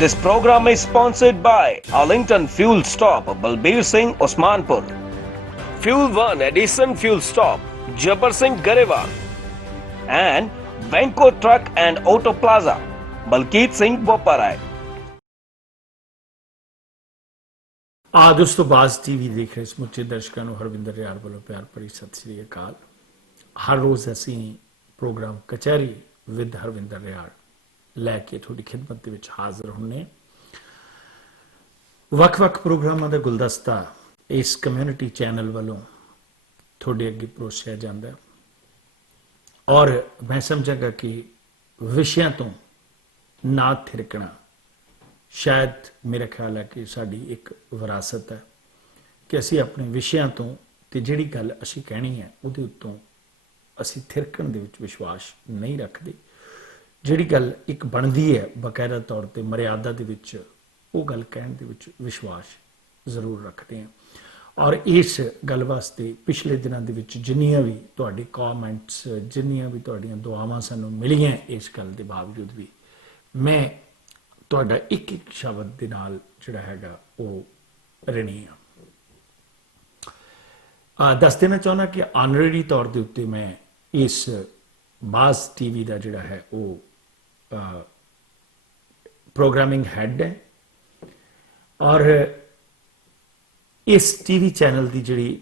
This program is sponsored by Arlington Fuel Stop, Balbir Singh, Osmanpur. Fuel 1 Edison Fuel Stop, Jabbar Singh, Garewal. And Venko Truck and Auto Plaza, Balkeet Singh, Boparai. दोस्तों बाज़ TV देख रहे समुचे दर्शकों ਨੂੰ ਹਰਵਿੰਦਰ ਰਿਆੜ ਵੱਲੋਂ ਪਿਆਰ ਭਰੀ ਸਤਿ ਸ੍ਰੀ ਅਕਾਲ। ਹਰ ਰੋਜ਼ ਅਸੀਂ ਪ੍ਰੋਗਰਾਮ ਕਚਹਿਰੀ ਵਿਦ ਹਰਵਿੰਦਰ ਰਿਆੜ ਲੈ ਕੇ ਤੁਹਾਡੀ ਖਿਦਮਤ ਦੇ ਵਿੱਚ ਹਾਜ਼ਰ ਹੁੰਨੇ। ਵੱਖ-ਵੱਖ ਪ੍ਰੋਗਰਾਮਾਂ ਦਾ ਗੁਲਦਸਤਾ ਇਸ ਕਮਿਊਨਿਟੀ ਚੈਨਲ ਵੱਲੋਂ ਤੁਹਾਡੇ ਅੱਗੇ ਪਰੋਸਿਆ ਜਾਂਦਾ ਔਰ ਮੈਂ ਸਮਝਾਂਗਾ ਕਿ ਵਿਸ਼ਿਆਂ ਤੋਂ ਨਾ ਥਿਰਕਣਾ शायद मेरा ख्याल है कि साड़ी एक विरासत है कि असी अपने विषयों तो ते जिहड़ी गल असी कहनी है उहदे उत्तों असी थिरकण दे विच विश्वास नहीं रखते। जिहड़ी गल एक बनदी है बकायदा तौर ते मर्यादा दे विच वो गल कहण दे विच विश्वास जरूर रखते हैं। और इस गल वास्ते पिछले दिनों दे विच जिन्नियां भी तुहाडे कॉमेंट्स जिन्नियां भी तुहाडीआं दुआवां सानूं मिलियां इस गल दे बावजूद भी मैं ਤੁਹਾਡਾ ਇੱਕ ਇੱਕ ਸ਼ਬਦ ਦੇ ਨਾਲ ਜਿਹੜਾ ਹੈਗਾ ਉਹ ਰਣੀ ਆ ਦੱਸ ਦੇਣਾ ਚਾਹੁੰਦਾ ਕਿ ਆਨਰੇਰੀ ਤੌਰ ਦੇ ਉੱਤੇ ਮੈਂ ਇਸ ਬਾਜ਼ ਟੀਵੀ ਦਾ ਜਿਹੜਾ ਹੈ ਉਹ ਪ੍ਰੋਗਰਾਮਿੰਗ ਹੈਡ ਹੈ ਔਰ ਇਸ ਟੀਵੀ ਚੈਨਲ ਦੀ ਜਿਹੜੀ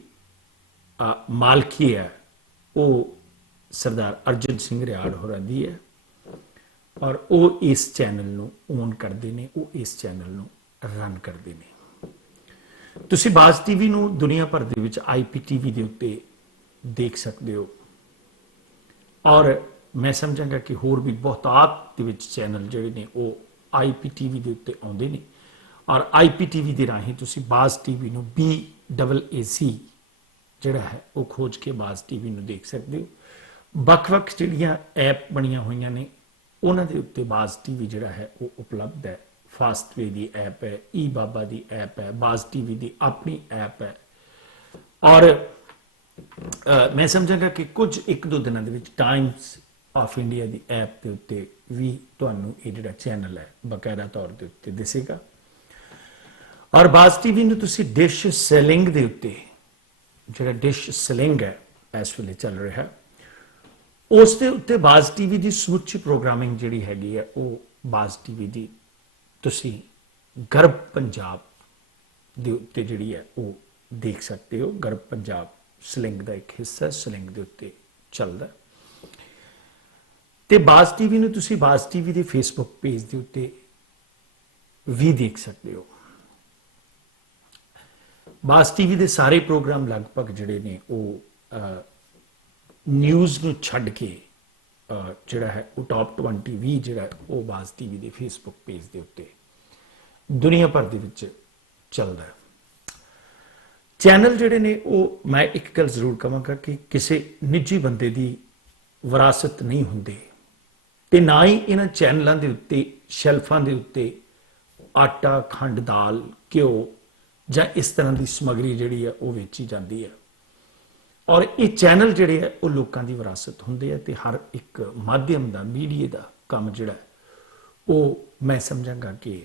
ਮਾਲਕੀ ਹੈ ਉਹ ਸਰਦਾਰ ਅਰਜਨ ਸਿੰਘ ਰਿਆੜ ਹੋਰਾਂ ਦੀ ਹੈ और वो इस चैनल नूं ओन करते हैं, वो इस चैनल नूं रन करते हैं। तुसीं बाज़ टीवी नूं दुनिया भर दे विच IPTV दे उत्ते देख सकते हो और मैं समझांगा कि होर भी बहुतात दे विच चैनल जिहड़े ने वो IPTV दे उत्ते आउंदे ने और IPTV दे राहीं तुसीं बाज़ टीवी नूं BAAC जिहड़ा है वो खोज के बाज़ टीवी नूं देख सकते हो। ਵੱਖ-ਵੱਖ ਜਿਹੜੀਆਂ ऐप बणियां होईयां ने ਉਹਨਾਂ ਦੇ ਉੱਤੇ ਬਾਜ਼ ਟੀਵੀ ਜਿਹੜਾ ਹੈ ਉਹ ਉਪਲਬਧ ਹੈ। ਫਾਸਟਵੇ ਦੀ ਐਪ ਹੈ, ਈ ਬਾਬਾ ਦੀ ਐਪ ਹੈ, ਬਾਜ਼ ਟੀਵੀ ਦੀ ਆਪਣੀ ਐਪ ਹੈ ਔਰ ਮੈਂ ਸਮਝਾਂਗਾ ਕਿ ਕੁਝ ਇੱਕ ਦੋ ਦਿਨਾਂ ਦੇ ਵਿੱਚ Times of India the app ਦੇ ਉੱਤੇ ਵੀ ਤੁਹਾਨੂੰ ਇਹ ਜਿਹੜਾ ਚੈਨਲ ਹੈ ਬਕਾਇਦਾ ਤੌਰ ਦੇ ਉੱਤੇ ਦਿਸੇਗਾ। ਔਰ ਬਾਜ਼ ਟੀਵੀ ਨੂੰ ਤੁਸੀਂ ਡਿਸ਼ ਸੈਲਿੰਗ ਦੇ ਉੱਤੇ ਜਿਹੜਾ ਡਿਸ਼ ਸੈਲਿੰਗ ਹੈ ਇਸ ਵੇਲੇ ਚੱਲ ਰਿਹਾ ਹੈ ਉਸ ਦੇ ਉੱਤੇ ਬਾਜ਼ ਟੀਵੀ ਦੀ ਸਮੁੱਚੀ ਪ੍ਰੋਗਰਾਮਿੰਗ ਜਿਹੜੀ ਹੈਗੀ ਹੈ ਉਹ ਬਾਜ਼ ਟੀਵੀ ਦੀ ਤੁਸੀਂ ਗਰਭ ਪੰਜਾਬ ਦੇ ਉੱਤੇ ਜਿਹੜੀ ਹੈ ਉਹ ਦੇਖ ਸਕਦੇ ਹੋ। ਗਰਭ ਪੰਜਾਬ ਸਲਿੰਗ ਦਾ ਇੱਕ ਹਿੱਸਾ ਸਲਿੰਗ ਦੇ ਉੱਤੇ ਚੱਲਦਾ ਤੇ ਬਾਜ਼ ਟੀਵੀ ਨੂੰ ਤੁਸੀਂ ਬਾਜ਼ ਟੀਵੀ ਦੇ ਫੇਸਬੁੱਕ ਪੇਜ ਦੇ ਉੱਤੇ ਵੀ ਦੇਖ ਸਕਦੇ ਹੋ। ਬਾਜ਼ ਟੀਵੀ ਦੇ ਸਾਰੇ ਪ੍ਰੋਗਰਾਮ ਲਗਭਗ ਜਿਹੜੇ ਨੇ ਉਹ ਨਿਊਜ਼ ਨੂੰ ਛੱਡ ਕੇ ਜਿਹੜਾ ਹੈ ਉਹ ਟੌਪ 20 ਵੀ ਜਿਹੜਾ ਉਹ ਬਾਜ਼ ਟੀਵੀ ਦੇ ਫੇਸਬੁੱਕ ਪੇਜ ਦੇ ਉੱਤੇ ਦੁਨੀਆ ਭਰ ਦੇ ਵਿੱਚ ਚੱਲਦਾ ਚੈਨਲ ਜਿਹੜੇ ਨੇ ਉਹ ਮੈਂ ਇੱਕ ਗੱਲ ਜ਼ਰੂਰ ਕਹਾਂਗਾ ਕਿ ਕਿਸੇ ਨਿੱਜੀ ਬੰਦੇ ਦੀ ਵਿਰਾਸਤ ਨਹੀਂ ਹੁੰਦੀ ਤੇ ਨਾ ਹੀ ਇਹਨਾਂ ਚੈਨਲਾਂ ਦੇ ਉੱਤੇ ਸ਼ੈਲਫਾਂ ਦੇ ਉੱਤੇ ਆਟਾ ਖੰਡ ਦਾਲ ਘਿਓ ਜਾਂ ਇਸ ਤਰ੍ਹਾਂ ਦੀ ਸਮੱਗਰੀ ਜਿਹੜੀ ਹੈ ਉਹ ਵੇਚੀ ਜਾਂਦੀ ਹੈ ਔਰ ਇਹ ਚੈਨਲ ਜਿਹੜੇ ਹੈ ਉਹ ਲੋਕਾਂ ਦੀ ਵਿਰਾਸਤ ਹੁੰਦੇ ਆ ਤੇ ਹਰ ਇੱਕ ਮਾਧਿਅਮ ਦਾ ਮੀਡੀਆ ਦਾ ਕੰਮ ਜਿਹੜਾ ਉਹ ਮੈਂ ਸਮਝਾਂਗਾ ਕਿ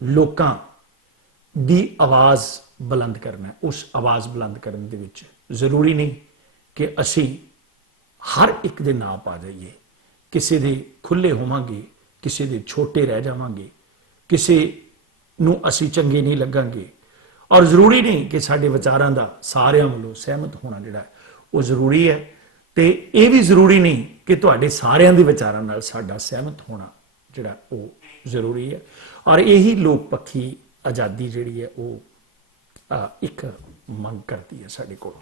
ਲੋਕਾਂ ਦੀ ਆਵਾਜ਼ ਬੁਲੰਦ ਕਰਨਾ ਉਸ ਆਵਾਜ਼ ਬੁਲੰਦ ਕਰਨ ਦੇ ਵਿੱਚ ਜ਼ਰੂਰੀ ਨਹੀਂ ਕਿ ਅਸੀਂ ਹਰ ਇੱਕ ਦੇ ਨਾਂ ਪਾ ਜਾਈਏ, ਕਿਸੇ ਦੇ ਖੁੱਲੇ ਹੋਵਾਂਗੇ, ਕਿਸੇ ਦੇ ਛੋਟੇ ਰਹਿ ਜਾਵਾਂਗੇ, ਕਿਸੇ ਨੂੰ ਅਸੀਂ ਚੰਗੇ ਨਹੀਂ ਲੱਗਾਂਗੇ और जरूरी नहीं कि साडे विचारां दा सारियां वालों सहमत होना जिहड़ा वो जरूरी है ते ये भी जरूरी नहीं कि तुहाडे सारियां दे विचारां नाल साडा सहमत होना जिहड़ा वो जरूरी है। और यही लोक पक्षी आज़ादी जिहड़ी है वो एक मंग करती है साडे कोल।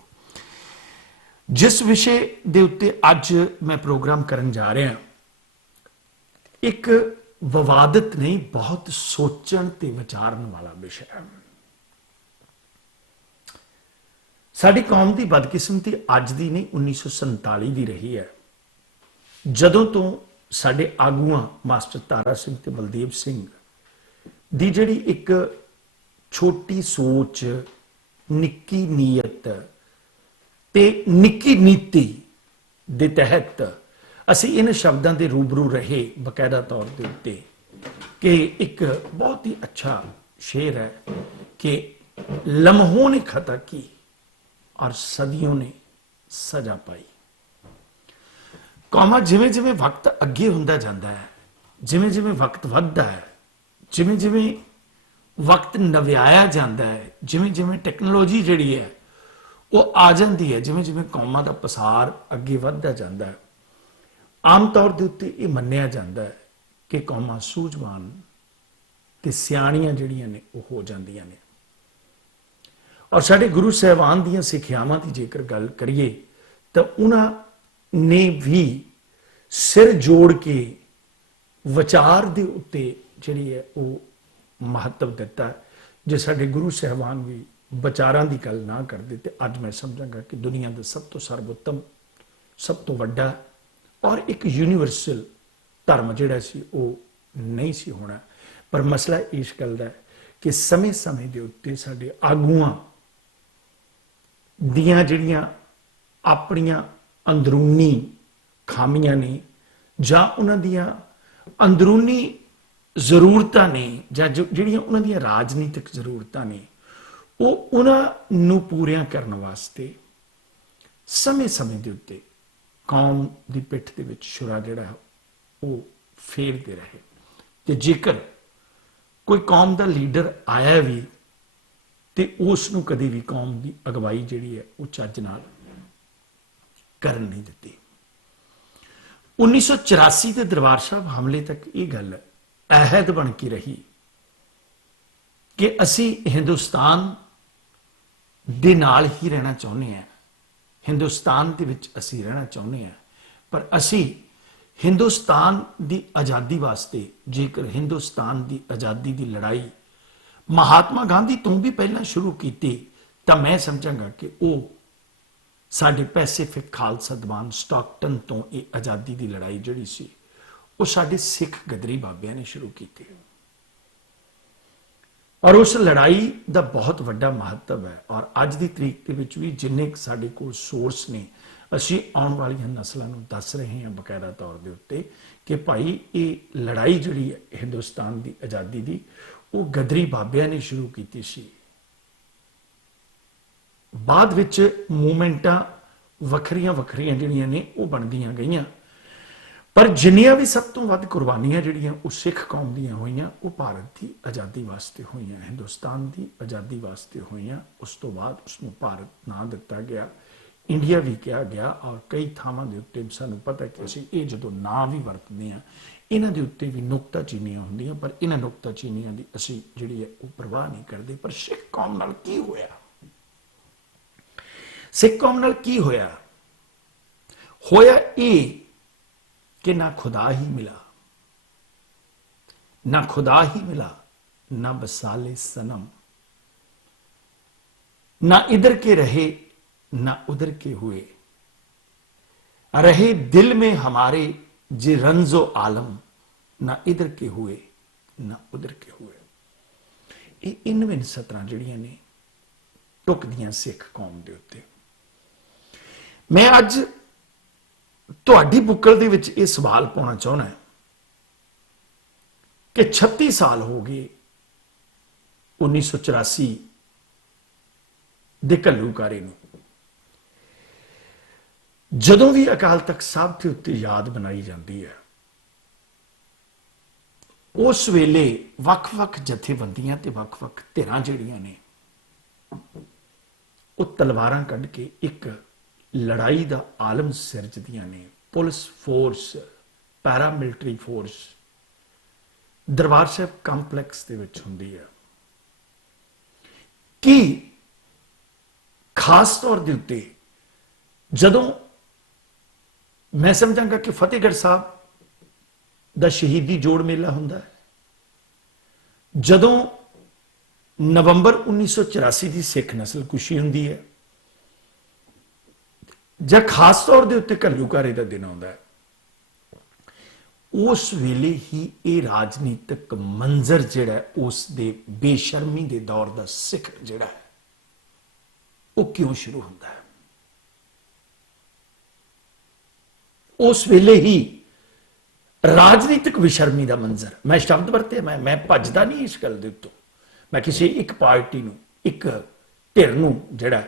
जिस विषय दे उत्ते अज मैं प्रोग्राम करन जा रहा एक विवादित नहीं बहुत सोचण ते विचारन वाला विषय है। साडी कौम की बदकिस्मती अज दी नहीं 1947 की रही है जदों तो साडे आगूआं मास्टर तारा सिंह ते बलदेव सिंह दी जिहड़ी एक छोटी सोच निक्की नीयत ते निक्की नीति दे तहत असी इन शब्दों के रूबरू रहे बकायदा तौर के उत्ते कि एक बहुत ही अच्छा शेर है कि लम्हों ने खता की और सदियों ने सजा पाई। कौमा जिमें जिमें वक्त अगे हुंदा जांदा है, जिमें जिमें वक्त वधदा है, जिमें जिमें वक्त नव्याया जाता है, जिमें जिमें टैक्नोलॉजी जिहड़ी है वो आ जाती है, जिमें जिमें कौमां दा पसार अगे वधदा जाता है, आम तौर के उत्ते ये मन्निया जाता है कि कौमां सूझवान ते सियाणियां जिहड़ियां ने वो हो जांदियां ने। और साडे गुरु साहिबान दीयां सिक्ख्यावां दी जेकर गल करिए तो उन्होंने भी सिर जोड़ के विचार के उत्ते जिहड़ी है वो महत्व दिता है। जे साडे गुरु साहिबान भी विचारां की गल ना करते तो अज मैं समझांगा कि दुनिया का सब तो सर्वोत्तम, सब तो वड्डा और एक यूनीवर्सल धर्म जिहड़ा सी वो नहीं सी होना। पर मसला इस गल दा है कि समय समय के उत्ते साडे आगूआं दियां जिहड़ियां अपनियां अंदरूनी खामियां ने जां उन्हां दियां अंदरूनी जरूरतां ने जां जिहड़ियां उन्हां दियां राजनीतिक जरूरतां ने वो उन्हां नूं पूरियां करन वास्ते समय समय के उत्ते कौम की पिठ दे विच छुरा जिहड़ा है वो फेरदे रहे। ते जेकर कोई कौम का लीडर आया भी तो उसनूं कदी भी कौम की अगवाई जिहड़ी है वो चज नाल करन नहीं दित्ती। 1984 के दरबार साहब हमले तक ये गल अहद बन के रही कि असी हिंदुस्तान दे नाल ही रहना चाहुंदे हैं, हिंदुस्तान दे विच असी रहना चाहुंदे हैं, पर असी हिंदुस्तान की आज़ादी वास्ते जेकर हिंदुस्तान की आज़ादी की लड़ाई महात्मा गांधी तो भी पहला शुरू की तो मैं समझांगा कि वो साडे पैसिफिक खालसा दीवान स्टॉकटन तो ये आज़ादी की लड़ाई जिहड़ी सी वो साडे सिख गदरी बाबियां ने शुरू की और उस लड़ाई का बहुत वड्डा महत्व है। और अज की तरीक के विच भी जिन्ने साडे कोल सोर्स ने असी आने वाली नस्लों को दस रहे हैं बकायदा तौर के उत्ते कि भाई ये लड़ाई जिहड़ी है हिंदुस्तान की आज़ादी की वो गदरी बाबियां ने शुरू की सी। बाद विच मूवमेंटां वखरियां वखरियां जिहड़ियां ने वो बनदियां गईयां, पर जिन्नियां भी सब तो वध कुर्बानियां जिहड़ियां वो सिख कौम दियां होईयां वो भारत की आज़ादी वास्ते होईयां, हिंदुस्तान की आज़ादी वास्ते होईयां। उस तो बाद उसनूं भारत ना दिता गया, इंडिया भी कहा गया और कई थावां दे उत्ते सानूं पता कि असीं ये जदों ना भी वरतदे हां इन्हां दे उत्ते भी नुक्ताचीनियां हुंदियां, पर इन्हां नुक्ताचीनियां दी असीं जिहड़ी है वो परवाह नहीं करदे। पर सिख कौम नाल की होया, सिख कौम नाल की होया, होया ये कि ना खुदा ही मिला, ना खुदा ही मिला, ना बसाले सनम, ना इधर के रहे ना उधर के हुए, रहे दिल में हमारे जे रंजो आलम, ना इधर के हुए ना उधर के हुए। ये इनविन सतरां जिहड़ियां ने टुकदियां सिख कौम दे उत्ते। मैं अज तुहाडी बुक्कल दे विच ये सवाल पाउणा चाहुंदा कि 36 साल हो गए 1984 दे घल्लूकारे नूं। जदों भी अकाल तख्त साहब के उत्ते याद बनाई जाती है उस वेले वख-वख जथेबंदियां ते वख-वख धिरां जिहड़ियां ने वो तलवारां कढ के एक लड़ाई का आलम सिरजदियां ने। पुलिस फोर्स, पैरामिलिटरी फोर्स दरबार साहब कंपलैक्स दे विच हुंदी है कि खास तौर के उत्ते जदों मैं समझांगा कि फतेहगढ़ साहब दा शहीदी जोड़ मेला हुंदा है, जदों नवंबर 1984 की सिख नस्ल कुशी हुंदी है, जां खास तौर के उत्ते घल्लूकारे का दिन आता है, उस वेले ही ये राजनीतिक मंजर जिहड़ा है उस दे बेशर्मी के दौर का सिख जिहड़ा है वो क्यों शुरू होता है। उस वेले ही ਰਾਜਨੀਤਿਕ ਵਿਸ਼ਰਮੀ ਦਾ ਮੰਜ਼ਰ, ਮੈਂ ਸ਼ਬਦ ਵਰਤਿਆ, ਮੈਂ ਭੱਜਦਾ ਨਹੀਂ ਇਸ ਗੱਲ ਦੇ ਉੱਤੋਂ, ਮੈਂ ਕਿਸੇ ਇੱਕ ਪਾਰਟੀ ਨੂੰ, ਇੱਕ ਧਿਰ ਨੂੰ ਜਿਹੜਾ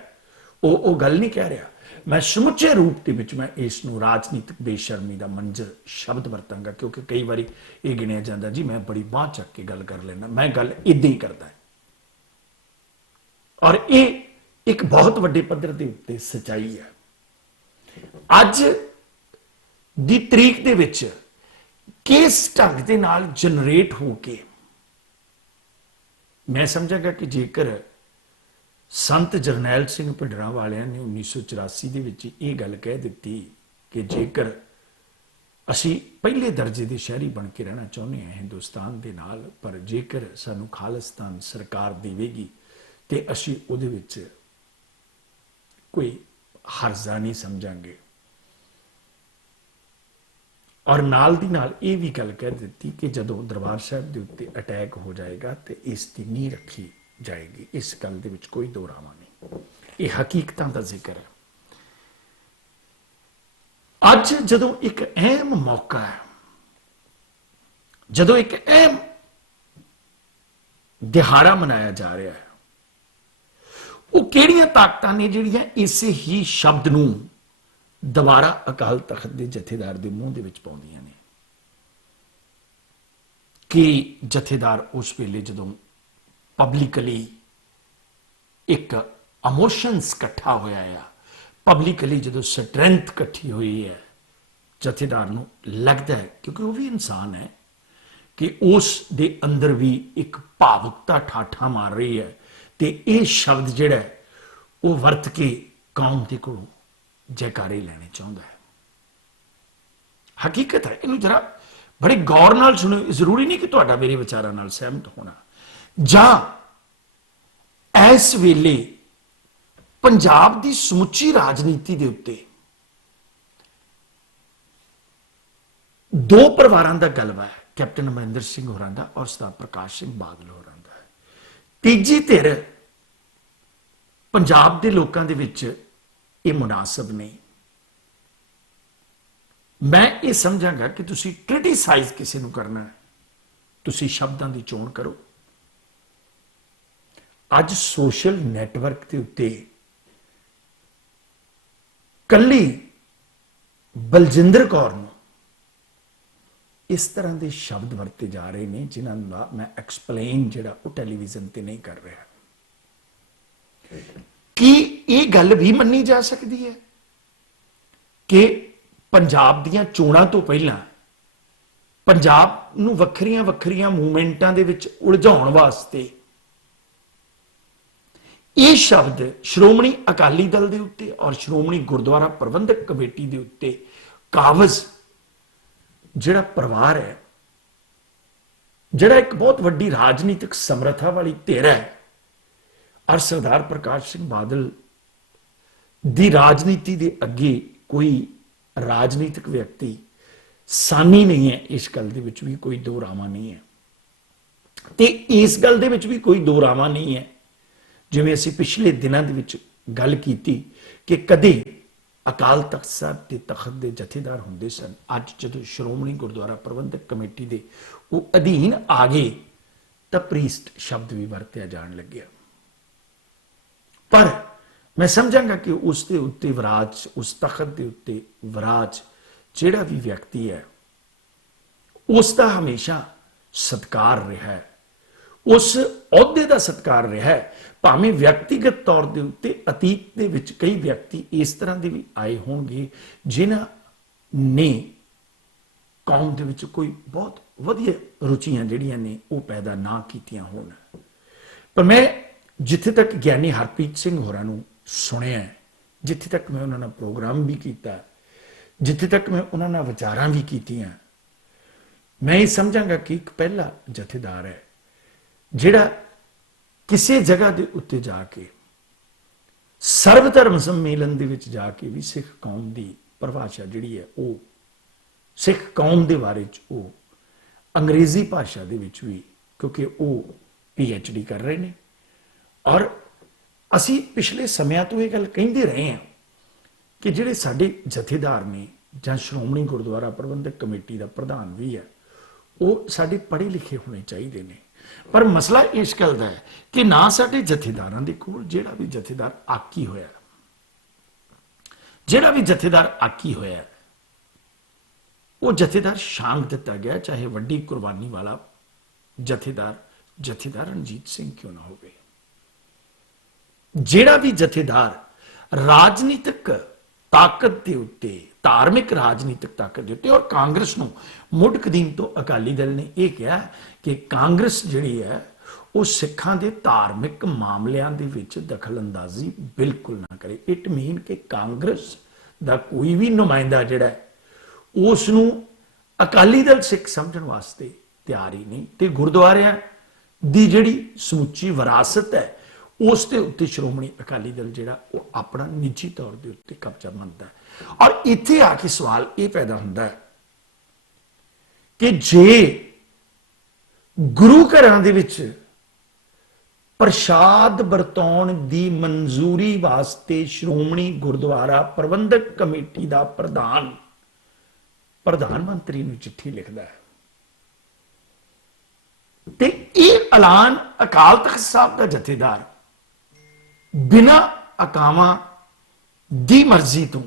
ਉਹ ਗੱਲ ਨਹੀਂ ਕਹਿ ਰਿਹਾ, ਮੈਂ ਸਮੁੱਚੇ ਰੂਪ ਦੇ ਵਿੱਚ ਮੈਂ ਇਸ ਨੂੰ ਰਾਜਨੀਤਿਕ ਬੇਸ਼ਰਮੀ ਦਾ ਮੰਜ਼ਰ ਸ਼ਬਦ ਵਰਤਾਂਗਾ, ਕਿਉਂਕਿ ਕਈ ਵਾਰੀ ਇਹ ਗਿਣਿਆ ਜਾਂਦਾ ਜੀ ਮੈਂ ਬੜੀ ਬਾਂਹ ਚੱਕ ਕੇ ਗੱਲ ਕਰ ਲੈਣਾ, ਮੈਂ ਗੱਲ ਇਦਾਂ ਹੀ ਕਰਦਾ। ਔਰ ਇਹ ਇੱਕ ਬਹੁਤ ਵੱਡੇ ਪੱਧਰ ਦੇ ਉੱਤੇ ਸੱਚਾਈ ਹੈ। ਅੱਜ ਦੀ ਤਰੀਕ ਦੇ ਵਿੱਚ ਕਿਸ ਢੰਗ ਦੇ ਨਾਲ ਜਨਰੇਟ ਹੋ ਕੇ, ਮੈਂ ਸਮਝਾਂਗਾ ਕਿ ਜੇਕਰ ਸੰਤ ਜਰਨੈਲ ਸਿੰਘ ਭਿੰਡਰਾਂ ਵਾਲਿਆਂ ਨੇ 1984 ਦੇ ਵਿੱਚ ਇਹ ਗੱਲ ਕਹਿ ਦਿੱਤੀ ਕਿ ਜੇਕਰ ਅਸੀਂ ਪਹਿਲੇ ਦਰਜੇ ਦੇ ਸ਼ਹਿਰੀ ਬਣ ਕੇ ਰਹਿਣਾ ਚਾਹੁੰਦੇ ਹਾਂ ਹਿੰਦੁਸਤਾਨ ਦੇ ਨਾਲ, ਪਰ ਜੇਕਰ ਸਾਨੂੰ ਖਾਲਿਸਤਾਨ ਸਰਕਾਰ ਦੇਵੇਗੀ ਤੇ ਅਸੀਂ ਉਹਦੇ ਵਿੱਚ ਕੋਈ ਹਰਜ਼ਾ ਨਹੀਂ ਸਮਝਾਂਗੇ। ਔਰ ਨਾਲ ਦੀ ਨਾਲ ਇਹ ਵੀ ਗੱਲ ਕਹਿ ਦਿੱਤੀ ਕਿ ਜਦੋਂ ਦਰਬਾਰ ਸਾਹਿਬ ਦੇ ਉੱਤੇ ਅਟੈਕ ਹੋ ਜਾਏਗਾ ਤੇ ਇਸ ਦੀ ਨੀਂਹ ਰੱਖੀ ਜਾਏਗੀ। ਇਸ ਗੱਲ ਦੇ ਵਿੱਚ ਕੋਈ ਦੋ ਰਾਵਾਂ ਨਹੀਂ, ਇਹ ਹਕੀਕਤਾਂ ਦਾ ਜ਼ਿਕਰ ਹੈ। ਅੱਜ ਜਦੋਂ ਇੱਕ ਅਹਿਮ ਮੌਕਾ ਹੈ, ਜਦੋਂ ਇੱਕ ਅਹਿਮ ਦਿਹਾੜਾ ਮਨਾਇਆ ਜਾ ਰਿਹਾ ਹੈ, ਉਹ ਕਿਹੜੀਆਂ ਤਾਕਤਾਂ ਨੇ ਜਿਹੜੀਆਂ ਇਸੇ ਹੀ ਸ਼ਬਦ ਨੂੰ ਦੁਬਾਰਾ ਅਕਾਲ ਤਖਤ ਦੇ ਜਥੇਦਾਰ ਦੇ ਮੂੰਹ ਦੇ ਵਿੱਚ ਪਾਉਂਦੀਆਂ ਨੇ ਕਿ ਜਥੇਦਾਰ ਉਸ ਵੇਲੇ ਜਦੋਂ ਪਬਲਿਕਲੀ ਇੱਕ ਇਮੋਸ਼ਨਸ ਇਕੱਠਾ ਹੋਇਆ ਆ, ਪਬਲਿਕਲੀ ਜਦੋਂ ਸਟਰੈਂਥ ਇਕੱਠੀ ਹੋਈ ਹੈ, ਜਥੇਦਾਰ ਨੂੰ ਲੱਗਦਾ ਹੈ, ਕਿਉਂਕਿ ਉਹ ਵੀ ਇਨਸਾਨ ਹੈ, ਕਿ ਉਸ ਦੇ ਅੰਦਰ ਵੀ ਇੱਕ ਭਾਵੁਕਤਾ ਠਾਠਾ ਮਾਰ ਰਹੀ ਹੈ ਤੇ ਇਹ ਸ਼ਬਦ ਜਿਹੜਾ ਉਹ ਵਰਤ ਕੇ ਕੌਮ ਦੇ ਕੋਲੋਂ ਜੈਕਾਰੇ ਲੈਣੇ ਚਾਹੁੰਦਾ ਹੈ। ਹਕੀਕਤ ਹੈ, ਇਹਨੂੰ ਜਰਾ ਬੜੇ ਗੌਰ ਨਾਲ ਸੁਣੋ। ਜ਼ਰੂਰੀ ਨਹੀਂ ਕਿ ਤੁਹਾਡਾ ਮੇਰੇ ਵਿਚਾਰਾਂ ਨਾਲ ਸਹਿਮਤ ਹੋਣਾ, ਜਾਂ ਇਸ ਵੇਲੇ ਪੰਜਾਬ ਦੀ ਸਮੁੱਚੀ ਰਾਜਨੀਤੀ ਦੇ ਉੱਤੇ ਦੋ ਪਰਿਵਾਰਾਂ ਦਾ ਗਲਬਾ ਹੈ, ਕੈਪਟਨ ਅਮਰਿੰਦਰ ਸਿੰਘ ਹੋਰਾਂ ਦਾ ਔਰ ਸਰਦਾਰ ਪ੍ਰਕਾਸ਼ ਸਿੰਘ ਬਾਦਲ ਹੋਰਾਂ ਦਾ। ਤੀਜੀ ਧਿਰ ਪੰਜਾਬ ਦੇ ਲੋਕਾਂ ਦੇ ਵਿੱਚ ਇਹ ਮੁਨਾਸਬ ਨਹੀਂ। ਮੈਂ ਇਹ ਸਮਝਾਂਗਾ ਕਿ ਤੁਸੀਂ ਕ੍ਰਿਟਿਸਾਈਜ਼ ਕਿਸੇ ਨੂੰ ਕਰਨਾ ਹੈ, ਤੁਸੀਂ ਸ਼ਬਦਾਂ ਦੀ ਚੋਣ ਕਰੋ। ਅੱਜ ਸੋਸ਼ਲ ਨੈਟਵਰਕ ਦੇ ਉੱਤੇ ਕੱਲੀ ਬਲਜਿੰਦਰ ਕੌਰ ਨੂੰ ਇਸ ਤਰ੍ਹਾਂ ਦੇ ਸ਼ਬਦ ਵਰਤੇ ਜਾ ਰਹੇ ਨੇ ਜਿਨ੍ਹਾਂ ਦਾ ਮੈਂ ਐਕਸਪਲੇਨ ਜਿਹੜਾ ਉਹ ਟੈਲੀਵਿਜ਼ਨ ਤੇ ਨਹੀਂ ਕਰ ਰਿਹਾ। ਕੀ ਇਹ ਗੱਲ ਵੀ ਮੰਨੀ ਜਾ ਸਕਦੀ ਹੈ ਕਿ ਪੰਜਾਬ ਦੀਆਂ ਚੋਣਾਂ ਤੋਂ ਪਹਿਲਾਂ ਪੰਜਾਬ ਨੂੰ ਵੱਖਰੀਆਂ ਵੱਖਰੀਆਂ ਮੂਵਮੈਂਟਾਂ ਦੇ ਵਿੱਚ ਉਲਝਾਉਣ ਵਾਸਤੇ ਇਹ ਸ਼ਬਦ ਸ਼੍ਰੋਮਣੀ ਅਕਾਲੀ ਦਲ ਦੇ ਉੱਤੇ ਔਰ ਸ਼੍ਰੋਮਣੀ ਗੁਰਦੁਆਰਾ ਪ੍ਰਬੰਧਕ ਕਮੇਟੀ ਦੇ ਉੱਤੇ ਕਾਬਜ਼ ਜਿਹੜਾ ਪਰਿਵਾਰ ਹੈ, ਜਿਹੜਾ ਇੱਕ ਬਹੁਤ ਵੱਡੀ ਰਾਜਨੀਤਿਕ ਸਮਰੱਥਾ ਵਾਲੀ ਧਿਰ ਹੈ, ਔਰ ਸਰਦਾਰ ਪ੍ਰਕਾਸ਼ ਸਿੰਘ ਬਾਦਲ ਦੀ ਰਾਜਨੀਤੀ ਦੇ ਅੱਗੇ ਕੋਈ ਰਾਜਨੀਤਿਕ ਵਿਅਕਤੀ ਸਾਨੀ ਨਹੀਂ ਹੈ, ਇਸ ਗੱਲ ਦੇ ਵਿੱਚ ਵੀ ਕੋਈ ਦੋ ਰਾਵਾਂ ਨਹੀਂ ਹੈ। ਤੇ ਇਸ ਗੱਲ ਦੇ ਵਿੱਚ ਵੀ ਕੋਈ ਦੋ ਰਾਵਾਂ ਨਹੀਂ ਹੈ, ਜਿਵੇਂ ਅਸੀਂ ਪਿਛਲੇ ਦਿਨਾਂ ਦੇ ਵਿੱਚ ਗੱਲ ਕੀਤੀ ਕਿ ਕਦੇ ਅਕਾਲ ਤਖਤ ਸਾਹਿਬ ਦੇ ਤਖਤ ਦੇ ਜਥੇਦਾਰ ਹੁੰਦੇ ਸਨ, ਅੱਜ ਜਦੋਂ ਸ਼੍ਰੋਮਣੀ ਗੁਰਦੁਆਰਾ ਪ੍ਰਬੰਧਕ ਕਮੇਟੀ ਦੇ ਉਹ ਅਧੀਨ ਆ ਗਏ ਤਾਂ ਪ੍ਰੀਸਟ ਸ਼ਬਦ ਵੀ ਵਰਤਿਆ ਜਾਣ ਲੱਗਿਆ। ਪਰ ਮੈਂ ਸਮਝਾਂਗਾ ਕਿ ਉਸ ਦੇ ਉੱਤੇ ਵਿਰਾਜ, ਉਸ ਤਖਤ ਦੇ ਉੱਤੇ ਵਿਰਾਜ ਜਿਹੜਾ ਵੀ ਵਿਅਕਤੀ ਹੈ, ਉਸ ਦਾ ਹਮੇਸ਼ਾ ਸਤਿਕਾਰ ਰਿਹਾ ਹੈ, ਉਸ ਅਹੁਦੇ ਦਾ ਸਤਿਕਾਰ ਰਿਹਾ ਹੈ। ਭਾਵੇਂ ਵਿਅਕਤੀਗਤ ਤੌਰ ਦੇ ਉੱਤੇ ਅਤੀਤ ਦੇ ਵਿੱਚ ਕਈ ਵਿਅਕਤੀ ਇਸ ਤਰ੍ਹਾਂ ਦੇ ਵੀ ਆਏ ਹੋਣਗੇ ਜਿਨ੍ਹਾਂ ਨੇ ਕੌਮ ਦੇ ਵਿੱਚ ਕੋਈ ਬਹੁਤ ਵਧੀਆ ਰੁਚੀਆਂ ਜਿਹੜੀਆਂ ਨੇ ਉਹ ਪੈਦਾ ਨਾ ਕੀਤੀਆਂ ਹੋਣ। ਪਰ ਮੈਂ ਜਿੱਥੇ ਤੱਕ ਗਿਆਨੀ ਹਰਪ੍ਰੀਤ ਸਿੰਘ ਹੋਰਾਂ ਨੂੰ ਸੁਣਿਆ, ਜਿੱਥੇ ਤੱਕ ਮੈਂ ਉਹਨਾਂ ਨਾਲ ਪ੍ਰੋਗਰਾਮ ਵੀ ਕੀਤਾ, ਜਿੱਥੇ ਤੱਕ ਮੈਂ ਉਹਨਾਂ ਨਾਲ ਵਿਚਾਰਾਂ ਵੀ ਕੀਤੀਆਂ, ਮੈਂ ਇਹ ਸਮਝਾਂਗਾ ਕਿ ਇੱਕ ਪਹਿਲਾ ਜਥੇਦਾਰ ਹੈ ਜਿਹੜਾ ਕਿਸੇ ਜਗ੍ਹਾ ਦੇ ਉੱਤੇ ਜਾ ਕੇ ਸਰਵ ਧਰਮ ਸੰਮੇਲਨ ਦੇ ਵਿੱਚ ਜਾ ਕੇ ਵੀ ਸਿੱਖ ਕੌਮ ਦੀ ਪਰਿਭਾਸ਼ਾ ਜਿਹੜੀ ਹੈ, ਉਹ ਸਿੱਖ ਕੌਮ ਦੇ ਬਾਰੇ ਚ ਉਹ ਅੰਗਰੇਜ਼ੀ ਭਾਸ਼ਾ ਦੇ ਵਿੱਚ ਵੀ, ਕਿਉਂਕਿ ਉਹ PhD ਕਰ ਰਹੇ ਨੇ। ਔਰ ਅਸੀਂ ਪਿਛਲੇ ਸਮਿਆਂ ਤੋਂ ਇਹ ਗੱਲ ਕਹਿੰਦੇ ਰਹੇ ਹਾਂ ਕਿ ਜਿਹੜੇ ਸਾਡੇ ਜਥੇਦਾਰ ਨੇ, ਜਾਂ ਸ਼੍ਰੋਮਣੀ ਗੁਰਦੁਆਰਾ ਪ੍ਰਬੰਧਕ ਕਮੇਟੀ ਦਾ ਪ੍ਰਧਾਨ ਵੀ ਹੈ, ਉਹ ਸਾਡੇ ਪੜ੍ਹੇ ਲਿਖੇ ਹੋਣੇ ਚਾਹੀਦੇ ਨੇ। ਪਰ ਮਸਲਾ ਇਸ ਗੱਲ ਦਾ ਹੈ ਕਿ ਨਾ ਸਾਡੇ ਜਥੇਦਾਰਾਂ ਦੇ ਕੋਲ ਜਿਹੜਾ ਵੀ ਜਥੇਦਾਰ ਆਕੀ ਹੋਇਆ ਉਹ ਜਥੇਦਾਰ ਸ਼ਾਂਗ ਦਿੱਤਾ ਗਿਆ, ਚਾਹੇ ਵੱਡੀ ਕੁਰਬਾਨੀ ਵਾਲਾ ਜਥੇਦਾਰ ਰਣਜੀਤ ਸਿੰਘ ਕਿਉਂ ਨਾ ਹੋਵੇ। ਜਿਹੜਾ ਵੀ ਜਥੇਦਾਰ ਰਾਜਨੀਤਿਕ ਤਾਕਤ ਦੇ ਉੱਤੇ, ਧਾਰਮਿਕ ਰਾਜਨੀਤਿਕ ਤਾਕਤ ਦੇ ਉੱਤੇ, ਔਰ ਕਾਂਗਰਸ ਨੂੰ ਮੁੱਢ ਕਦੀਮ ਤੋਂ ਅਕਾਲੀ ਦਲ ਨੇ ਇਹ ਕਿਹਾ ਕਿ ਕਾਂਗਰਸ ਜਿਹੜੀ ਹੈ ਉਹ ਸਿੱਖਾਂ ਦੇ ਧਾਰਮਿਕ ਮਾਮਲਿਆਂ ਦੇ ਵਿੱਚ ਦਖਲ ਅੰਦਾਜ਼ੀ ਬਿਲਕੁਲ ਨਾ ਕਰੇ। ਇਟ ਮੀਨ ਕਿ ਕਾਂਗਰਸ ਦਾ ਕੋਈ ਵੀ ਨੁਮਾਇੰਦਾ ਜਿਹੜਾ ਹੈ ਉਸ ਨੂੰ ਅਕਾਲੀ ਦਲ ਸਿੱਖ ਸਮਝਣ ਵਾਸਤੇ ਤਿਆਰ ਹੀ ਨਹੀਂ, ਤੇ ਗੁਰਦੁਆਰਿਆਂ ਦੀ ਜਿਹੜੀ ਸਮੁੱਚੀ ਵਿਰਾਸਤ ਹੈ ਉਸ ਦੇ ਉੱਤੇ ਸ਼੍ਰੋਮਣੀ ਅਕਾਲੀ ਦਲ ਜਿਹੜਾ ਉਹ ਆਪਣਾ ਨਿੱਜੀ ਤੌਰ ਦੇ ਉੱਤੇ ਕਬਜ਼ਾ ਮੰਨਦਾ ਹੈ। ਔਰ ਇੱਥੇ ਆ ਕੇ ਸਵਾਲ ਇਹ ਪੈਦਾ ਹੁੰਦਾ ਹੈ ਕਿ ਜੇ ਗੁਰੂ ਘਰਾਂ ਦੇ ਵਿੱਚ ਪ੍ਰਸ਼ਾਦ ਵਰਤਾਉਣ ਦੀ ਮਨਜ਼ੂਰੀ ਵਾਸਤੇ ਸ਼੍ਰੋਮਣੀ ਗੁਰਦੁਆਰਾ ਪ੍ਰਬੰਧਕ ਕਮੇਟੀ ਦਾ ਪ੍ਰਧਾਨ ਮੰਤਰੀ ਨੂੰ ਚਿੱਠੀ ਲਿਖਦਾ ਹੈ ਤੇ ਇਹ ਐਲਾਨ ਅਕਾਲ ਤਖਤ ਸਾਹਿਬ ਦਾ ਜਥੇਦਾਰ ਬਿਨਾਂ ਅਕਾਵਾਂ ਦੀ ਮਰਜ਼ੀ ਤੋਂ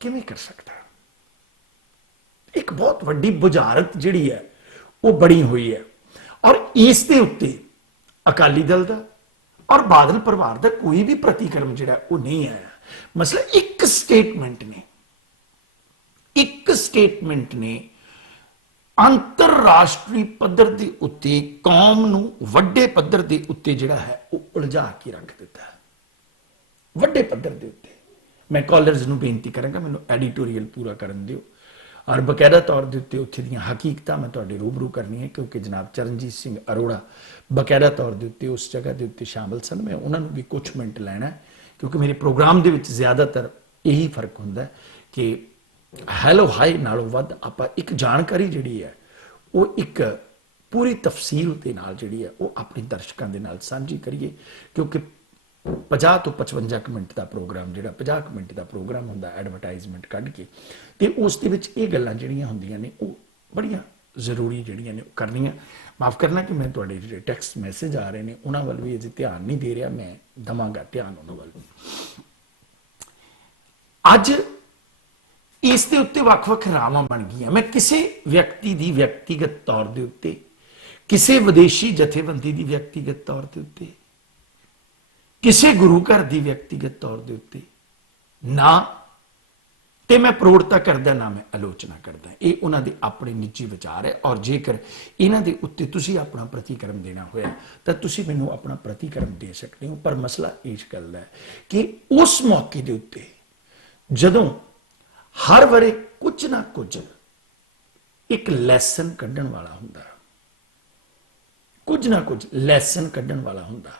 ਕਿਵੇਂ ਕਰ ਸਕਦਾ? ਇੱਕ ਬਹੁਤ ਵੱਡੀ ਬੁਝਾਰਤ ਜਿਹੜੀ ਹੈ ਉਹ ਬਣੀ ਹੋਈ ਹੈ, ਔਰ ਇਸ ਦੇ ਉੱਤੇ ਅਕਾਲੀ ਦਲ ਦਾ ਔਰ ਬਾਦਲ ਪਰਿਵਾਰ ਦਾ ਕੋਈ ਵੀ ਪ੍ਰਤੀਕਰਮ ਜਿਹੜਾ ਉਹ ਨਹੀਂ ਆਇਆ। ਮਸਲਾ ਇੱਕ ਸਟੇਟਮੈਂਟ ਨੇ ਅੰਤਰਰਾਸ਼ਟਰੀ ਪੱਧਰ ਦੇ ਉੱਤੇ ਕੌਮ ਨੂੰ ਵੱਡੇ ਪੱਧਰ ਦੇ ਉੱਤੇ ਜਿਹੜਾ ਹੈ ਉਹ ਉਲਝਾ ਕੇ ਰੱਖ ਦਿੱਤਾ ਹੈ। ਵੱਡੇ ਪੱਧਰ ਦੇ ਉੱਤੇ ਮੈਂ ਕਾਲਰਸ ਨੂੰ ਬੇਨਤੀ ਕਰਾਂਗਾ ਮੈਨੂੰ ਐਡੀਟੋਰੀਅਲ ਪੂਰਾ ਕਰਨ ਦਿਓ, ਔਰ ਬਕਾਇਦਾ ਤੌਰ ਦੇ ਉੱਤੇ ਉੱਥੇ ਦੀਆਂ ਹਕੀਕਤਾਂ ਮੈਂ ਤੁਹਾਡੇ ਰੂਬਰੂ ਕਰਨੀ ਹੈ, ਕਿਉਂਕਿ ਜਨਾਬ ਚਰਨਜੀਤ ਸਿੰਘ ਅਰੋੜਾ ਬਕਾਇਦਾ ਤੌਰ ਦੇ ਉੱਤੇ ਉਸ ਜਗ੍ਹਾ ਦੇ ਉੱਤੇ ਸ਼ਾਮਲ ਸਨ। ਮੈਂ ਉਹਨਾਂ ਨੂੰ ਵੀ ਕੁਝ ਮਿੰਟ ਲੈਣਾ, ਕਿਉਂਕਿ ਮੇਰੇ ਪ੍ਰੋਗਰਾਮ ਦੇ ਵਿੱਚ ਜ਼ਿਆਦਾਤਰ ਇਹੀ ਫਰਕ ਹੁੰਦਾ ਕਿ ਹੈਲੋ ਹਾਈ ਨਾਲੋਂ ਵੱਧ ਆਪਾਂ ਇੱਕ ਜਾਣਕਾਰੀ ਜਿਹੜੀ ਹੈ ਉਹ ਇੱਕ ਪੂਰੀ ਤਫਸੀਲ ਦੇ ਨਾਲ ਜਿਹੜੀ ਹੈ ਉਹ ਆਪਣੇ ਦਰਸ਼ਕਾਂ ਦੇ ਨਾਲ ਸਾਂਝੀ ਕਰੀਏ, ਕਿਉਂਕਿ 50 ਤੋਂ 55 ਮਿੰਟ ਦਾ ਪ੍ਰੋਗਰਾਮ ਜਿਹੜਾ 50 ਮਿੰਟ ਦਾ ਪ੍ਰੋਗਰਾਮ ਹੁੰਦਾ ਐਡਵਰਟਾਈਜ਼ਮੈਂਟ ਕੱਢ ਕੇ, ਤੇ ਉਸ ਦੇ ਵਿੱਚ ਇਹ ਗੱਲਾਂ ਜਿਹੜੀਆਂ ਹੁੰਦੀਆਂ ਨੇ ਉਹ ਬੜੀਆਂ ਜ਼ਰੂਰੀ ਜਿਹੜੀਆਂ ਨੇ ਉਹ ਕਰਨੀਆਂ। ਮਾਫ ਕਰਨਾ ਕਿ ਮੈਂ ਤੁਹਾਡੇ ਜਿਹੜੇ ਟੈਕਸਟ ਮੈਸੇਜ ਆ ਰਹੇ ਨੇ ਉਹਨਾਂ ਵੱਲ ਵੀ ਅਜੇ ਧਿਆਨ ਨਹੀਂ ਦੇ ਰਿਹਾ, ਮੈਂ ਦਵਾਂਗਾ ਧਿਆਨ ਉਹਨਾਂ ਵੱਲ। ਅੱਜ ਇਸ ਦੇ ਉੱਤੇ ਵੱਖ-ਵੱਖ ਰਾਵਾਂ ਬਣ ਗਈਆਂ। ਮੈਂ ਕਿਸੇ ਵਿਅਕਤੀ ਦੀ ਵਿਅਕਤੀਗਤ ਤੌਰ ਦੇ ਉੱਤੇ, ਕਿਸੇ ਵਿਦੇਸ਼ੀ ਜਥੇਬੰਦੀ ਦੀ ਵਿਅਕਤੀਗਤ ਤੌਰ ਦੇ ਉੱਤੇ, ਕਿਸੇ ਗੁਰੂ ਘਰ ਦੀ ਵਿਅਕਤੀਗਤ ਤੌਰ ਦੇ ਉੱਤੇ ਨਾ ਤੇ ਮੈਂ ਪ੍ਰੋੜਤਾ ਕਰਦਾ ਨਾ ਮੈਂ ਆਲੋਚਨਾ ਕਰਦਾ। ਇਹ ਉਹਨਾਂ ਦੇ ਆਪਣੇ ਨਿੱਜੀ ਵਿਚਾਰ ਹੈ, ਔਰ ਜੇਕਰ ਇਹਨਾਂ ਦੇ ਉੱਤੇ ਤੁਸੀਂ ਆਪਣਾ ਪ੍ਰਤੀਕਰਮ ਦੇਣਾ ਹੋਇਆ ਤਾਂ ਤੁਸੀਂ ਮੈਨੂੰ ਆਪਣਾ ਪ੍ਰਤੀਕਰਮ ਦੇ ਸਕਦੇ ਹੋ। ਪਰ ਮਸਲਾ ਇਸ ਗੱਲ ਦਾ ਹੈ ਕਿ ਉਸ ਮੌਕੇ ਦੇ ਉੱਤੇ ਜਦੋਂ ਹਰ ਵਾਰੇ ਕੁਝ ਨਾ ਕੁਝ ਇੱਕ ਲੈਸਨ ਕੱਢਣ ਵਾਲਾ ਹੁੰਦਾ, ਕੁਝ ਨਾ ਕੁਝ ਲੈਸਨ ਕੱਢਣ ਵਾਲਾ ਹੁੰਦਾ,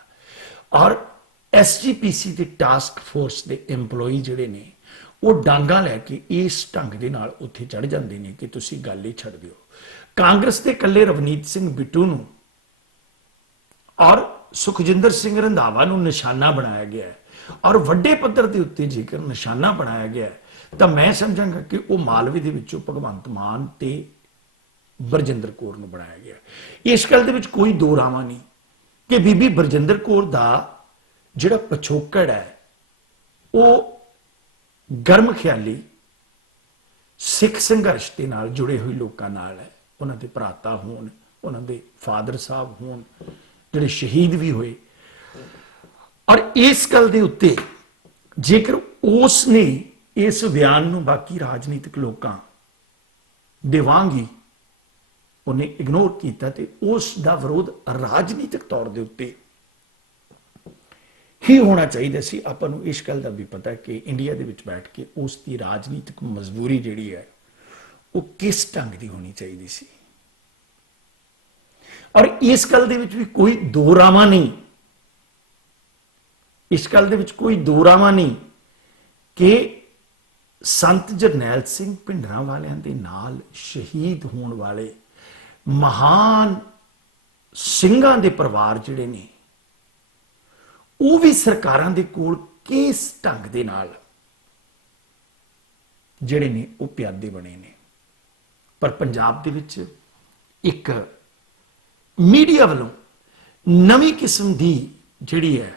ਔਰ ਐਸਜੀਪੀਸੀ ਦੇ ਟਾਸਕ ਫੋਰਸ ਦੇ EMPLOYEE ਜਿਹੜੇ ਨੇ ਉਹ ਡਾਂਗਾ ਲੈ ਕੇ ਇਸ ਢੰਗ ਦੇ ਨਾਲ ਉੱਥੇ ਚੜ ਜਾਂਦੇ ਨੇ ਕਿ ਤੁਸੀਂ ਗੱਲ ਹੀ ਛੱਡ ਦਿਓ। ਕਾਂਗਰਸ ਦੇ ਇਕੱਲੇ ਰਵਨੀਤ ਸਿੰਘ ਬਿੱਟੂ ਨੂੰ ਔਰ ਸੁਖਜਿੰਦਰ ਸਿੰਘ ਰੰਧਾਵਾ ਨੂੰ ਨਿਸ਼ਾਨਾ ਬਣਾਇਆ ਗਿਆ ਹੈ, ਔਰ ਵੱਡੇ ਪੱਧਰ ਦੇ ਉੱਤੇ ਜੇਕਰ ਨਿਸ਼ਾਨਾ ਬਣਾਇਆ ਗਿਆ ਤਾਂ ਮੈਂ ਸਮਝਾਂਗਾ ਕਿ ਉਹ ਮਾਲਵੇ ਦੇ ਵਿੱਚੋਂ ਭਗਵੰਤ ਮਾਨ ਤੇ ਬਰਜਿੰਦਰ ਕੌਰ ਨੂੰ ਬਣਾਇਆ ਗਿਆ। ਇਸ ਗੱਲ ਦੇ ਵਿੱਚ ਕੋਈ ਦੋ ਰਾਵਾਂ ਨਹੀਂ ਕਿ ਬੀਬੀ ਬਰਜਿੰਦਰ ਕੌਰ ਦਾ ਜਿਹੜਾ ਪਿਛੋਕੜ ਹੈ ਉਹ ਗਰਮ ਖਿਆਲੀ ਸਿੱਖ ਸੰਘਰਸ਼ ਦੇ ਨਾਲ ਜੁੜੇ ਹੋਏ ਲੋਕਾਂ ਨਾਲ ਹੈ। ਉਹਨਾਂ ਦੇ ਭਰਾਤਾ ਹੋਣ, ਉਹਨਾਂ ਦੇ ਫਾਦਰ ਸਾਹਿਬ ਹੋਣ ਜਿਹੜੇ ਸ਼ਹੀਦ ਵੀ ਹੋਏ, ਔਰ ਇਸ ਗੱਲ ਦੇ ਉੱਤੇ ਜੇਕਰ ਉਸ ਨੇ ਇਸ ਬਿਆਨ ਨੂੰ ਬਾਕੀ ਰਾਜਨੀਤਿਕ ਲੋਕਾਂ ਦੇ ਵਾਂਗ ਹੀ ਉਹਨੇ ਇਗਨੋਰ ਕੀਤਾ ਤੇ ਉਸ ਦਾ ਵਿਰੋਧ ਰਾਜਨੀਤਿਕ ਤੌਰ ਦੇ ਉੱਤੇ ਹੀ ਹੋਣਾ ਚਾਹੀਦਾ ਸੀ। ਆਪਾਂ ਨੂੰ ਇਸ ਗੱਲ ਦਾ ਵੀ ਪਤਾ ਕਿ ਇੰਡੀਆ ਦੇ ਵਿੱਚ ਬੈਠ ਕੇ ਉਸ ਦੀ ਰਾਜਨੀਤਿਕ ਮਜਬੂਰੀ ਜਿਹੜੀ ਹੈ ਉਹ ਕਿਸ ਢੰਗ ਦੀ ਹੋਣੀ ਚਾਹੀਦੀ ਸੀ, ਔਰ ਇਸ ਗੱਲ ਦੇ ਵਿੱਚ ਵੀ ਕੋਈ ਦੋ ਰਾਵਾਂ ਨਹੀਂ, ਇਸ ਗੱਲ ਦੇ ਵਿੱਚ ਕੋਈ ਦੋ ਰਾਵਾਂ ਨਹੀਂ ਕਿ ਸੰਤ ਜਰਨੈਲ ਸਿੰਘ ਭਿੰਡਰਾਂ ਵਾਲਿਆਂ ਦੇ ਨਾਲ ਸ਼ਹੀਦ ਹੋਣ ਵਾਲੇ ਮਹਾਨ ਸਿੰਘਾਂ ਦੇ ਪਰਿਵਾਰ ਜਿਹੜੇ ਨੇ ਉਹ ਵੀ ਸਰਕਾਰਾਂ ਦੇ ਕੋਲ ਕਿਸ ਢੰਗ ਦੇ ਨਾਲ ਜਿਹੜੇ ਨੇ ਉਹ ਪਿਆਦੇ ਬਣੇ ਨੇ। ਪਰ ਪੰਜਾਬ ਦੇ ਵਿੱਚ ਇੱਕ ਮੀਡੀਆ ਵੱਲੋਂ ਨਵੀਂ ਕਿਸਮ ਦੀ ਜਿਹੜੀ ਹੈ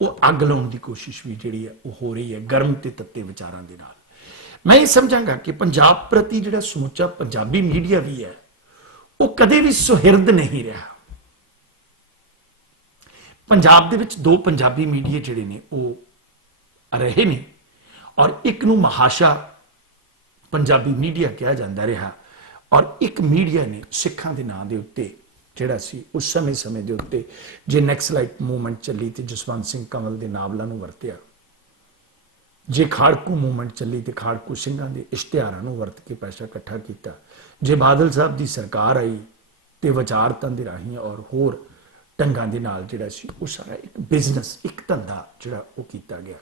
ਉਹ ਅੱਗ ਲਾਉਣ ਦੀ ਕੋਸ਼ਿਸ਼ ਵੀ ਜਿਹੜੀ ਹੈ ਉਹ ਹੋ ਰਹੀ ਹੈ ਗਰਮ ਤੇ ਤੱਤੇ ਵਿਚਾਰਾਂ ਦੇ ਨਾਲ। ਮੈਂ ਇਹ ਸਮਝਾਂਗਾ ਕਿ ਪੰਜਾਬ ਪ੍ਰਤੀ ਜਿਹੜਾ ਸਮੁੱਚਾ ਪੰਜਾਬੀ ਮੀਡੀਆ ਵੀ ਹੈ ਉਹ ਕਦੇ ਵੀ ਸੁਹਿਰਦ ਨਹੀਂ ਰਿਹਾ। ਪੰਜਾਬ ਦੇ ਵਿੱਚ ਦੋ ਪੰਜਾਬੀ ਮੀਡੀਆ ਜਿਹੜੇ ਨੇ ਉਹ ਰਹੇ ਨੇ ਔਰ ਇੱਕ ਨੂੰ ਮਹਾਸ਼ਾ ਪੰਜਾਬੀ ਮੀਡੀਆ ਕਿਹਾ ਜਾਂਦਾ ਰਿਹਾ ਔਰ ਇੱਕ ਮੀਡੀਆ ਨੇ ਸਿੱਖਾਂ ਦੇ ਨਾਂ ਦੇ ਉੱਤੇ ਜਿਹੜਾ ਸੀ ਉਸ ਸਮੇਂ ਦੇ ਉੱਤੇ ਜੇ ਨੈਕਸਲਾਈਟ ਮੂਵਮੈਂਟ ਚੱਲੀ ਤੇ ਜਸਵੰਤ ਸਿੰਘ ਕੰਵਲ ਦੇ ਨਾਵਲਾਂ ਨੂੰ ਵਰਤਿਆ, ਜੇ ਖਾੜਕੂ ਮੂਵਮੈਂਟ ਚੱਲੀ ਤੇ ਖਾੜਕੂ ਸਿੰਘਾਂ ਦੇ ਇਸ਼ਤਿਹਾਰਾਂ ਨੂੰ ਵਰਤ ਕੇ ਪੈਸਾ ਇਕੱਠਾ ਕੀਤਾ, ਜੇ ਬਾਦਲ ਸਾਹਿਬ ਦੀ ਸਰਕਾਰ ਆਈ ਤੇ ਵਿਚਾਰਤਾਂ ਦੇ ਰਾਹੀਂ ਔਰ ਹੋਰ ਢੰਗਾਂ ਦੇ ਨਾਲ ਜਿਹੜਾ ਸੀ ਉਹ ਸਾਰਾ ਇੱਕ ਬਿਜ਼ਨਸ, ਇੱਕ ਧੰਦਾ ਜਿਹੜਾ ਉਹ ਕੀਤਾ ਗਿਆ।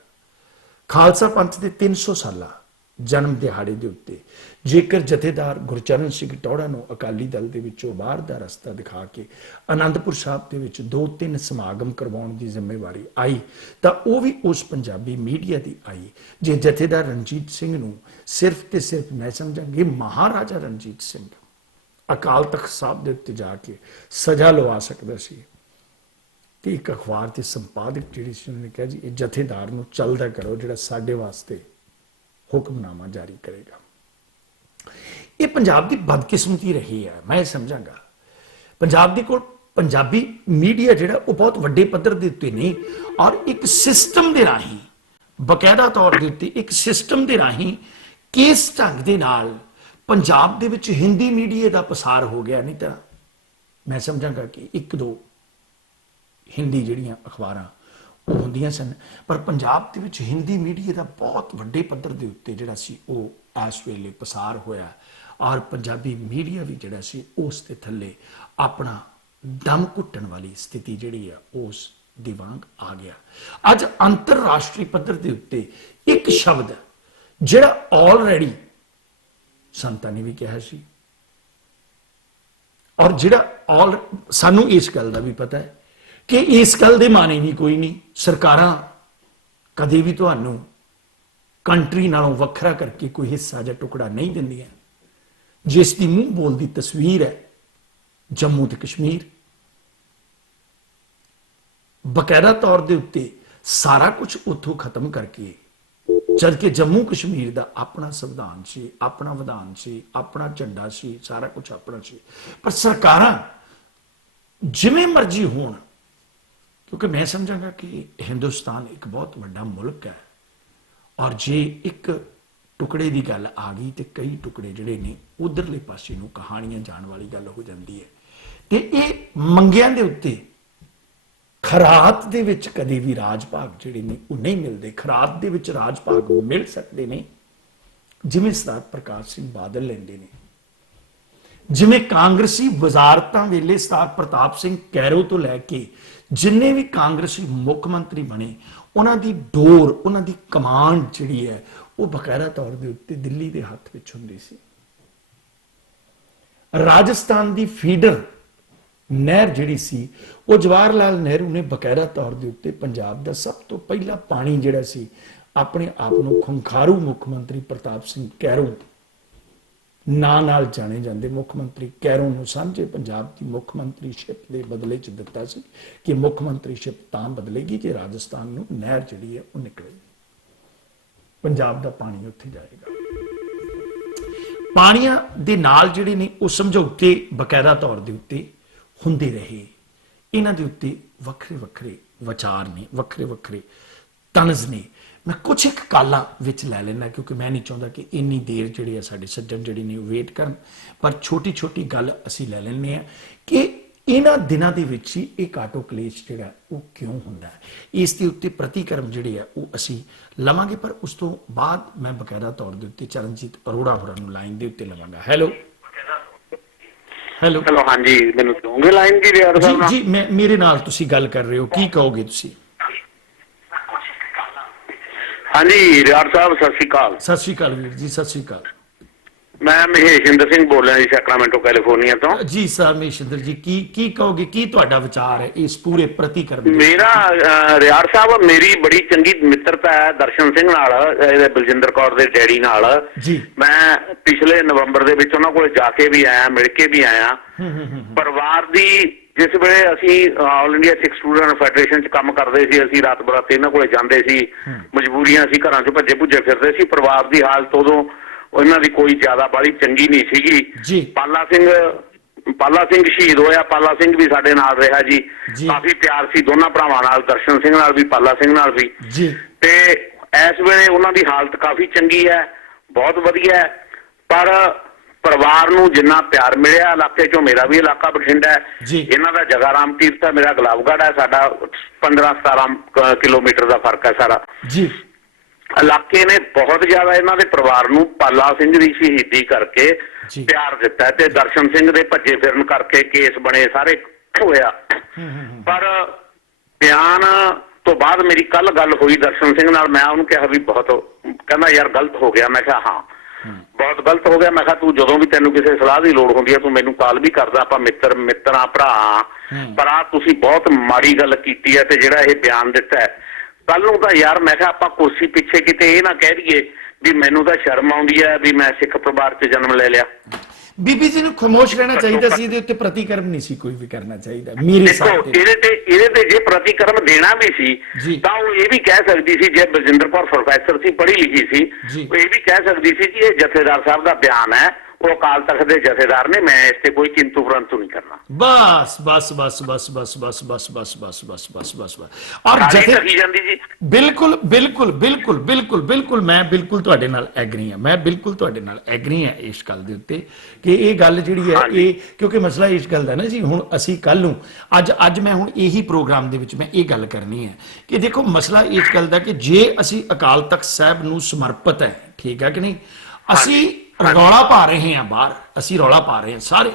ਖਾਲਸਾ ਪੰਥ ਦੇ 300 ਸਾਲਾ ਜਨਮ ਦਿਹਾੜੇ ਦੇ ਉੱਤੇ ਜੇਕਰ ਜਥੇਦਾਰ ਗੁਰਚਰਨ ਸਿੰਘ ਟੌੜਾ ਨੂੰ ਅਕਾਲੀ ਦਲ ਦੇ ਵਿੱਚੋਂ ਬਾਹਰ ਦਾ ਰਸਤਾ ਦਿਖਾ ਕੇ ਆਨੰਦਪੁਰ ਸਾਹਿਬ ਦੇ ਵਿੱਚ 2-3 ਸਮਾਗਮ ਕਰਵਾਉਣ ਦੀ ਜ਼ਿੰਮੇਵਾਰੀ ਆਈ ਤਾਂ ਉਹ ਵੀ ਉਸ ਪੰਜਾਬੀ ਮੀਡੀਆ ਦੀ ਆਈ। ਜੇ ਜਥੇਦਾਰ ਰਣਜੀਤ ਸਿੰਘ ਨੂੰ ਸਿਰਫ ਤੇ ਸਿਰਫ ਮੈਂ ਸਮਝਾਂਗੇ ਮਹਾਰਾਜਾ ਰਣਜੀਤ ਸਿੰਘ ਅਕਾਲ ਤਖਤ ਸਾਹਿਬ ਦੇ ਉੱਤੇ ਜਾ ਕੇ ਸਜ਼ਾ ਲਵਾ ਸਕਦਾ ਸੀ ਤੇ ਇੱਕ ਅਖਬਾਰ ਦੇ ਸੰਪਾਦਕ ਜਿਹੜੀ ਸੀ ਉਹਨੇ ਕਿਹਾ ਜੀ ਇਹ ਜਥੇਦਾਰ ਨੂੰ ਚੱਲਦਾ ਕਰੋ ਜਿਹੜਾ ਸਾਡੇ ਵਾਸਤੇ ਹੁਕਮਨਾਮਾ ਜਾਰੀ ਕਰੇਗਾ। ਇਹ ਪੰਜਾਬ ਦੀ ਬਦਕਿਸਮਤੀ ਰਹੀ ਹੈ। ਮੈਂ ਸਮਝਾਂਗਾ ਪੰਜਾਬ ਦੇ ਕੋਲ ਪੰਜਾਬੀ ਮੀਡੀਆ ਜਿਹੜਾ ਉਹ ਬਹੁਤ ਵੱਡੇ ਪੱਧਰ ਦੇ ਉੱਤੇ ਨਹੀਂ ਔਰ ਇੱਕ ਸਿਸਟਮ ਦੇ ਰਾਹੀਂ ਬਕਾਇਦਾ ਤੌਰ ਦੇ ਉੱਤੇ ਇੱਕ ਸਿਸਟਮ ਦੇ ਰਾਹੀਂ ਕਿਸ ਢੰਗ ਦੇ ਨਾਲ ਪੰਜਾਬ ਦੇ ਵਿੱਚ ਹਿੰਦੀ ਮੀਡੀਆ ਦਾ ਪਸਾਰ ਹੋ ਗਿਆ। ਨਹੀਂ ਤਾਂ ਮੈਂ ਸਮਝਾਂਗਾ ਕਿ ਇੱਕ ਦੋ ਹਿੰਦੀ ਜਿਹੜੀਆਂ ਅਖਬਾਰਾਂ ਉਹ ਹੁੰਦੀਆਂ ਸਨ ਪਰ ਪੰਜਾਬ ਦੇ ਵਿੱਚ ਹਿੰਦੀ ਮੀਡੀਆ ਦਾ ਬਹੁਤ ਵੱਡੇ ਪੱਧਰ ਦੇ ਉੱਤੇ ਜਿਹੜਾ ਸੀ ਉਹ ਇਸ ਵੇਲੇ ਪਸਾਰ ਹੋਇਆ ਔਰ ਪੰਜਾਬੀ ਮੀਡੀਆ ਵੀ ਜਿਹੜਾ ਸੀ ਉਸ ਦੇ ਥੱਲੇ ਆਪਣਾ ਦਮ ਘੁੱਟਣ ਵਾਲੀ ਸਥਿਤੀ ਜਿਹੜੀ ਆ ਉਸ ਦੇ ਵਾਂਗ ਆ ਗਿਆ। ਅੱਜ ਅੰਤਰਰਾਸ਼ਟਰੀ ਪੱਧਰ ਦੇ ਉੱਤੇ ਇੱਕ ਸ਼ਬਦ ਜਿਹੜਾ ਆਲਰੇਡੀ ਸੰਤਾਂ ਨੇ ਵੀ ਕਿਹਾ ਸੀ ਔਰ ਜਿਹੜਾ ਸਾਨੂੰ ਇਸ ਗੱਲ ਦਾ ਵੀ ਪਤਾ ਹੈ ਕਿ ਇਸ ਗੱਲ ਦੇ ਮਾਨੇ ਵੀ ਕੋਈ ਨਹੀਂ। ਸਰਕਾਰਾਂ ਕਦੇ ਵੀ ਤੁਹਾਨੂੰ ਕੰਟਰੀ ਨਾਲੋਂ ਵੱਖਰਾ ਕਰਕੇ ਕੋਈ ਹਿੱਸਾ ਜਾਂ ਟੁਕੜਾ ਨਹੀਂ ਦਿੰਦੀਆਂ। ਜਿਸ ਦੀ ਮੂੰਹ ਬੋਲਦੀ ਤਸਵੀਰ ਹੈ ਜੰਮੂ ਤੇ ਕਸ਼ਮੀਰ, ਬਕਾਇਦਾ ਤੌਰ ਦੇ ਉੱਤੇ ਸਾਰਾ ਕੁਝ ਉੱਥੋਂ ਖਤਮ ਕਰਕੇ ਜਦਕਿ ਜੰਮੂ ਕਸ਼ਮੀਰ ਦਾ ਆਪਣਾ ਸੰਵਿਧਾਨ ਸੀ, ਆਪਣਾ ਵਿਧਾਨ ਸੀ, ਆਪਣਾ ਝੰਡਾ ਸੀ, ਸਾਰਾ ਕੁਝ ਆਪਣਾ ਸੀ। ਪਰ ਸਰਕਾਰਾਂ ਜਿਵੇਂ ਮਰਜ਼ੀ ਹੋਣ ਕਿਉਂਕਿ ਮੈਂ ਸਮਝਾਂਗਾ ਕਿ ਹਿੰਦੁਸਤਾਨ ਇੱਕ ਬਹੁਤ ਵੱਡਾ ਮੁਲਕ ਹੈ ਔਰ ਜੇ ਇੱਕ ਟੁਕੜੇ ਦੀ ਗੱਲ ਆ ਗਈ ਤੇ ਕਈ ਟੁਕੜੇ ਜਿਹੜੇ ਨੇ ਉਧਰਲੇ ਪਾਸੇ ਨੂੰ ਕਹਾਣੀਆਂ ਜਾਣ ਵਾਲੀ ਗੱਲ ਹੋ ਜਾਂਦੀ ਹੈ। ਤੇ ਇਹ ਮੰਗਿਆਂ ਦੇ ਉੱਤੇ ਖਰਾਤ ਦੇ ਵਿੱਚ ਕਦੇ ਵੀ ਰਾਜ ਭਾਗ ਜਿਹੜੇ ਨੇ ਉਹ ਨਹੀਂ ਮਿਲਦੇ। ਖਰਾਤ ਦੇ ਵਿੱਚ ਰਾਜ ਭਾਗ ਮਿਲ ਸਕਦੇ ਨੇ ਜਿਵੇਂ ਸਰਦਾਰ ਪ੍ਰਕਾਸ਼ ਸਿੰਘ ਬਾਦਲ ਲੈਂਦੇ ਨੇ, ਜਿਵੇਂ ਕਾਂਗਰਸੀ ਵਜ਼ਾਰਤਾਂ ਵੇਲੇ ਸਰਦਾਰ ਪ੍ਰਤਾਪ ਸਿੰਘ ਕੈਰੋ ਤੋਂ ਲੈ ਕੇ ਜਿੰਨੇ ਵੀ ਕਾਂਗਰਸੀ ਮੁੱਖ ਮੰਤਰੀ ਬਣੇ ਉਹਨਾਂ ਦੀ ਡੋਰ, ਉਹਨਾਂ ਦੀ ਕਮਾਂਡ ਜਿਹੜੀ ਹੈ ਉਹ ਬਕਾਇਦਾ ਤੌਰ ਦੇ ਉੱਤੇ ਦਿੱਲੀ ਦੇ ਹੱਥ ਵਿੱਚ ਹੁੰਦੀ ਸੀ। ਰਾਜਸਥਾਨ ਦੀ ਫੀਡਰ ਨਹਿਰ ਜਿਹੜੀ ਸੀ ਉਹ ਜਵਾਹਰ ਲਾਲ ਨਹਿਰੂ ਨੇ ਬਕਾਇਦਾ ਤੌਰ ਦੇ ਉੱਤੇ ਪੰਜਾਬ ਦਾ ਸਭ ਤੋਂ ਪਹਿਲਾ ਪਾਣੀ ਜਿਹੜਾ ਸੀ ਆਪਣੇ ਆਪ ਨੂੰ ਖੁੰਖਾਰੂ ਮੁੱਖ ਮੰਤਰੀ ਪ੍ਰਤਾਪ ਸਿੰਘ ਕੈਰੋ ਨਾਂ ਨਾਲ ਜਾਣੇ ਜਾਂਦੇ ਮੁੱਖ ਮੰਤਰੀ ਕੈਰੋ ਨੂੰ ਸਾਂਝੇ ਪੰਜਾਬ ਦੀ ਮੁੱਖ ਮੰਤਰੀਸ਼ਿਪ ਦੇ ਬਦਲੇ ਚ ਦਿੱਤਾ ਸੀ ਕਿ ਮੁੱਖ ਮੰਤਰੀਸ਼ਿਪ ਤਾਂ ਬਦਲੇਗੀ ਜੇ ਰਾਜਸਥਾਨ ਨੂੰ ਨਹਿਰ ਜਿਹੜੀ ਹੈ ਉਹ ਨਿਕਲੇਗੀ, ਪੰਜਾਬ ਦਾ ਪਾਣੀ ਉੱਥੇ ਜਾਏਗਾ। ਪਾਣੀਆਂ ਦੇ ਨਾਲ ਜਿਹੜੇ ਨੇ ਉਹ ਸਮਝੌਤੇ ਬਕਾਇਦਾ ਤੌਰ ਦੇ ਉੱਤੇ ਹੁੰਦੇ ਰਹੇ। ਇਹਨਾਂ ਦੇ ਉੱਤੇ ਵੱਖਰੇ ਵੱਖਰੇ ਵਿਚਾਰ ਨੇ, ਵੱਖਰੇ ਵੱਖਰੇ ਤਨਜ਼ ਨੇ। ਮੈਂ ਕੁਝ ਇੱਕ ਕਾਲਾਂ ਵਿੱਚ ਲੈ ਲੈਣਾ ਕਿਉਂਕਿ ਮੈਂ ਨਹੀਂ ਚਾਹੁੰਦਾ ਕਿ ਇੰਨੀ ਦੇਰ ਜਿਹੜੀ ਆ ਸਾਡੇ ਸੱਜਣ ਜਿਹੜੀ ਨੇ ਵੇਟ ਕਰਨ, ਪਰ ਛੋਟੀ ਛੋਟੀ ਗੱਲ ਅਸੀਂ ਲੈ ਲੈਂਦੇ ਹਾਂ ਕਿ ਇਹਨਾਂ ਦਿਨਾਂ ਦੇ ਵਿੱਚ ਹੀ ਇਹ ਕਾਟੋ ਕਲੇਸ਼ ਜਿਹੜਾ ਉਹ ਕਿਉਂ ਹੁੰਦਾ ਹੈ। ਇਸ ਦੇ ਉੱਤੇ ਪ੍ਰਤੀਕਰਮ ਜਿਹੜੇ ਆ ਉਹ ਅਸੀਂ ਲਵਾਂਗੇ ਪਰ ਉਸ ਤੋਂ ਬਾਅਦ ਮੈਂ ਬਕਾਇਦਾ ਤੌਰ ਦੇ ਉੱਤੇ ਚਰਨਜੀਤ ਅਰੋੜਾ ਹੋਰਾਂ ਨੂੰ ਲਾਈਨ ਦੇ ਉੱਤੇ ਲਵਾਂਗਾ। ਹੈਲੋ ਹੈਲੋ ਹੈਲੋ, ਹਾਂਜੀ ਮੈਨੂੰ ਦੋਗੇ ਲਾਈਨ ਦੀ ਰਿਆਰ ਸਾਹਿਬ ਨਾਲ? ਜੀ ਮੈਂ ਮੇਰੇ ਨਾਲ ਤੁਸੀਂ ਗੱਲ ਕਰ ਰਹੇ ਹੋ, ਕੀ ਕਹੋਗੇ ਤੁਸੀਂ? ਹਾਂਜੀ ਰਿਆਰ ਸਾਹਿਬ ਸਤਿ ਸ਼੍ਰੀ ਅਕਾਲ। ਸਤਿ ਸ਼੍ਰੀ ਅਕਾਲ ਵੀਰ ਜੀ, ਸਤਿ ਸ਼੍ਰੀ ਅਕਾਲ। ਮੈਂ ਮਹੇਸ਼ਿੰਦਰ ਸਿੰਘ ਬੋਲ ਰਿਹਾ ਜੀ, ਸੈਕਰਾਮੈਂਟੋ ਕੈਲੀਫੋਰਨੀਆ ਤੋਂ। ਜੀ ਸਰ ਮਹੇਸ਼ਿੰਦਰ ਜੀ, ਕੀ ਕਹੋਗੇ, ਕੀ ਤੁਹਾਡਾ ਵਿਚਾਰ ਹੈ ਇਸ ਪੂਰੇ ਪ੍ਰਤੀਕਰਮ ਦੇ? ਮੇਰਾ ਰਿਆੜ ਸਾਹਿਬ, ਮੇਰੀ ਬੜੀ ਚੰਗੀ ਮਿੱਤਰਤਾ ਹੈ ਦਰਸ਼ਨ ਸਿੰਘ ਨਾਲ, ਇਹਦੇ ਬਲਜਿੰਦਰ ਕੌਰ ਦੇ ਡੈਡੀ ਨਾਲ ਜੀ। ਮੈਂ ਪਿਛਲੇ ਨਵੰਬਰ ਦੇ ਵਿੱਚ ਉਹਨਾਂ ਕੋਲ ਜਾ ਕੇ ਵੀ ਆਇਆ, ਮਿਲ ਕੇ ਵੀ ਆਇਆ। ਪਰਿਵਾਰ ਦੀ ਜਿਸ ਵੇਲੇ ਅਸੀਂ ਆਲ ਇੰਡੀਆ ਸਿੱਖ ਸਟੂਡੈਂਟ ਫੈਡਰੇਸ਼ਨ 'ਚ ਕੰਮ ਕਰਦੇ ਸੀ, ਅਸੀਂ ਰਾਤ ਬਰਾਤ ਇਹਨਾਂ ਕੋਲੇ ਜਾਂਦੇ ਸੀ, ਮਜਬੂਰੀਆਂ ਸੀ, ਘਰਾਂ 'ਚ ਭੱਜੇ ਭੁੱਜੇ ਫਿਰਦੇ ਸੀ। ਪਰਿਵਾਰ ਦੀ ਹਾਲਤ ਉਦੋਂ ਉਹਨਾਂ ਦੀ ਕੋਈ ਜ਼ਿਆਦਾ ਬਾਹਲੀ ਚੰਗੀ ਨਹੀਂ ਸੀਗੀ। ਪਾਲਾ ਸਿੰਘ ਸ਼ਹੀਦ ਹੋਇਆ, ਪਾਲਾ ਸਿੰਘ ਵੀ ਸਾਡੇ ਨਾਲ ਰਿਹਾ ਜੀ। ਕਾਫੀ ਪਿਆਰ ਸੀ ਦੋਨਾਂ ਭਰਾਵਾਂ ਨਾਲ, ਦਰਸ਼ਨ ਸਿੰਘ ਨਾਲ ਵੀ, ਪਾਲਾ ਸਿੰਘ ਨਾਲ ਵੀ। ਤੇ ਇਸ ਵੇਲੇ ਉਹਨਾਂ ਦੀ ਹਾਲਤ ਕਾਫੀ ਚੰਗੀ ਹੈ, ਬਹੁਤ ਵਧੀਆ ਹੈ। ਪਰ ਪਰਿਵਾਰ ਨੂੰ ਜਿੰਨਾ ਪਿਆਰ ਮਿਲਿਆ ਇਲਾਕੇ 'ਚੋਂ, ਮੇਰਾ ਵੀ ਇਲਾਕਾ ਬਠਿੰਡਾ ਹੈ, ਇਹਨਾਂ ਦਾ ਜਗਾਰਾਮ ਤੀਰਥ ਹੈ, ਮੇਰਾ ਗੁਲਾਬਗੜ੍ਹ ਹੈ, ਸਾਡਾ 15-17 ਕਿਲੋਮੀਟਰ ਦਾ ਫਰਕ ਹੈ ਸਾਰਾ। ਇਲਾਕੇ ਨੇ ਬਹੁਤ ਜ਼ਿਆਦਾ ਇਹਨਾਂ ਦੇ ਪਰਿਵਾਰ ਨੂੰ ਪਾਲਾ ਸਿੰਘ ਦੀ ਸ਼ਹੀਦੀ ਕਰਕੇ ਪਿਆਰ ਦਿੱਤਾ, ਤੇ ਦਰਸ਼ਨ ਸਿੰਘ ਦੇ ਭੱਜੇ ਫਿਰਨ ਕਰਕੇ ਕੇਸ ਬਣੇ, ਸਾਰੇ ਹੋਇਆ। ਪਰ ਬਿਆਨ ਤੋਂ ਬਾਅਦ ਮੇਰੀ ਕੱਲ ਗੱਲ ਹੋਈ ਦਰਸ਼ਨ ਸਿੰਘ ਨਾਲ, ਮੈਂ ਉਹਨੂੰ ਕਿਹਾ ਵੀ ਬਹੁਤ, ਕਹਿੰਦਾ ਯਾਰ ਗਲਤ ਹੋ ਗਿਆ। ਮੈਂ ਕਿਹਾ ਹਾਂ ਬਹੁਤ ਗਲਤ ਹੋ ਗਿਆ। ਮੈਂ ਕਿਹਾ ਤੂੰ ਜਦੋਂ ਵੀ ਤੈਨੂੰ ਕਿਸੇ ਸਲਾਹ ਦੀ ਲੋੜ ਹੁੰਦੀ ਹੈ ਤੂੰ ਮੈਨੂੰ ਕਾਲ ਵੀ ਕਰਦਾ, ਆਪਾਂ ਮਿੱਤਰਾਂ ਭਰਾ, ਪਰ ਆ ਤੁਸੀਂ ਬਹੁਤ ਮਾੜੀ ਗੱਲ ਕੀਤੀ ਹੈ। ਤੇ ਜਿਹੜਾ ਇਹ ਬਿਆਨ ਦਿੱਤਾ ਹੈ ਕੱਲ ਨੂੰ ਤਾਂ ਯਾਰ, ਮੈਂ ਕਿਹਾ ਆਪਾਂ ਕੁਰਸੀ ਪਿੱਛੇ ਕਿਤੇ ਇਹ ਨਾ ਕਹਿ ਦਈਏ ਵੀ ਮੈਨੂੰ ਤਾਂ ਸ਼ਰਮ ਆਉਂਦੀ ਹੈ ਵੀ ਮੈਂ ਸਿੱਖ ਪਰਿਵਾਰ 'ਚ ਜਨਮ ਲੈ ਲਿਆ। ਬੀਬੀ ਜੀ ਨੂੰ ਖਾਮੋਸ਼ ਰਹਿਣਾ ਚਾਹੀਦਾ ਸੀ, ਇਹਦੇ ਉੱਤੇ ਪ੍ਰਤੀਕਰਮ ਨਹੀਂ ਸੀ ਕੋਈ ਵੀ ਕਰਨਾ ਚਾਹੀਦਾ ਮੇਰੇ ਹਿਸਾਬ ਤੇ। ਇਹਦੇ ਤੇ ਜੇ ਪ੍ਰਤੀਕਰਮ ਦੇਣਾ ਵੀ ਸੀ ਤਾਂ ਉਹ ਇਹ ਵੀ ਕਹਿ ਸਕਦੀ ਸੀ, ਜੇ ਬਲਜਿੰਦਰ ਕੌਰ ਪ੍ਰੋਫੈਸਰ ਸੀ, ਪੜ੍ਹੀ ਲਿਖੀ ਸੀ, ਉਹ ਇਹ ਵੀ ਕਹਿ ਸਕਦੀ ਸੀ ਕਿ ਇਹ ਜਥੇਦਾਰ ਸਾਹਿਬ ਦਾ ਬਿਆਨ ਹੈ, ਉਹ ਅਕਾਲ ਤਖਤ ਦੇ ਜਥੇਦਾਰ ਨੇ, ਮੈਂ ਇਸ ਤੇ ਕੋਈ ਕਿੰਤੂ ਪਰੰਤੂ ਨਹੀਂ ਕਰਨਾ। ਬਸ। ਔਰ ਜਥੇ ਜਾਂਦੀ ਜੀ। ਬਿਲਕੁਲ ਮੈਂ ਬਿਲਕੁਲ ਤੁਹਾਡੇ ਨਾਲ ਐਗਰੀ ਹਾਂ, ਇਸ ਗੱਲ ਦੇ ਉੱਤੇ ਕਿ ਇਹ ਗੱਲ ਜਿਹੜੀ ਹੈ ਇਹ, ਕਿਉਂਕਿ ਮਸਲਾ ਇਸ ਗੱਲ ਦਾ ਨਾ ਜੀ, ਹੁਣ ਅਸੀਂ ਕੱਲ ਨੂੰ ਅੱਜ ਮੈਂ ਹੁਣ ਇਹੀ ਪ੍ਰੋਗਰਾਮ ਦੇ ਵਿੱਚ ਮੈਂ ਇਹ ਗੱਲ ਕਰਨੀ ਹੈ ਕਿ ਦੇਖੋ ਮਸਲਾ ਇਸ ਗੱਲ ਦਾ ਕਿ ਜੇ ਅਸੀਂ ਅਕਾਲ ਤਖਤ ਸਾਹਿਬ ਨੂੰ ਸਮਰਪਿਤ ਹੈ, ਠੀਕ ਹੈ ਕਿ ਨਹੀਂ, ਅਸੀਂ ਰੌਲਾ ਪਾ ਰਹੇ ਹਾਂ ਬਾਹਰ, ਅਸੀਂ ਰੌਲਾ ਪਾ ਰਹੇ ਹਾਂ ਸਾਰੇ,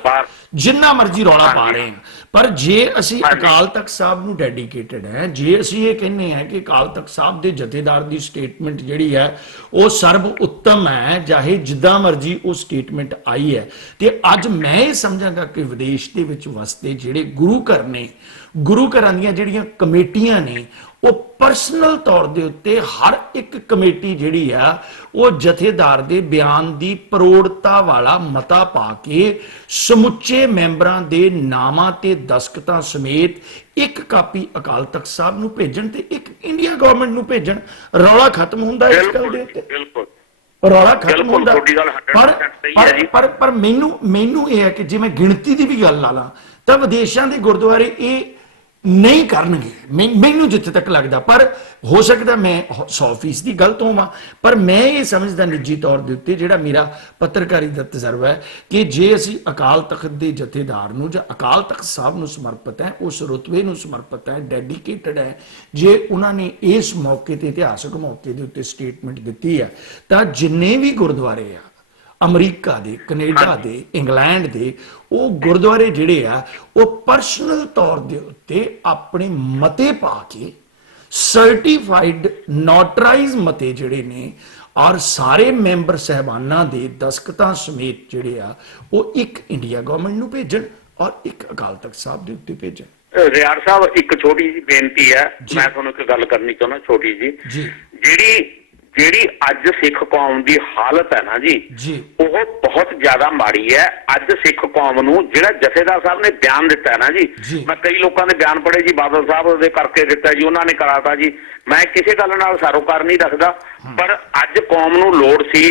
ਜਿੰਨਾ ਮਰਜ਼ੀ ਰੌਲਾ ਪਾ ਰਹੇ ਹਾਂ, ਪਰ ਜੇ ਅਸੀਂ ਅਕਾਲ ਤਖਤ ਸਾਹਿਬ ਨੂੰ ਡੈਡੀਕੇਟਡ ਹੈ, ਜੇ ਅਸੀਂ ਇਹ ਕਹਿੰਦੇ ਹਾਂ ਕਿ ਅਕਾਲ ਤਖਤ ਸਾਹਿਬ ਦੇ ਜਥੇਦਾਰ ਦੀ ਸਟੇਟਮੈਂਟ ਜਿਹੜੀ ਹੈ ਉਹ ਸਰਬ ਉੱਤਮ ਹੈ, ਚਾਹੇ ਜਿੱਦਾਂ ਮਰਜ਼ੀ ਉਹ ਸਟੇਟਮੈਂਟ ਆਈ ਹੈ, ਤੇ ਅੱਜ ਮੈਂ ਇਹ ਸਮਝਾਂਗਾ ਕਿ ਵਿਦੇਸ਼ ਦੇ ਵਿੱਚ ਵਸਦੇ ਜਿਹੜੇ ਗੁਰੂ ਘਰ ਨੇ, ਗੁਰੂ ਘਰਾਂ ਦੀਆਂ ਜਿਹੜੀਆਂ ਕਮੇਟੀਆਂ ਨੇ, ਉਹ ਪਰਸਨਲ ਤੌਰ ਦੇ ਉੱਤੇ ਹਰ ਇੱਕ ਕਮੇਟੀ ਜਿਹੜੀ ਆ ਉਹ ਜਥੇਦਾਰ ਦੇ ਬਿਆਨ ਦੀ ਪ੍ਰੋੜਤਾ ਵਾਲਾ ਮਤਾ ਪਾ ਕੇ ਸਮੁੱਚੇ ਮੈਂਬਰਾਂ ਦੇ ਨਾਮਾਂ ਤੇ ਦਸਖਤਾਂ ਸਮੇਤ ਇੱਕ ਕਾਪੀ ਅਕਾਲ ਤਖਤ ਸਾਹਿਬ ਨੂੰ ਭੇਜਣ ਤੇ ਇੱਕ ਇੰਡੀਆ ਗਵਰਨਮੈਂਟ ਨੂੰ ਭੇਜਣ। ਰੌਲਾ ਖਤਮ ਹੁੰਦਾ ਇਸ ਗੱਲ ਦੇ ਉੱਤੇ, ਰੌਲਾ ਖਤਮ ਹੁੰਦਾ। ਪਰ ਮੈਨੂੰ ਇਹ ਹੈ ਕਿ ਜੇ ਮੈਂ ਗਿਣਤੀ ਦੀ ਵੀ ਗੱਲ ਲਾ ਲਾਂ ਤਾਂ ਵਿਦੇਸ਼ਾਂ ਦੇ ਗੁਰਦੁਆਰੇ ਇਹ ਨਹੀਂ ਕਰਨਗੇ, ਮੈਨੂੰ ਜਿੱਥੇ ਤੱਕ ਲੱਗਦਾ। ਪਰ ਹੋ ਸਕਦਾ ਮੈਂ 100% ਗਲਤ ਹੋਵਾਂ, ਪਰ ਮੈਂ ਇਹ ਸਮਝਦਾ ਨਿੱਜੀ ਤੌਰ ਦੇ ਉੱਤੇ, ਜਿਹੜਾ ਮੇਰਾ ਪੱਤਰਕਾਰੀ ਦਾ ਤਜਰਬਾ ਹੈ, ਕਿ ਜੇ ਅਸੀਂ ਅਕਾਲ ਤਖਤ ਦੇ ਜਥੇਦਾਰ ਨੂੰ ਜਾਂ ਅਕਾਲ ਤਖਤ ਸਾਹਿਬ ਨੂੰ ਸਮਰਪਿਤ ਹੈ, ਉਸ ਰੁਤਬੇ ਨੂੰ ਸਮਰਪਿਤ ਹੈ, ਡੈਡੀਕੇਟਡ ਹੈ, ਜੇ ਉਹਨਾਂ ਨੇ ਇਸ ਮੌਕੇ ਤੇ, ਇਤਿਹਾਸਕ ਮੌਕੇ ਦੇ ਉੱਤੇ ਸਟੇਟਮੈਂਟ ਦਿੱਤੀ ਹੈ, ਤਾਂ ਜਿੰਨੇ ਵੀ ਗੁਰਦੁਆਰੇ ਆ ਅਮਰੀਕਾ ਦੇ, ਕੈਨੇਡਾ ਦੇ, ਇੰਗਲੈਂਡ ਦੇ, ਉਹ ਗੁਰਦੁਆਰੇ ਜਿਹੜੇ ਆ ਉਹ ਪਰਸਨਲ ਤੌਰ ਦੇ ਉੱਤੇ ਆਪਣੇ ਮਤੇ ਪਾ ਕੇ ਸਰਟੀਫਾਈਡ ਨੋਟਰਾਈਜ਼ ਮਤੇ ਜਿਹੜੇ ਨੇ, ਔਰ ਸਾਰੇ ਮੈਂਬਰ ਸਹਿਬਾਨਾਂ ਦੇ ਦਸਖਤਾਂ ਸਮੇਤ ਜਿਹੜੇ ਆ ਉਹ ਇੱਕ ਇੰਡੀਆ ਗਵਰਨਮੈਂਟ ਨੂੰ ਭੇਜਣ ਔਰ ਇੱਕ ਅਕਾਲ ਤਖਤ ਸਾਹਿਬ ਦੇ ਉੱਤੇ ਭੇਜਣ। ਰਿਆੜ ਸਾਹਿਬ, ਇੱਕ ਛੋਟੀ ਜਿਹੀ ਬੇਨਤੀ ਹੈ, ਮੈਂ ਤੁਹਾਨੂੰ ਇੱਕ ਗੱਲ ਕਰਨੀ ਚਾਹੁੰਦਾ ਛੋਟੀ ਜੀ। ਜਿਹੜੀ ਅੱਜ ਸਿੱਖ ਕੌਮ ਦੀ ਹਾਲਤ ਹੈ ਨਾ ਜੀ, ਉਹ ਬਹੁਤ ਜ਼ਿਆਦਾ ਮਾੜੀ ਹੈ। ਅੱਜ ਸਿੱਖ ਕੌਮ ਨੂੰ ਜਿਹੜਾ ਜਥੇਦਾਰ ਸਾਹਿਬ ਨੇ ਬਿਆਨ ਦਿੱਤਾ ਹੈ ਨਾ ਜੀ, ਮੈਂ ਕਈ ਲੋਕਾਂ ਦੇ ਬਿਆਨ ਪੜ੍ਹੇ ਜੀ, ਬਾਦਲ ਸਾਹਿਬ ਦੇ ਕਰਕੇ ਦਿੱਤਾ ਜੀ, ਉਹਨਾਂ ਨੇ ਕਰਾਤਾ ਜੀ, ਮੈਂ ਕਿਸੇ ਗੱਲ ਨਾਲ ਸਾਰੋਕਾਰ ਨਹੀਂ ਰੱਖਦਾ, ਪਰ ਅੱਜ ਕੌਮ ਨੂੰ ਲੋੜ ਸੀ।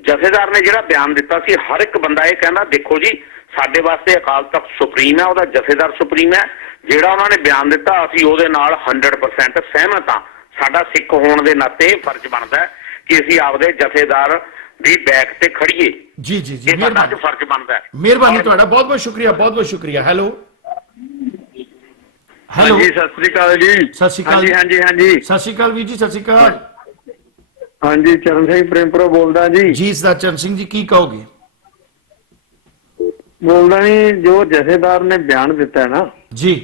ਜਥੇਦਾਰ ਨੇ ਜਿਹੜਾ ਬਿਆਨ ਦਿੱਤਾ ਸੀ, ਹਰ ਇੱਕ ਬੰਦਾ ਇਹ ਕਹਿੰਦਾ ਦੇਖੋ ਜੀ ਸਾਡੇ ਵਾਸਤੇ ਅਕਾਲ ਤਖਤ ਸੁਪਰੀਮ ਹੈ, ਉਹਦਾ ਜਥੇਦਾਰ ਸੁਪਰੀਮ ਹੈ। ਜਿਹੜਾ ਉਹਨਾਂ ਨੇ ਬਿਆਨ ਦਿੱਤਾ ਅਸੀਂ ਉਹਦੇ ਨਾਲ 100% ਸਹਿਮਤ ਹਾਂ। ਸਾਡਾ ਸਿੱਖ ਹੋਣ ਦੇ ਨਾਤੇ ਫਰਜ਼ ਬਣਦਾ ਕਿ ਅਸੀਂ ਆਪਦੇ ਜਥੇਦਾਰ ਦੀ ਬੈਕ ਤੇ ਖੜੀਏ। ਜੀ ਸਾਡਾ ਫਰਜ਼ ਬਣਦਾ ਹੈ। ਮਿਹਰਬਾਨੀ ਤੁਹਾਡਾ, ਬਹੁਤ ਬਹੁਤ ਸ਼ੁਕਰੀਆ। ਹੈਲੋ ਜੀ, ਸਤਿ ਸ੍ਰੀ ਅਕਾਲ ਜੀ। ਸਤਿ ਸ੍ਰੀ ਅਕਾਲ। ਹਾਂਜੀ ਸਤਿ ਸ੍ਰੀ ਅਕਾਲ ਵੀਰ ਜੀ, ਸਤਿ ਸ੍ਰੀ ਅਕਾਲ। ਹਾਂਜੀ, ਚਰਨ ਸਿੰਘ ਪ੍ਰੇਮਪੁਰਾ ਬੋਲਦਾ ਜੀ। ਸਰਦਾਰ ਚਰਨ ਸਿੰਘ ਜੀ, ਕੀ ਕਹੋਗੇ? ਬੋਲਦਾ ਨਹੀਂ, ਜੋ ਜਥੇਦਾਰ ਨੇ ਬਿਆਨ ਦਿੱਤਾ ਹੈ ਨਾ ਜੀ,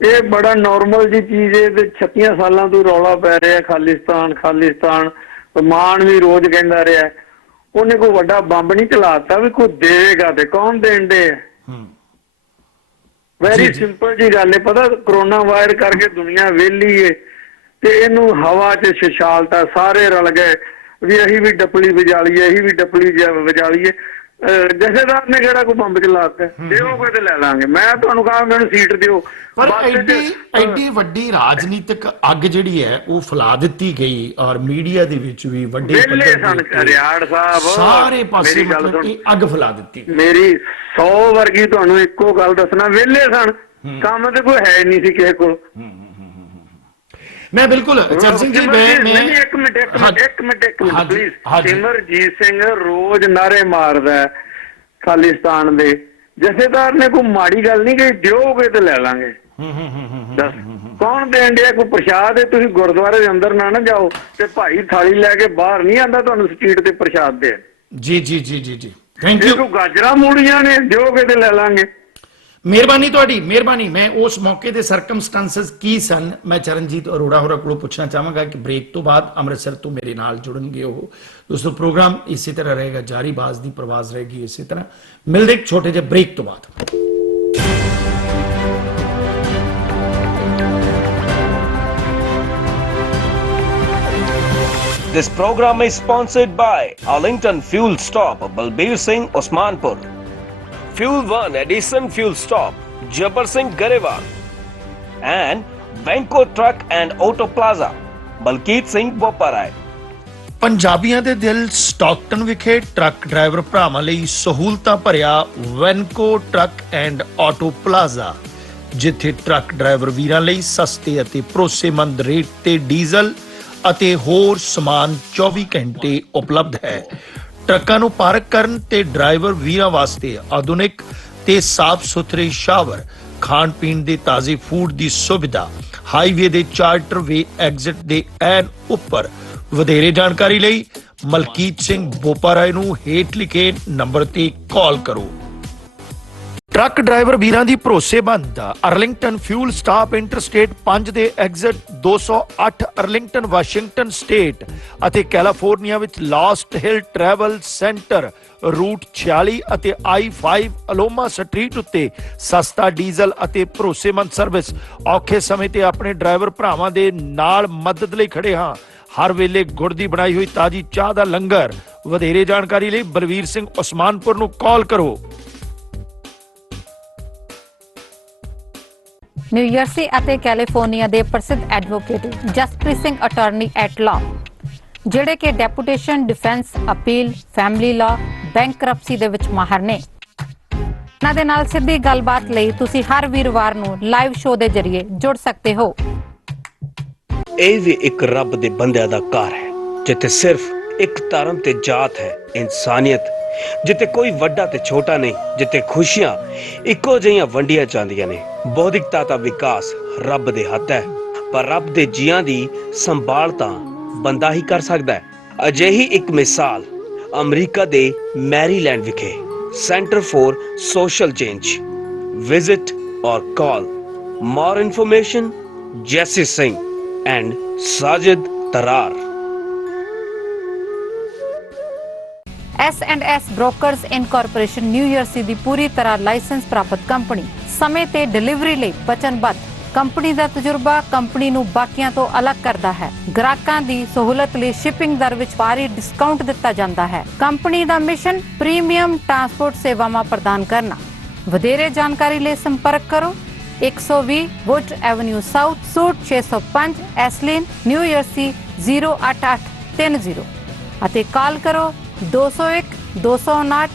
ਇਹ ਬੜਾ ਨਾਰਮਲ ਜੀ ਚੀਜ਼ ਹੈ। ਤੇ 36 ਸਾਲਾਂ ਤੋਂ ਰੌਲਾ ਪੈ ਰਿਹਾ ਖਾਲਿਸਤਾਨ। ਮਾਨ ਵੀ ਰੋਜ਼ ਕਹਿੰਦਾ ਰਿਹਾ। ਉਹਨੇ ਕੋਈ ਵੱਡਾ ਬੰਬ ਨਹੀਂ ਚਲਾਤਾ ਵੀ ਕੋਈ ਦੇਵੇਗਾ ਤੇ ਕੌਣ ਦੇਣ ਦੇ। ਵੈਰੀ ਸਿੰਪਲ ਜੀ ਗੱਲ ਹੈ। ਪਤਾ ਕਰੋਨਾ ਵਾਇਰਸ ਕਰਕੇ ਦੁਨੀਆ ਵਿਹਲੀ ਏ ਤੇ ਇਹਨੂੰ ਹਵਾ 'ਚ ਛਛਾਲਤਾ, ਸਾਰੇ ਰਲ ਗਏ ਵੀ ਅਸੀਂ ਵੀ ਡੱਪਲੀ ਵਜਾ ਲਈਏ, ਅਸੀਂ ਵੀ ਡੱਪਲੀ ਵਜਾ ਲਈਏ। ਜਥੇਦਾਰ ਨੇ ਕਿਹੜਾ ਕੋਈ ਬੰਬ ਚਲਾਤਾ, ਦਿਓਗੇ ਤੇ ਲੈ ਲਾਂਗੇ। ਮੈਂ ਤੁਹਾਨੂੰ ਕਹਾਂ ਮੈਨੂੰ ਸੀਟ ਦਿਓ। ਪਰ ਐਡੀ ਵੱਡੀ ਰਾਜਨੀਤਿਕ ਅੱਗ ਜਿਹੜੀ ਹੈ ਉਹ ਫੈਲਾ ਦਿੱਤੀ ਗਈ ਔਰ ਮੀਡੀਆ ਦੇ ਵਿੱਚ ਵੀ ਵੱਡੇ ਵਿਹਲੇ ਸਨ ਰਿਆੜ ਸਾਹਿਬ, ਸਾਰੇ ਪਾਸੇ ਮਤਲਬ ਕਿ ਅੱਗ ਫੈਲਾ ਦਿੱਤੀ। ਮੇਰੀ 100 ਵਰਗੀ ਤੁਹਾਨੂੰ ਇੱਕੋ ਗੱਲ ਦੱਸਣਾ, ਵਿਹਲੇ ਸਨ, ਕੰਮ ਤੇ ਕੋਈ ਹੈ ਨਹੀਂ ਸੀ ਕਿਸੇ ਕੋਲ। ਮੈਂ ਬਿਲਕੁਲ ਚਰਨ ਸਿੰਘ ਜੀ ਮੈਂ ਇੱਕ ਮਿੰਟ ਪਲੀਜ਼। ਸਿਮਰਜੀਤ ਸਿੰਘ ਰੋਜ਼ ਨਾਰੇ ਮਾਰਦਾ ਖਾਲਿਸਤਾਨ ਦੇ, ਜਥੇਦਾਰ ਨੇ ਕੋਈ ਮਾੜੀ ਗੱਲ ਨਹੀਂ ਕਹੀ, ਦਿਓਗੇ ਤੇ ਲੈ ਲਾਂਗੇ। ਦੱਸ ਕੌਣ ਦੇਣ ਡਿਆ? ਕੋਈ ਪ੍ਰਸ਼ਾਦ ਹੈ? ਤੁਸੀਂ ਗੁਰਦੁਆਰੇ ਦੇ ਅੰਦਰ ਨਾ ਜਾਓ ਤੇ ਭਾਈ ਥਾਲੀ ਲੈ ਕੇ ਬਾਹਰ ਨਹੀਂ ਆਂਦਾ ਤੁਹਾਨੂੰ ਸਟਰੀਟ ਤੇ ਪ੍ਰਸ਼ਾਦ ਦੇ। ਜੀ ਜੀ ਜੀ ਜੀ ਜੀ ਥੈਂਕ ਯੂ। ਗਾਜਰਾਂ ਮੂਲੀਆਂ ਨੇ, ਦਿਓਗੇ ਤੇ ਲੈ ਲਾਂਗੇ। ਮਿਹਰਬਾਨੀ ਤੁਹਾਡੀ, ਮਿਹਰਬਾਨੀ। ਮੈਂ ਉਸ ਮੌਕੇ ਦੇ ਸਰਕਮਸਟੈਂਸਸ ਕੀ ਸਨ ਮੈਂ ਚਰਨਜੀਤ ਅਰੋੜਾ ਹੋਰਾਂ ਕੋਲੋਂ ਪੁੱਛਣਾ ਚਾਹਾਂਗਾ ਕਿ ਬ੍ਰੇਕ ਤੋਂ ਬਾਅਦ ਅੰਮ੍ਰਿਤਸਰ ਤੋਂ ਮੇਰੇ ਨਾਲ ਜੁੜਨਗੇ ਉਹ। ਦੋਸਤੋ ਪ੍ਰੋਗਰਾਮ ਇਸੇ ਤਰ੍ਹਾਂ ਰਹੇਗਾ ਜਾਰੀ, ਬਾਜ਼ ਦੀ ਪ੍ਰਵਾਜ਼ ਰਹੇਗੀ ਇਸੇ ਤਰ੍ਹਾਂ। ਮਿਲਦੇ ਇੱਕ ਛੋਟੇ ਜਿਹੇ ਬ੍ਰੇਕ ਤੋਂ ਬਾਅਦ। This program is sponsored by Arlington Fuel Stop, Balbir Singh, Osmanpur. Fuel 1 Edison Fuel Stop, Jabbar Singh, Garewal. And Venko Truck and Auto Plaza, Balkeet Singh, Boparai. ਪੰਜਾਬੀਆਂ ਦੇ ਦਿਲ ਸਟਾਕਟਨ ਵਿਖੇ ਟਰੱਕ ਡਰਾਈਵਰ ਭਰਾਵਾਂ ਲਈ ਸਹੂਲਤਾਂ ਭਰਿਆ ਵੈਨਕੋ ਟਰੱਕ ਐਂਡ ਆਟੋ ਪਲਾਜ਼ਾ, ਜਿੱਥੇ truck driver ਵੀਰਾਂ ਲਈ ਸਸਤੇ ਅਤੇ ਭਰੋਸੇਮੰਦ ਰੇਟ ਤੇ ਡੀਜ਼ਲ ਅਤੇ ਹੋਰ ਸਮਾਨ 24 ਘੰਟੇ ਉਪਲਬਧ ਹੈ। ਟਰੱਕਾਂ ਨੂੰ ਪਾਰਕ ਕਰਨ ਤੇ ਡਰਾਈਵਰ ਵੀਰਾਂ ਵਾਸਤੇ ਆਧੁਨਿਕ ਤੇ ਸਾਫ਼ ਸੁਥਰੇ ਸ਼ਾਵਰ, ਖਾਣ ਪੀਣ ਦੇ ਤਾਜ਼ੇ ਫੂਡ ਦੀ ਸੁਵਿਧਾ, ਹਾਈਵੇ ਦੇ ਚਾਰਟਰ ਵੇ ਐਗਜ਼ਿਟ ਦੇ ਐਨ ਉੱਪਰ। ਵਧੇਰੇ ਜਾਣਕਾਰੀ ਲਈ ਮਲਕੀਤ ਸਿੰਘ ਬੋਪਾਰਾਏ ਨੂੰ ਹੇਠ ਲਿਖੇ ਨੰਬਰ ਤੇ ਕਾਲ ਕਰੋ। ਟਰੱਕ ਡਰਾਈਵਰ ਵੀਰਾਂ ਦੀ ਭਰੋਸੇਮੰਦ ਅਰਲਿੰਗਟਨ ਫਿਊਲ ਸਟਾਪ ਇੰਟਰਸਟੇਟ 5 ਦੇ ਐਗਜ਼ਿਟ 208 ਅਰਲਿੰਗਟਨ ਵਾਸ਼ਿੰਗਟਨ ਸਟੇਟ ਅਤੇ ਕੈਲੀਫੋਰਨੀਆ ਵਿੱਚ ਲਾਸਟ ਹਿਲ ਟਰੈਵਲ ਸੈਂਟਰ ਰੂਟ 46 ਅਤੇ I-5 ਅਲੋਮਾ ਸਟਰੀਟ ਉੱਤੇ ਸਸਤਾ ਡੀਜ਼ਲ ਅਤੇ ਭਰੋਸੇਮੰਦ ਸਰਵਿਸ। ਔਖੇ ਸਮੇਂ ਤੇ ਆਪਣੇ ਡਰਾਈਵਰ ਭਰਾਵਾਂ ਦੇ ਨਾਲ ਮਦਦ ਲਈ ਖੜੇ ਹਾਂ। ਹਰ ਵੇਲੇ ਗੁੜ ਦੀ ਬਣਾਈ ਹੋਈ ਤਾਜ਼ੀ ਚਾਹ ਦਾ ਲੰਗਰ। ਵਧੇਰੇ ਜਾਣਕਾਰੀ ਲਈ ਬਲਵੀਰ ਸਿੰਘ ਉਸਮਾਨਪੁਰ ਨੂੰ ਕਾਲ ਕਰੋ। ਨਿਊਯਰਸੀ ਅਤੇ ਕੈਲੀਫੋਰਨੀਆ ਦੇ ਪ੍ਰਸਿੱਧ advocate Jaspreet Singh attorney at law, ਜਿਹੜੇ ਕਿ deputation, defence, appeal, family law, bankruptcy ਦੇ ਵਿੱਚ ਮਾਹਰ ਨੇ। ਉਹਨਾਂ ਦੇ ਨਾਲ ਸਿੱਧੀ ਗੱਲਬਾਤ ਲਈ ਤੁਸੀਂ ਹਰ ਵੀਰਵਾਰ ਨੂੰ ਲਾਈਵ ਸ਼ੋਅ ਦੇ ਜ਼ਰੀਏ ਜੁੜ ਸਕਦੇ ਹੋ। ਇਹ ਵੀ ਇੱਕ ਰੱਬ ਦੇ ਬੰਦਿਆਂ ਦਾ ਘਰ ਹੈ, ਜਿੱਥੇ ਸਿਰਫ ਇੱਕ ਧਰਮ ਤੇ ਜਾਤ ਹੈ, ਇਨਸਾਨੀਅਤ, ਜਿੱਥੇ ਕੋਈ ਵੱਡਾ ਤੇ ਛੋਟਾ ਨਹੀਂ, ਜਿੱਥੇ ਖੁਸ਼ੀਆਂ ਇੱਕੋ ਜਿਹੀਆਂ ਵੰਡੀਆਂ ਜਾਂਦੀਆਂ ਨੇ। ਬੌਧਿਕਤਾ ਦਾ ਵਿਕਾਸ ਰੱਬ ਦੇ ਹੱਥ ਹੈ, ਪਰ ਰੱਬ ਦੇ ਜੀਆਂ ਦੀ ਸੰਭਾਲ ਤਾਂ ਬੰਦਾ ਹੀ ਕਰ ਸਕਦਾ ਹੈ। ਅਜਿਹੀ ਇੱਕ ਮਿਸਾਲ ਅਮਰੀਕਾ ਦੇ ਮੈਰੀਲੈਂਡ ਵਿਖੇ centre for social change. Visit or call. More information Jessy Singh and Sajid Tarar. S&S brokers incorporation New Jersey ਦੀ ਪੂਰੀ ਤਰ੍ਹਾਂ ਲਾਇਸੈਂਸ ਪ੍ਰਾਪਤ ਕੰਪਨੀ, ਸਮੇਂ ਤੇ ਡਿਲੀਵਰੀ ਲਈ ਵਚਨਬੱਧ। ਕੰਪਨੀ ਦਾ ਤਜਰਬਾ ਕੰਪਨੀ ਨੂੰ ਬਾਕੀਆਂ ਤੋਂ ਅਲੱਗ ਕਰਦਾ ਹੈ। ਗ੍ਰਾਹਕਾਂ ਦੀ ਸਹੂਲਤ ਲਈ ਸ਼ਿਪਿੰਗ ਦਰ ਵਿੱਚ ਭਾਰੀ ਡਿਸਕਾਊਂਟ ਦਿੱਤਾ ਜਾਂਦਾ ਹੈ। ਕੰਪਨੀ ਦਾ ਮਿਸ਼ਨ ਪ੍ਰੀਮੀਅਮ ਟਰਾਂਸਪੋਰਟ ਸੇਵਾਵਾਂ ਪ੍ਰਦਾਨ ਕਰਨਾ। ਵਧੇਰੇ ਜਾਣਕਾਰੀ ਲਈ ਸੰਪਰਕ ਕਰੋ 120 ਵੁੱਡ ਐਵਨਿਊ ਸਾਊਥ, ਸੂਟ 605, ਐਸਲਿਨ, ਨਿਊਯਰਸੀ 08830 ਅਤੇ ਕਾਲ ਕਰੋ 201 259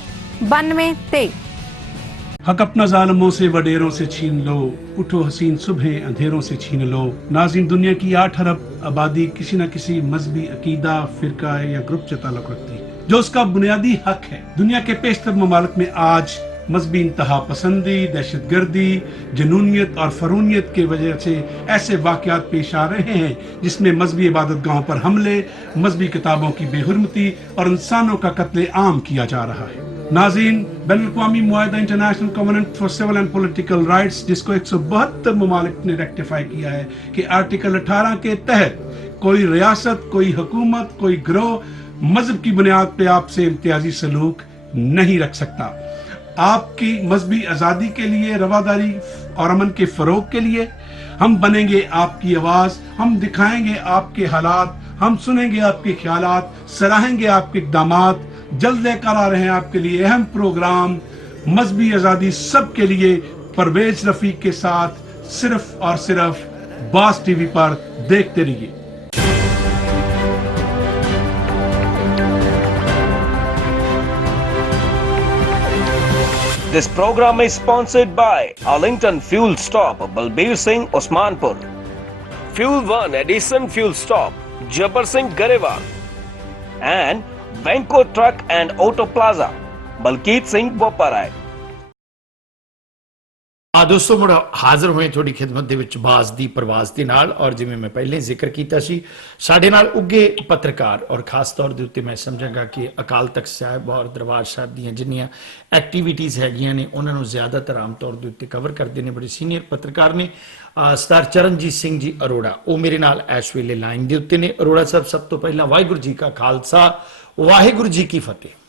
9223। हक अपना जालिमों से वडेरों से छीन लो, उठो हसीन सुबह अंधेरों से छीन लो। नाज़रीन, दुनिया की 8 अरब आबादी किसी न किसी मजहबी अकीदा, फिरका या ग्रुप से ताल्लुक रखती है, जो उसका बुनियादी हक है। दुनिया के पेशतर ममालिक में आज मजहबी इंतहा पसंदी, दहशत गर्दी, जनूनियत और फरूनियत की वजह से ऐसे वाक़यात पेश आ रहे हैं जिसमें मजहबी इबादत गाहों पर हमले, मजहबी किताबों की बेहुरमती और इंसानों का कत्ले आम किया जा रहा है। नाज़रीन, बैनुल-अक़वामी मुआहिदा international covenant for civil and political rights, जिसको 172 ममालिक ने रेक्टिफाई किया है कि आर्टिकल 18 के तहत कोई रियासत, कोई हुकूमत, कोई गिरोह मजहब की बुनियाद पे आपसे इम्तियाजी सलूक नहीं रख सकता। आपकी मजहबी आज़ादी के लिए, रवादारी और अमन के फरोग के लिए हम बनेंगे आपकी आवाज, हम दिखाएंगे आपके हालात, हम सुनेंगे आपके ख्यालात, सराहेंगे आपके इक़दामात। जल्द लेकर आ रहे हैं आपके लिए अहम प्रोग्राम मजहबी आज़ादी सबके लिए, परवेज रफीक के साथ, सिर्फ और सिर्फ बास टीवी पर। देखते रहिए। This program is sponsored by Arlington Fuel Stop, Balbir Singh, Osmanpur. Fuel 1 Edison Fuel Stop, Jabbar Singh, Garewal. And Venko Truck and Auto Plaza, Balkeet Singh, Boparai. ਦੋਸਤੋ ਮੁੜ ਹਾਜ਼ਰ ਹੋਏ ਤੁਹਾਡੀ ਖਿਦਮਤ ਦੇ ਵਿੱਚ ਬਾਜ਼ ਦੀ ਪ੍ਰਵਾਜ਼ ਦੇ ਨਾਲ। ਔਰ ਜਿਵੇਂ ਮੈਂ ਪਹਿਲੇ ਜ਼ਿਕਰ ਕੀਤਾ ਸੀ, ਸਾਡੇ ਨਾਲ ਉੱਗੇ ਪੱਤਰਕਾਰ ਔਰ ਖਾਸ ਤੌਰ ਦੇ ਉੱਤੇ ਮੈਂ ਸਮਝਾਂਗਾ ਕਿ ਅਕਾਲ ਤਖਤ ਸਾਹਿਬ ਔਰ ਦਰਬਾਰ ਸਾਹਿਬ ਦੀਆਂ ਜਿੰਨੀਆਂ ਐਕਟੀਵਿਟੀਜ਼ ਹੈਗੀਆਂ ਨੇ ਉਹਨਾਂ ਨੂੰ ਜ਼ਿਆਦਾਤਰ ਆਮ ਤੌਰ ਦੇ ਉੱਤੇ ਕਵਰ ਕਰਦੇ ਨੇ ਬੜੇ ਸੀਨੀਅਰ ਪੱਤਰਕਾਰ ਨੇ ਸਰਦਾਰ ਚਰਨਜੀਤ ਸਿੰਘ ਜੀ ਅਰੋੜਾ। ਉਹ ਮੇਰੇ ਨਾਲ ਇਸ ਵੇਲੇ ਲਾਈਨ ਦੇ ਉੱਤੇ ਨੇ। ਅਰੋੜਾ ਸਾਹਿਬ, ਸਭ ਤੋਂ ਪਹਿਲਾਂ ਵਾਹਿਗੁਰੂ ਜੀ ਕਾ ਖਾਲਸਾ, ਵਾਹਿਗੁਰੂ ਜੀ ਕੀ ਫਤਿਹ।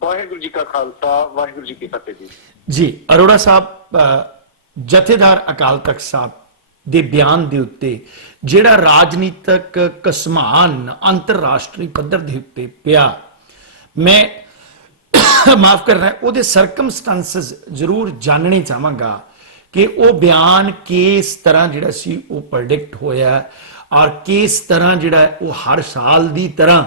ਵਾਹਿਗੁਰੂ ਜੀ ਕਾ ਖਾਲਸਾ, ਵਾਹਿਗੁਰੂ ਜੀ ਕੀ ਫਤਿਹ ਜੀ। ਜੀ ਅਰੋੜਾ ਸਾਹਿਬ, ਜਥੇਦਾਰ ਅਕਾਲ ਤਖਤ ਸਾਹਿਬ ਦੇ ਬਿਆਨ ਦੇ ਉੱਤੇ ਜਿਹੜਾ ਰਾਜਨੀਤਿਕ ਕਸਮਾਨ ਅੰਤਰਰਾਸ਼ਟਰੀ ਪੱਧਰ ਦੇ ਉੱਤੇ ਪਿਆ, ਮੈਂ ਮਾਫ ਕਰਨਾ ਉਹਦੇ ਸਰਕਮਸਟੈਂਸਸ ਜ਼ਰੂਰ ਜਾਣਨੇ ਚਾਹਾਂਗਾ ਕਿ ਉਹ ਬਿਆਨ ਕਿਸ ਤਰ੍ਹਾਂ ਜਿਹੜਾ ਸੀ ਉਹ ਪ੍ਰੈਡਿਕਟ ਹੋਇਆ ਔਰ ਕਿਸ ਤਰ੍ਹਾਂ ਜਿਹੜਾ ਉਹ ਹਰ ਸਾਲ ਦੀ ਤਰ੍ਹਾਂ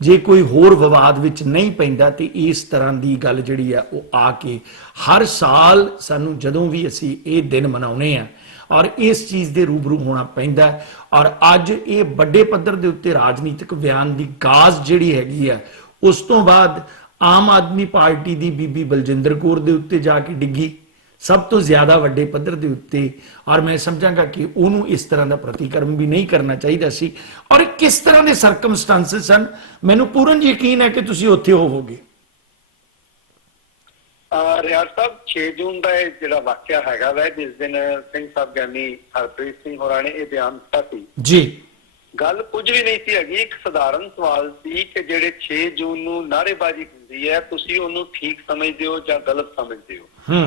ਜੇ ਕੋਈ ਹੋਰ ਵਿਵਾਦ ਵਿੱਚ ਨਹੀਂ ਪੈਂਦਾ ਤੇ ਇਸ ਤਰ੍ਹਾਂ ਦੀ ਗੱਲ ਜਿਹੜੀ ਆ ਉਹ ਆ ਕੇ ਹਰ ਸਾਲ ਸਾਨੂੰ ਜਦੋਂ ਵੀ ਅਸੀਂ ਇਹ ਦਿਨ ਮਨਾਉਣੇ ਆ ਔਰ ਇਸ ਚੀਜ਼ ਦੇ ਰੂਬਰੂ ਹੋਣਾ ਪੈਂਦਾ। ਔਰ ਅੱਜ ਇਹ ਵੱਡੇ ਪੱਧਰ ਦੇ ਉੱਤੇ ਰਾਜਨੀਤਿਕ ਬਿਆਨ ਦੀ ਗਾਜ਼ ਜਿਹੜੀ ਹੈਗੀ ਆ, ਉਸ ਤੋਂ ਬਾਅਦ ਆਮ ਆਦਮੀ ਪਾਰਟੀ ਦੀ ਬੀਬੀ ਬਲਜਿੰਦਰ ਕੌਰ ਦੇ ਉੱਤੇ ਜਾ ਕੇ ਡਿੱਗੀ ਸਭ ਤੋਂ ਜ਼ਿਆਦਾ ਵੱਡੇ ਪੱਧਰ ਦੇ ਉੱਤੇ। ਔਰ ਮੈਂ ਸਮਝਾਂਗਾ ਕਿ ਉਹਨੂੰ ਇਸ ਤਰ੍ਹਾਂ ਦਾ ਪ੍ਰਤੀਕਰਮ ਵੀ ਨਹੀਂ ਕਰਨਾ ਚਾਹੀਦਾ ਸੀ। ਔਰ ਕਿਸ ਤਰ੍ਹਾਂ ਦੇ ਸਰਕਮਸਟੈਂਸਸ ਹਨ, ਮੈਨੂੰ ਪੂਰਨ ਯਕੀਨ ਹੈ ਕਿ ਤੁਸੀਂ ਉੱਥੇ ਹੋਵੋਗੇ। ਰਿਆਜ਼ ਸਾਹਿਬ, 6 ਜੂਨ ਦਾ ਇਹ ਜਿਹੜਾ ਵਾਕਿਆ ਹੈਗਾ ਵੈ, ਜਿਸ ਦਿਨ ਸਿੰਘ ਸਾਹਿਬ ਗਿਆਨੀ ਹਰਪ੍ਰੀਤ ਸਿੰਘ ਹੋਰਾਂ ਨੇ ਇਹ ਬਿਆਨ ਦਿੱਤਾ ਸੀ ਜੀ, ਗੱਲ ਕੁਝ ਵੀ ਨਹੀਂ ਸੀ ਹੈਗੀ। ਇੱਕ ਸਧਾਰਨ ਸਵਾਲ ਸੀ ਕਿ ਜਿਹੜੇ 6 ਜੂਨ ਨੂੰ ਨਾਅਰੇਬਾਜ਼ੀ ਹੁੰਦੀ ਹੈ, ਤੁਸੀਂ ਉਹਨੂੰ ਠੀਕ ਸਮਝਦੇ ਹੋ ਜਾਂ ਗਲਤ ਸਮਝਦੇ ਹੋ?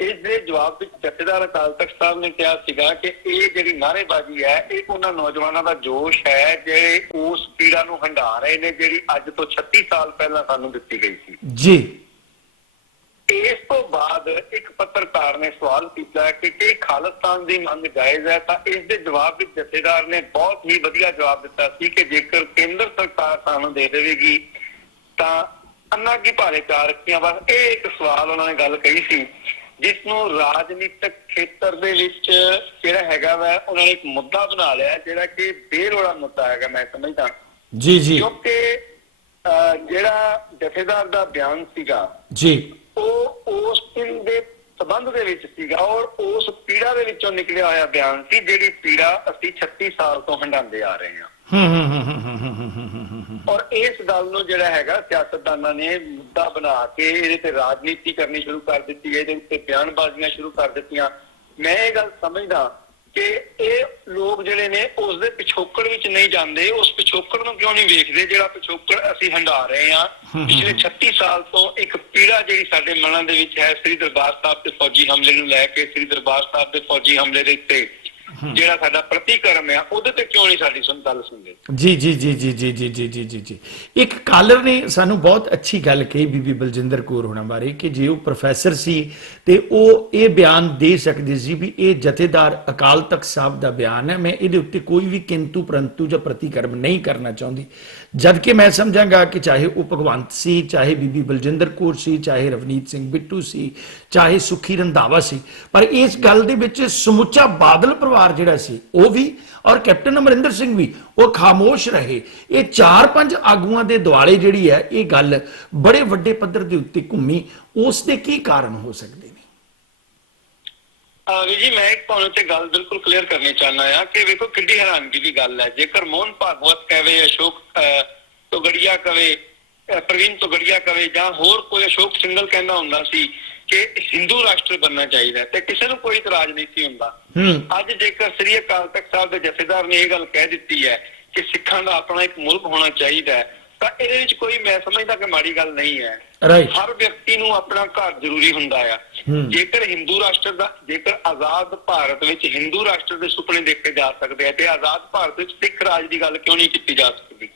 ਇਸ ਦੇ ਜਵਾਬ ਵਿੱਚ ਜਥੇਦਾਰ ਅਕਾਲ ਤਖਤ ਸਾਹਿਬ ਨੇ ਕਿਹਾ ਸੀਗਾ ਕਿ ਇਹ ਜਿਹੜੀ ਨਾਅਰੇਬਾਜ਼ੀ ਹੈ ਇਹ ਉਹਨਾਂ ਨੌਜਵਾਨਾਂ ਦਾ ਜੋਸ਼ ਹੈ ਜਿਹੜੇ ਉਸ ਪੀੜਾ ਨੂੰ ਹੰਢਾ ਰਹੇ ਨੇ ਜਿਹੜੀ ਅੱਜ ਤੋਂ 36 ਸਾਲ ਪਹਿਲਾਂ ਸਾਨੂੰ ਦਿੱਤੀ ਗਈ ਸੀ ਜੀ। ਇਸ ਤੋਂ ਬਾਅਦ ਇੱਕ ਪੱਤਰਕਾਰ ਨੇ ਸਵਾਲ ਕੀਤਾ ਕਿ ਕੀ ਖਾਲਿਸਤਾਨ ਦੀ ਮੰਗ ਜਾਇਜ਼ ਹੈ, ਤਾਂ ਇਸ ਦੇ ਜਵਾਬ ਵਿੱਚ ਜਥੇਦਾਰ ਨੇ ਬਹੁਤ ਹੀ ਵਧੀਆ ਜਵਾਬ ਦਿੱਤਾ ਸੀ ਕਿ ਜੇਕਰ ਕੇਂਦਰ ਸਰਕਾਰ ਸਾਨੂੰ ਦੇ ਦੇਵੇਗੀ ਤਾਂ ਅੰਨਾ ਕੀ ਭਾਰੇ ਚਾਰ ਰੱਖੀਆਂ। ਬਸ ਇਹ ਇੱਕ ਸਵਾਲ ਉਹਨਾਂ ਨੇ ਗੱਲ ਕਹੀ ਸੀ ਜਿਸ ਨੂੰ ਰਾਜਨੀਤਿਕ ਖੇਤਰ ਦੇ ਵਿੱਚ ਜਿਹੜਾ ਹੈਗਾ ਵਾ ਉਹਨਾਂ ਨੇ ਇੱਕ ਮੁੱਦਾ ਬਣਾ ਲਿਆ ਜਿਹੜਾ ਕਿ ਬੇਲੋੜਾ ਮੁੱਦਾ ਹੈਗਾ, ਮੈਂ ਸਮਝਦਾ ਜੀ ਜੀ। ਕਿਉਂਕਿ ਜਿਹੜਾ ਜਥੇਦਾਰ ਦਾ ਬਿਆਨ ਸੀਗਾ ਜੀ, ਉਹ ਉਸ ਦਿਨ ਦੇ ਸਬੰਧ ਦੇ ਵਿੱਚ ਸੀਗਾ ਔਰ ਉਸ ਪੀੜਾ ਦੇ ਵਿੱਚੋਂ ਨਿਕਲਿਆ ਹੋਇਆ ਬਿਆਨ ਸੀ ਜਿਹੜੀ ਪੀੜਾ ਅਸੀਂ 36 ਸਾਲ ਤੋਂ ਹੰਢਾਉਂਦੇ ਆ ਰਹੇ ਹਾਂ। ਔਰ ਇਸ ਗੱਲ ਨੂੰ ਜਿਹੜਾ ਹੈਗਾ ਸਿਆਸਤਦਾਨਾਂ ਨੇ ਮੁੱਦਾ ਬਣਾ ਕੇ ਇਹਦੇ ਤੇ ਰਾਜਨੀਤੀ ਕਰਨੀ ਸ਼ੁਰੂ ਕਰ ਦਿੱਤੀ, ਇਹਦੇ ਉੱਤੇ ਬਿਆਨਬਾਜ਼ੀਆਂ ਸ਼ੁਰੂ ਕਰ ਦਿੱਤੀਆਂ। ਮੈਂ ਇਹ ਗੱਲ ਸਮਝਦਾ ਕਿ ਇਹ ਲੋਕ ਜਿਹੜੇ ਨੇ ਉਸ ਦੇ ਪਿਛੋਕੜ ਵਿੱਚ ਨਹੀਂ ਜਾਂਦੇ, ਉਸ ਪਿਛੋਕੜ ਨੂੰ ਕਿਉਂ ਨਹੀਂ ਵੇਖਦੇ ਜਿਹੜਾ ਪਿਛੋਕੜ ਅਸੀਂ ਹੰਢਾ ਰਹੇ ਹਾਂ ਪਿਛਲੇ 36 ਸਾਲ ਤੋਂ। ਇੱਕ ਪੀੜਾ ਜਿਹੜੀ ਸਾਡੇ ਮਨਾਂ ਦੇ ਵਿੱਚ ਹੈ ਸ੍ਰੀ ਦਰਬਾਰ ਸਾਹਿਬ ਤੇ ਫੌਜੀ ਹਮਲੇ ਨੂੰ ਲੈ ਕੇ, ਸ੍ਰੀ ਦਰਬਾਰ ਸਾਹਿਬ ਦੇ ਫੌਜੀ ਹਮਲੇ ਦੇ ਉੱਤੇ ਜਿਹੜਾ ਸਾਡਾ ਪ੍ਰਤੀਕਰਮ ਆ ਉਹਦੇ ਤੇ ਕਿਉਂ ਨਹੀਂ ਸਾਡੀ ਗੱਲ ਸੁਣਦੇ? ਜੀ ਜੀ ਜੀ ਜੀ ਜੀ ਜੀ ਜੀ ਜੀ ਜੀ ਜੀ। ਇੱਕ ਕਾਲਰ ਨੇ ਸਾਨੂੰ ਬਹੁਤ ਅੱਛੀ ਗੱਲ ਕਹੀ ਬੀਬੀ ਬਲਜਿੰਦਰ ਕੌਰ ਹੋਣਾ ਬਾਰੇ ਕਿ ਜੇ ਉਹ ਪ੍ਰੋਫੈਸਰ ਸੀ ਤੇ ਉਹ ਇਹ ਬਿਆਨ ਦੇ ਸਕਦੇ ਸੀ ਵੀ ਇਹ ਜਥੇਦਾਰ ਅਕਾਲ ਤਖਤ ਸਾਹਿਬ ਦਾ ਬਿਆਨ ਹੈ, ਮੈਂ ਇਹਦੇ ਉੱਤੇ ਕੋਈ ਵੀ ਕਿੰਤੂ ਪ੍ਰੰਤੂ ਜਾਂ ਪ੍ਰਤੀਕਰਮ ਨਹੀਂ ਕਰਨਾ ਚਾਹੁੰਦੀ। ਜਦ ਕਿ ਮੈਂ ਸਮਝਾਂਗਾ ਕਿ ਚਾਹੇ ਉਹ ਭਗਵੰਤ ਸੀ, ਚਾਹੇ ਬੀਬੀ ਬਲਜਿੰਦਰ ਕੌਰ ਸੀ, ਚਾਹੇ ਰਵਨੀਤ ਸਿੰਘ ਬਿੱਟੂ ਸੀ, ਚਾਹੇ ਸੁਖੀ ਰੰਧਾਵਾ ਸੀ, ਪਰ ਇਸ ਗੱਲ ਦੇ ਵਿੱਚ ਸਮੁੱਚਾ ਬਾਦਲ ਪਰਿਵਾਰ ਜਿਹੜਾ ਸੀ ਉਹ ਵੀ ਔਰ ਕੈਪਟਨ ਅਮਰਿੰਦਰ ਸਿੰਘ ਵੀ ਉਹ ਖਾਮੋਸ਼ ਰਹੇ। ਇਹ 4-5 ਆਗੂਆਂ ਦੇ ਦੁਆਲੇ ਜਿਹੜੀ ਹੈ ਇਹ ਗੱਲ ਬੜੇ ਵੱਡੇ ਪੱਧਰ ਦੇ ਉੱਤੇ ਘੁੰਮੀ, ਉਸ ਦੇ ਕੀ ਕਾਰਨ ਹੋ ਸਕਦੇ ਨੇ? ਜੀ ਮੈਂ ਤੁਹਾਨੂੰ ਤੇ ਗੱਲ ਬਿਲਕੁਲ ਕਲੀਅਰ ਕਰਨੀ ਚਾਹੁੰਦਾ ਆ ਕਿ ਵੇਖੋ ਕਿੰਨੀ ਹੈਰਾਨਗੀ ਦੀ ਗੱਲ ਹੈ। ਜੇਕਰ ਮੋਹਨ ਭਾਗਵਤ ਕਹੇ, ਅਸ਼ੋਕ ਤੋਗੜੀਆ ਕਹੇ, ਪ੍ਰਵੀਨ ਤੋਗੜੀਆ ਕਹੇ ਜਾਂ ਹੋਰ ਕੋਈ ਅਸ਼ੋਕ ਸਿੰਘਲ ਕਹਿੰਦਾ ਹੁੰਦਾ ਸੀ ਕਿ ਹਿੰਦੂ ਰਾਸ਼ਟਰ ਬਣਨਾ ਚਾਹੀਦਾ ਤੇ ਕਿਸੇ ਨੂੰ ਕੋਈ ਇਤਰਾਜ਼ ਨਹੀਂ ਸੀ ਹੁੰਦਾ। ਅੱਜ ਜੇਕਰ ਸ੍ਰੀ ਅਕਾਲ ਤਖਤ ਸਾਹਿਬ ਦੇ ਜਥੇਦਾਰ ਨੇ ਇਹ ਗੱਲ ਕਹਿ ਦਿੱਤੀ ਹੈ ਕਿ ਸਿੱਖਾਂ ਦਾ ਆਪਣਾ ਇੱਕ ਮੁਲਕ ਹੋਣਾ ਚਾਹੀਦਾ ਹੈ, ਤਾਂ ਇਹਦੇ ਵਿੱਚ ਕੋਈ ਮੈਂ ਸਮਝਦਾ ਕਿ ਮਾੜੀ ਗੱਲ ਨਹੀਂ ਹੈ। ਹਰ ਵਿਅਕਤੀ ਨੂੰ ਆਪਣਾ ਘਰ ਜ਼ਰੂਰੀ ਹੁੰਦਾ ਆ। ਜੇਕਰ ਹਿੰਦੂ ਰਾਸ਼ਟਰ ਦਾ, ਜੇਕਰ ਆਜ਼ਾਦ ਭਾਰਤ ਵਿੱਚ ਹਿੰਦੂ ਰਾਸ਼ਟਰ ਦੇ ਸੁਪਨੇ ਦੇਖੇ ਜਾ ਸਕਦੇ ਆ ਤੇ ਆਜ਼ਾਦ ਭਾਰਤ ਵਿੱਚ ਸਿੱਖ ਰਾਜ ਦੀ ਗੱਲ ਕਿਉਂ ਨਹੀਂ ਕੀਤੀ ਜਾ ਸਕਦੀ?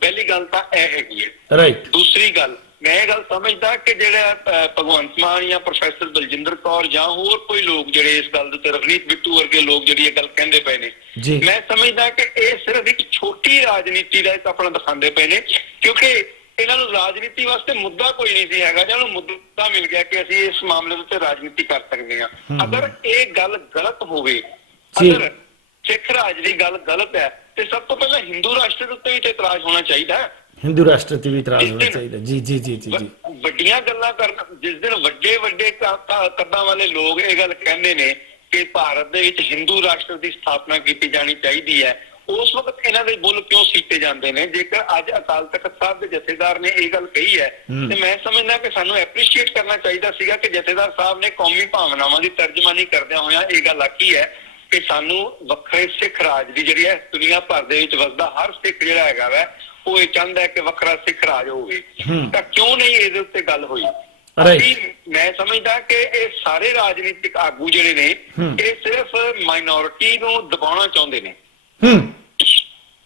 ਪਹਿਲੀ ਗੱਲ ਤਾਂ ਇਹ ਹੈਗੀ ਹੈ। ਦੂਸਰੀ ਗੱਲ, ਮੈਂ ਇਹ ਗੱਲ ਸਮਝਦਾ ਕਿ ਜਿਹੜਾ ਭਗਵੰਤ ਮਾਨ ਜਾਂ ਪ੍ਰੋਫੈਸਰ ਬਲਜਿੰਦਰ ਕੌਰ ਜਾਂ ਹੋਰ ਕੋਈ ਲੋਕ ਜਿਹੜੇ ਇਸ ਗੱਲ ਦੇ ਉੱਤੇ, ਰਵਨੀਤ ਬਿੱਟੂ ਵਰਗੇ ਲੋਕ ਜਿਹੜੀ ਇਹ ਗੱਲ ਕਹਿੰਦੇ ਪਏ ਨੇ, ਮੈਂ ਸਮਝਦਾ ਕਿ ਇਹ ਸਿਰਫ ਇੱਕ ਛੋਟੀ ਰਾਜਨੀਤੀ ਦਾ ਇੱਕ ਆਪਣਾ ਦਿਖਾਉਂਦੇ ਪਏ ਨੇ, ਕਿਉਂਕਿ ਇਹਨਾਂ ਨੂੰ ਰਾਜਨੀਤੀ ਵਾਸਤੇ ਮੁੱਦਾ ਕੋਈ ਨਹੀਂ ਸੀ ਹੈਗਾ, ਜਾਂ ਉਹਨੂੰ ਮੁੱਦਾ ਮਿਲ ਗਿਆ ਕਿ ਅਸੀਂ ਇਸ ਮਾਮਲੇ ਦੇ ਉੱਤੇ ਰਾਜਨੀਤੀ ਕਰ ਸਕਦੇ ਹਾਂ। ਅਗਰ ਇਹ ਗੱਲ ਗਲਤ ਹੋਵੇ, ਅਗਰ ਸਿੱਖ ਰਾਜ ਦੀ ਗੱਲ ਗਲਤ ਹੈ, ਤੇ ਸਭ ਤੋਂ ਪਹਿਲਾਂ ਹਿੰਦੂ ਰਾਸ਼ਟਰ ਦੇ ਉੱਤੇ ਵੀ ਤੇ ਇਤਰਾਜ਼ ਹੋਣਾ ਚਾਹੀਦਾ ਹੈ। ਹਿੰਦੂ ਰਾਸ਼ਟਰ ਤੇ ਵੀ ਇਤਰਾਜ਼ ਹੋਣਾ ਚਾਹੀਦਾ। ਜੀ ਜੀ ਜੀ ਜੀ ਜੀ। ਵੱਡੀਆਂ ਗੱਲਾਂ ਕਰਨ, ਜਿਸ ਦਿਨ ਵੱਡੇ ਕੱਦਾਂ ਵਾਲੇ ਲੋਕ ਇਹ ਗੱਲ ਕਹਿੰਦੇ ਨੇ ਕਿ ਭਾਰਤ ਦੇ ਵਿੱਚ ਹਿੰਦੂ ਰਾਸ਼ਟਰ ਦੀ ਸਥਾਪਨਾ ਕੀਤੀ ਜਾਣੀ ਚਾਹੀਦੀ ਹੈ, ਉਸ ਵਕਤ ਇਹਨਾਂ ਦੇ ਬੁੱਲ ਕਿਉਂ ਸੀਤੇ ਜਾਂਦੇ ਨੇ? ਜੇਕਰ ਅੱਜ ਅਕਾਲ ਤਖਤ ਸਾਹਿਬ ਦੇ ਜਥੇਦਾਰ ਨੇ ਇਹ ਗੱਲ ਕਹੀ ਹੈ, ਤੇ ਮੈਂ ਸਮਝਦਾ ਕਿ ਸਾਨੂੰ ਐਪਰੀਸ਼ੀਏਟ ਕਰਨਾ ਚਾਹੀਦਾ ਸੀਗਾ ਕਿ ਜਥੇਦਾਰ ਸਾਹਿਬ ਨੇ ਕੌਮੀ ਭਾਵਨਾਵਾਂ ਦੀ ਤਰਜਮਾਨੀ ਕਰਦਿਆਂ ਹੋਇਆਂ ਇਹ ਗੱਲ ਆਖੀ ਹੈ ਕਿ ਸਾਨੂੰ ਵੱਖਰੇ ਸਿੱਖ ਰਾਜ ਦੀ ਜਿਹੜੀ ਹੈ, ਦੁਨੀਆ ਭਰ ਦੇ ਵਿੱਚ ਵਸਦਾ ਹਰ ਸਿੱਖ ਜਿਹੜਾ ਹੈਗਾ ਵਾ ਉਹ ਇਹ ਚਾਹੁੰਦਾ ਹੈ ਕਿ ਵੱਖਰਾ ਸਿੱਖ ਰਾਜ ਹੋਵੇ, ਤਾਂ ਕਿਉਂ ਨਹੀਂ ਇਹਦੇ ਉੱਤੇ ਗੱਲ ਹੋਈ? ਮੈਂ ਸਮਝਦਾ ਕਿ ਇਹ ਸਾਰੇ ਰਾਜਨੀਤਿਕ ਆਗੂ ਜਿਹੜੇ ਨੇ ਇਹ ਸਿਰਫ ਮਾਈਨੋਰਿਟੀ ਨੂੰ ਦਬਾਉਣਾ ਚਾਹੁੰਦੇ ਨੇ।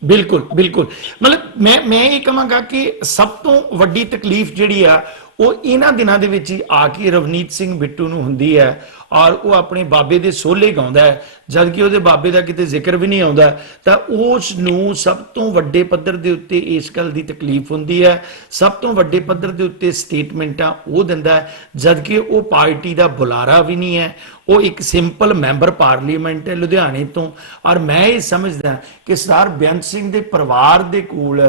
ਬਿਲਕੁਲ ਬਿਲਕੁਲ। ਮਤਲਬ ਮੈਂ ਇਹ ਕਹਾਂਗਾ ਕਿ ਸਭ ਤੋਂ ਵੱਡੀ ਤਕਲੀਫ ਜਿਹੜੀ ਆ ਉਹ ਇਹਨਾਂ ਦਿਨਾਂ ਦੇ ਵਿੱਚ ਹੀ ਆ ਕੇ ਰਵਨੀਤ ਸਿੰਘ ਬਿੱਟੂ ਨੂੰ ਹੁੰਦੀ ਹੈ, ਔਰ ਉਹ ਆਪਣੇ ਬਾਬੇ ਦੇ ਸੋਲੇ ਗਾਉਂਦਾ ਹੈ, ਜਦ ਕਿ ਉਹਦੇ ਬਾਬੇ ਦਾ ਕਿਤੇ ਜ਼ਿਕਰ ਵੀ ਨਹੀਂ ਆਉਂਦਾ, ਤਾਂ ਉਸ ਨੂੰ ਸਭ ਤੋਂ ਵੱਡੇ ਪੱਧਰ ਦੇ ਉੱਤੇ ਇਸ ਗੱਲ ਦੀ ਤਕਲੀਫ ਹੁੰਦੀ ਹੈ, ਸਭ ਤੋਂ ਵੱਡੇ ਪੱਧਰ ਦੇ ਉੱਤੇ ਸਟੇਟਮੈਂਟਾਂ ਉਹ ਦਿੰਦਾ ਹੈ, ਜਦ ਕਿ ਉਹ ਪਾਰਟੀ ਦਾ ਬੁਲਾਰਾ ਵੀ ਨਹੀਂ ਹੈ, ਉਹ ਇੱਕ ਸਿੰਪਲ ਮੈਂਬਰ ਪਾਰਲੀਮੈਂਟ ਹੈ ਲੁਧਿਆਣੇ ਤੋਂ। ਔਰ ਮੈਂ ਇਹ ਸਮਝਦਾ ਕਿ ਸਰਦਾਰ ਬੇਅੰਤ ਸਿੰਘ ਦੇ ਪਰਿਵਾਰ ਦੇ ਕੋਲ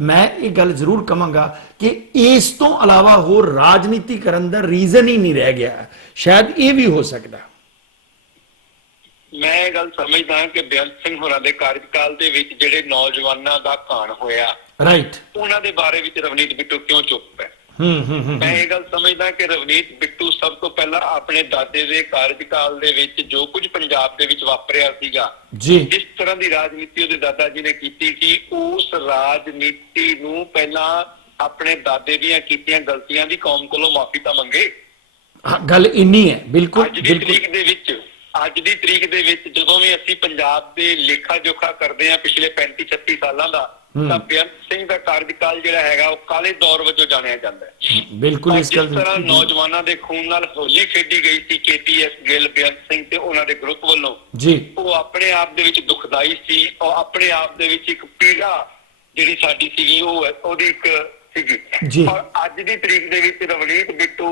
ਮੈਂ ਇਹ ਗੱਲ ਜ਼ਰੂਰ ਕਹਾਂਗਾ ਕਿ ਇਸ ਤੋਂ ਇਲਾਵਾ ਹੋਰ ਰਾਜਨੀਤੀ ਕਰਨ ਦਾ ਰੀਜ਼ਨ ਹੀ ਨਹੀਂ ਰਹਿ ਗਿਆ। ਸ਼ਾਇਦ ਇਹ ਵੀ ਹੋ ਸਕਦਾ। ਮੈਂ ਇਹ ਗੱਲ ਸਮਝਦਾ ਕਿ ਬੇਅੰਤ ਸਿੰਘ ਹੋਰਾਂ ਦੇ ਕਾਰਜਕਾਲ ਦੇ ਵਿੱਚ ਜਿਹੜੇ ਨੌਜਵਾਨਾਂ ਦਾ ਘਾਣ ਹੋਇਆ, ਉਹਨਾਂ ਦੇ ਬਾਰੇ ਵਿੱਚ ਰਵਨੀਤ ਬਿੱਟੂ ਕਿਉਂ ਚੁੱਪ ਹੈ? ਮੈਂ ਇਹ ਗੱਲ ਸਮਝਦਾ ਕਿ ਰਵਨੀਤ ਬਿੱਟੂ ਸਭ ਤੋਂ ਪਹਿਲਾਂ ਆਪਣੇ ਦਾਦੇ ਦੇ ਕਾਰਜਕਾਲ ਦੇ ਵਿੱਚ ਜੋ ਕੁਝ ਪੰਜਾਬ ਦੇ ਵਿੱਚ ਵਾਪਰਿਆ ਸੀਗਾ, ਜਿਸ ਤਰ੍ਹਾਂ ਦੀ ਰਾਜਨੀਤੀ ਉਹਦੇ ਦਾਦਾ ਜੀ ਨੇ ਕੀਤੀ ਸੀ, ਉਸ ਰਾਜਨੀਤੀ ਨੂੰ ਪਹਿਲਾਂ ਆਪਣੇ ਦਾਦੇ ਦੀਆਂ ਕੀਤੀਆਂ ਗਲਤੀਆਂ ਦੀ ਕੌਮ ਕੋਲੋਂ ਮਾਫੀ ਤਾਂ ਮੰਗੇ। ਗੱਲ ਇੰਨੀ ਹੈ। ਬਿਲਕੁਲ। ਅੱਜ ਦੀ ਤਰੀਕ ਦੇ ਵਿੱਚ ਜਦੋਂ ਵੀ ਅਸੀਂ ਪੰਜਾਬ ਦੇ ਲੇਖਾ ਜੋਖਾ ਕਰਦੇ ਹਾਂ ਪਿਛਲੇ 35-36 ਸਾਲਾਂ ਦਾ, ਤਾਂ ਬੇਅੰਤ ਸਿੰਘ ਦਾ ਕਾਰਜਕਾਲ ਜਿਹੜਾ ਹੈਗਾ ਉਹ ਕਾਲੇ ਦੌਰ ਵਜੋਂ ਜਾਣਿਆ ਜਾਂਦਾ ਹੈ। ਬਿਲਕੁਲ। ਇਸ ਜਿਸ ਤਰ੍ਹਾਂ ਨੌਜਵਾਨਾਂ ਦੇ ਖੂਨ ਨਾਲ ਹੋਲੀ ਖੇਡੀ ਗਈ ਸੀ KPS ਗਿੱਲ, ਬੇਅੰਤ ਸਿੰਘ ਤੇ ਉਹਨਾਂ ਦੇ ਗਰੁੱਪ ਵੱਲੋਂ, ਉਹ ਆਪਣੇ ਆਪ ਦੇ ਵਿੱਚ ਦੁਖਦਾਈ ਸੀ, ਉਹ ਆਪਣੇ ਆਪ ਦੇ ਵਿੱਚ ਇੱਕ ਪੀੜਾ ਜਿਹੜੀ ਸਾਡੀ ਸੀਗੀ ਉਹਦੀ ਇੱਕ ਸੀਗੀ। ਔਰ ਅੱਜ ਦੀ ਤਰੀਕ ਦੇ ਵਿੱਚ ਰਵਨੀਤ ਬਿੱਟੂ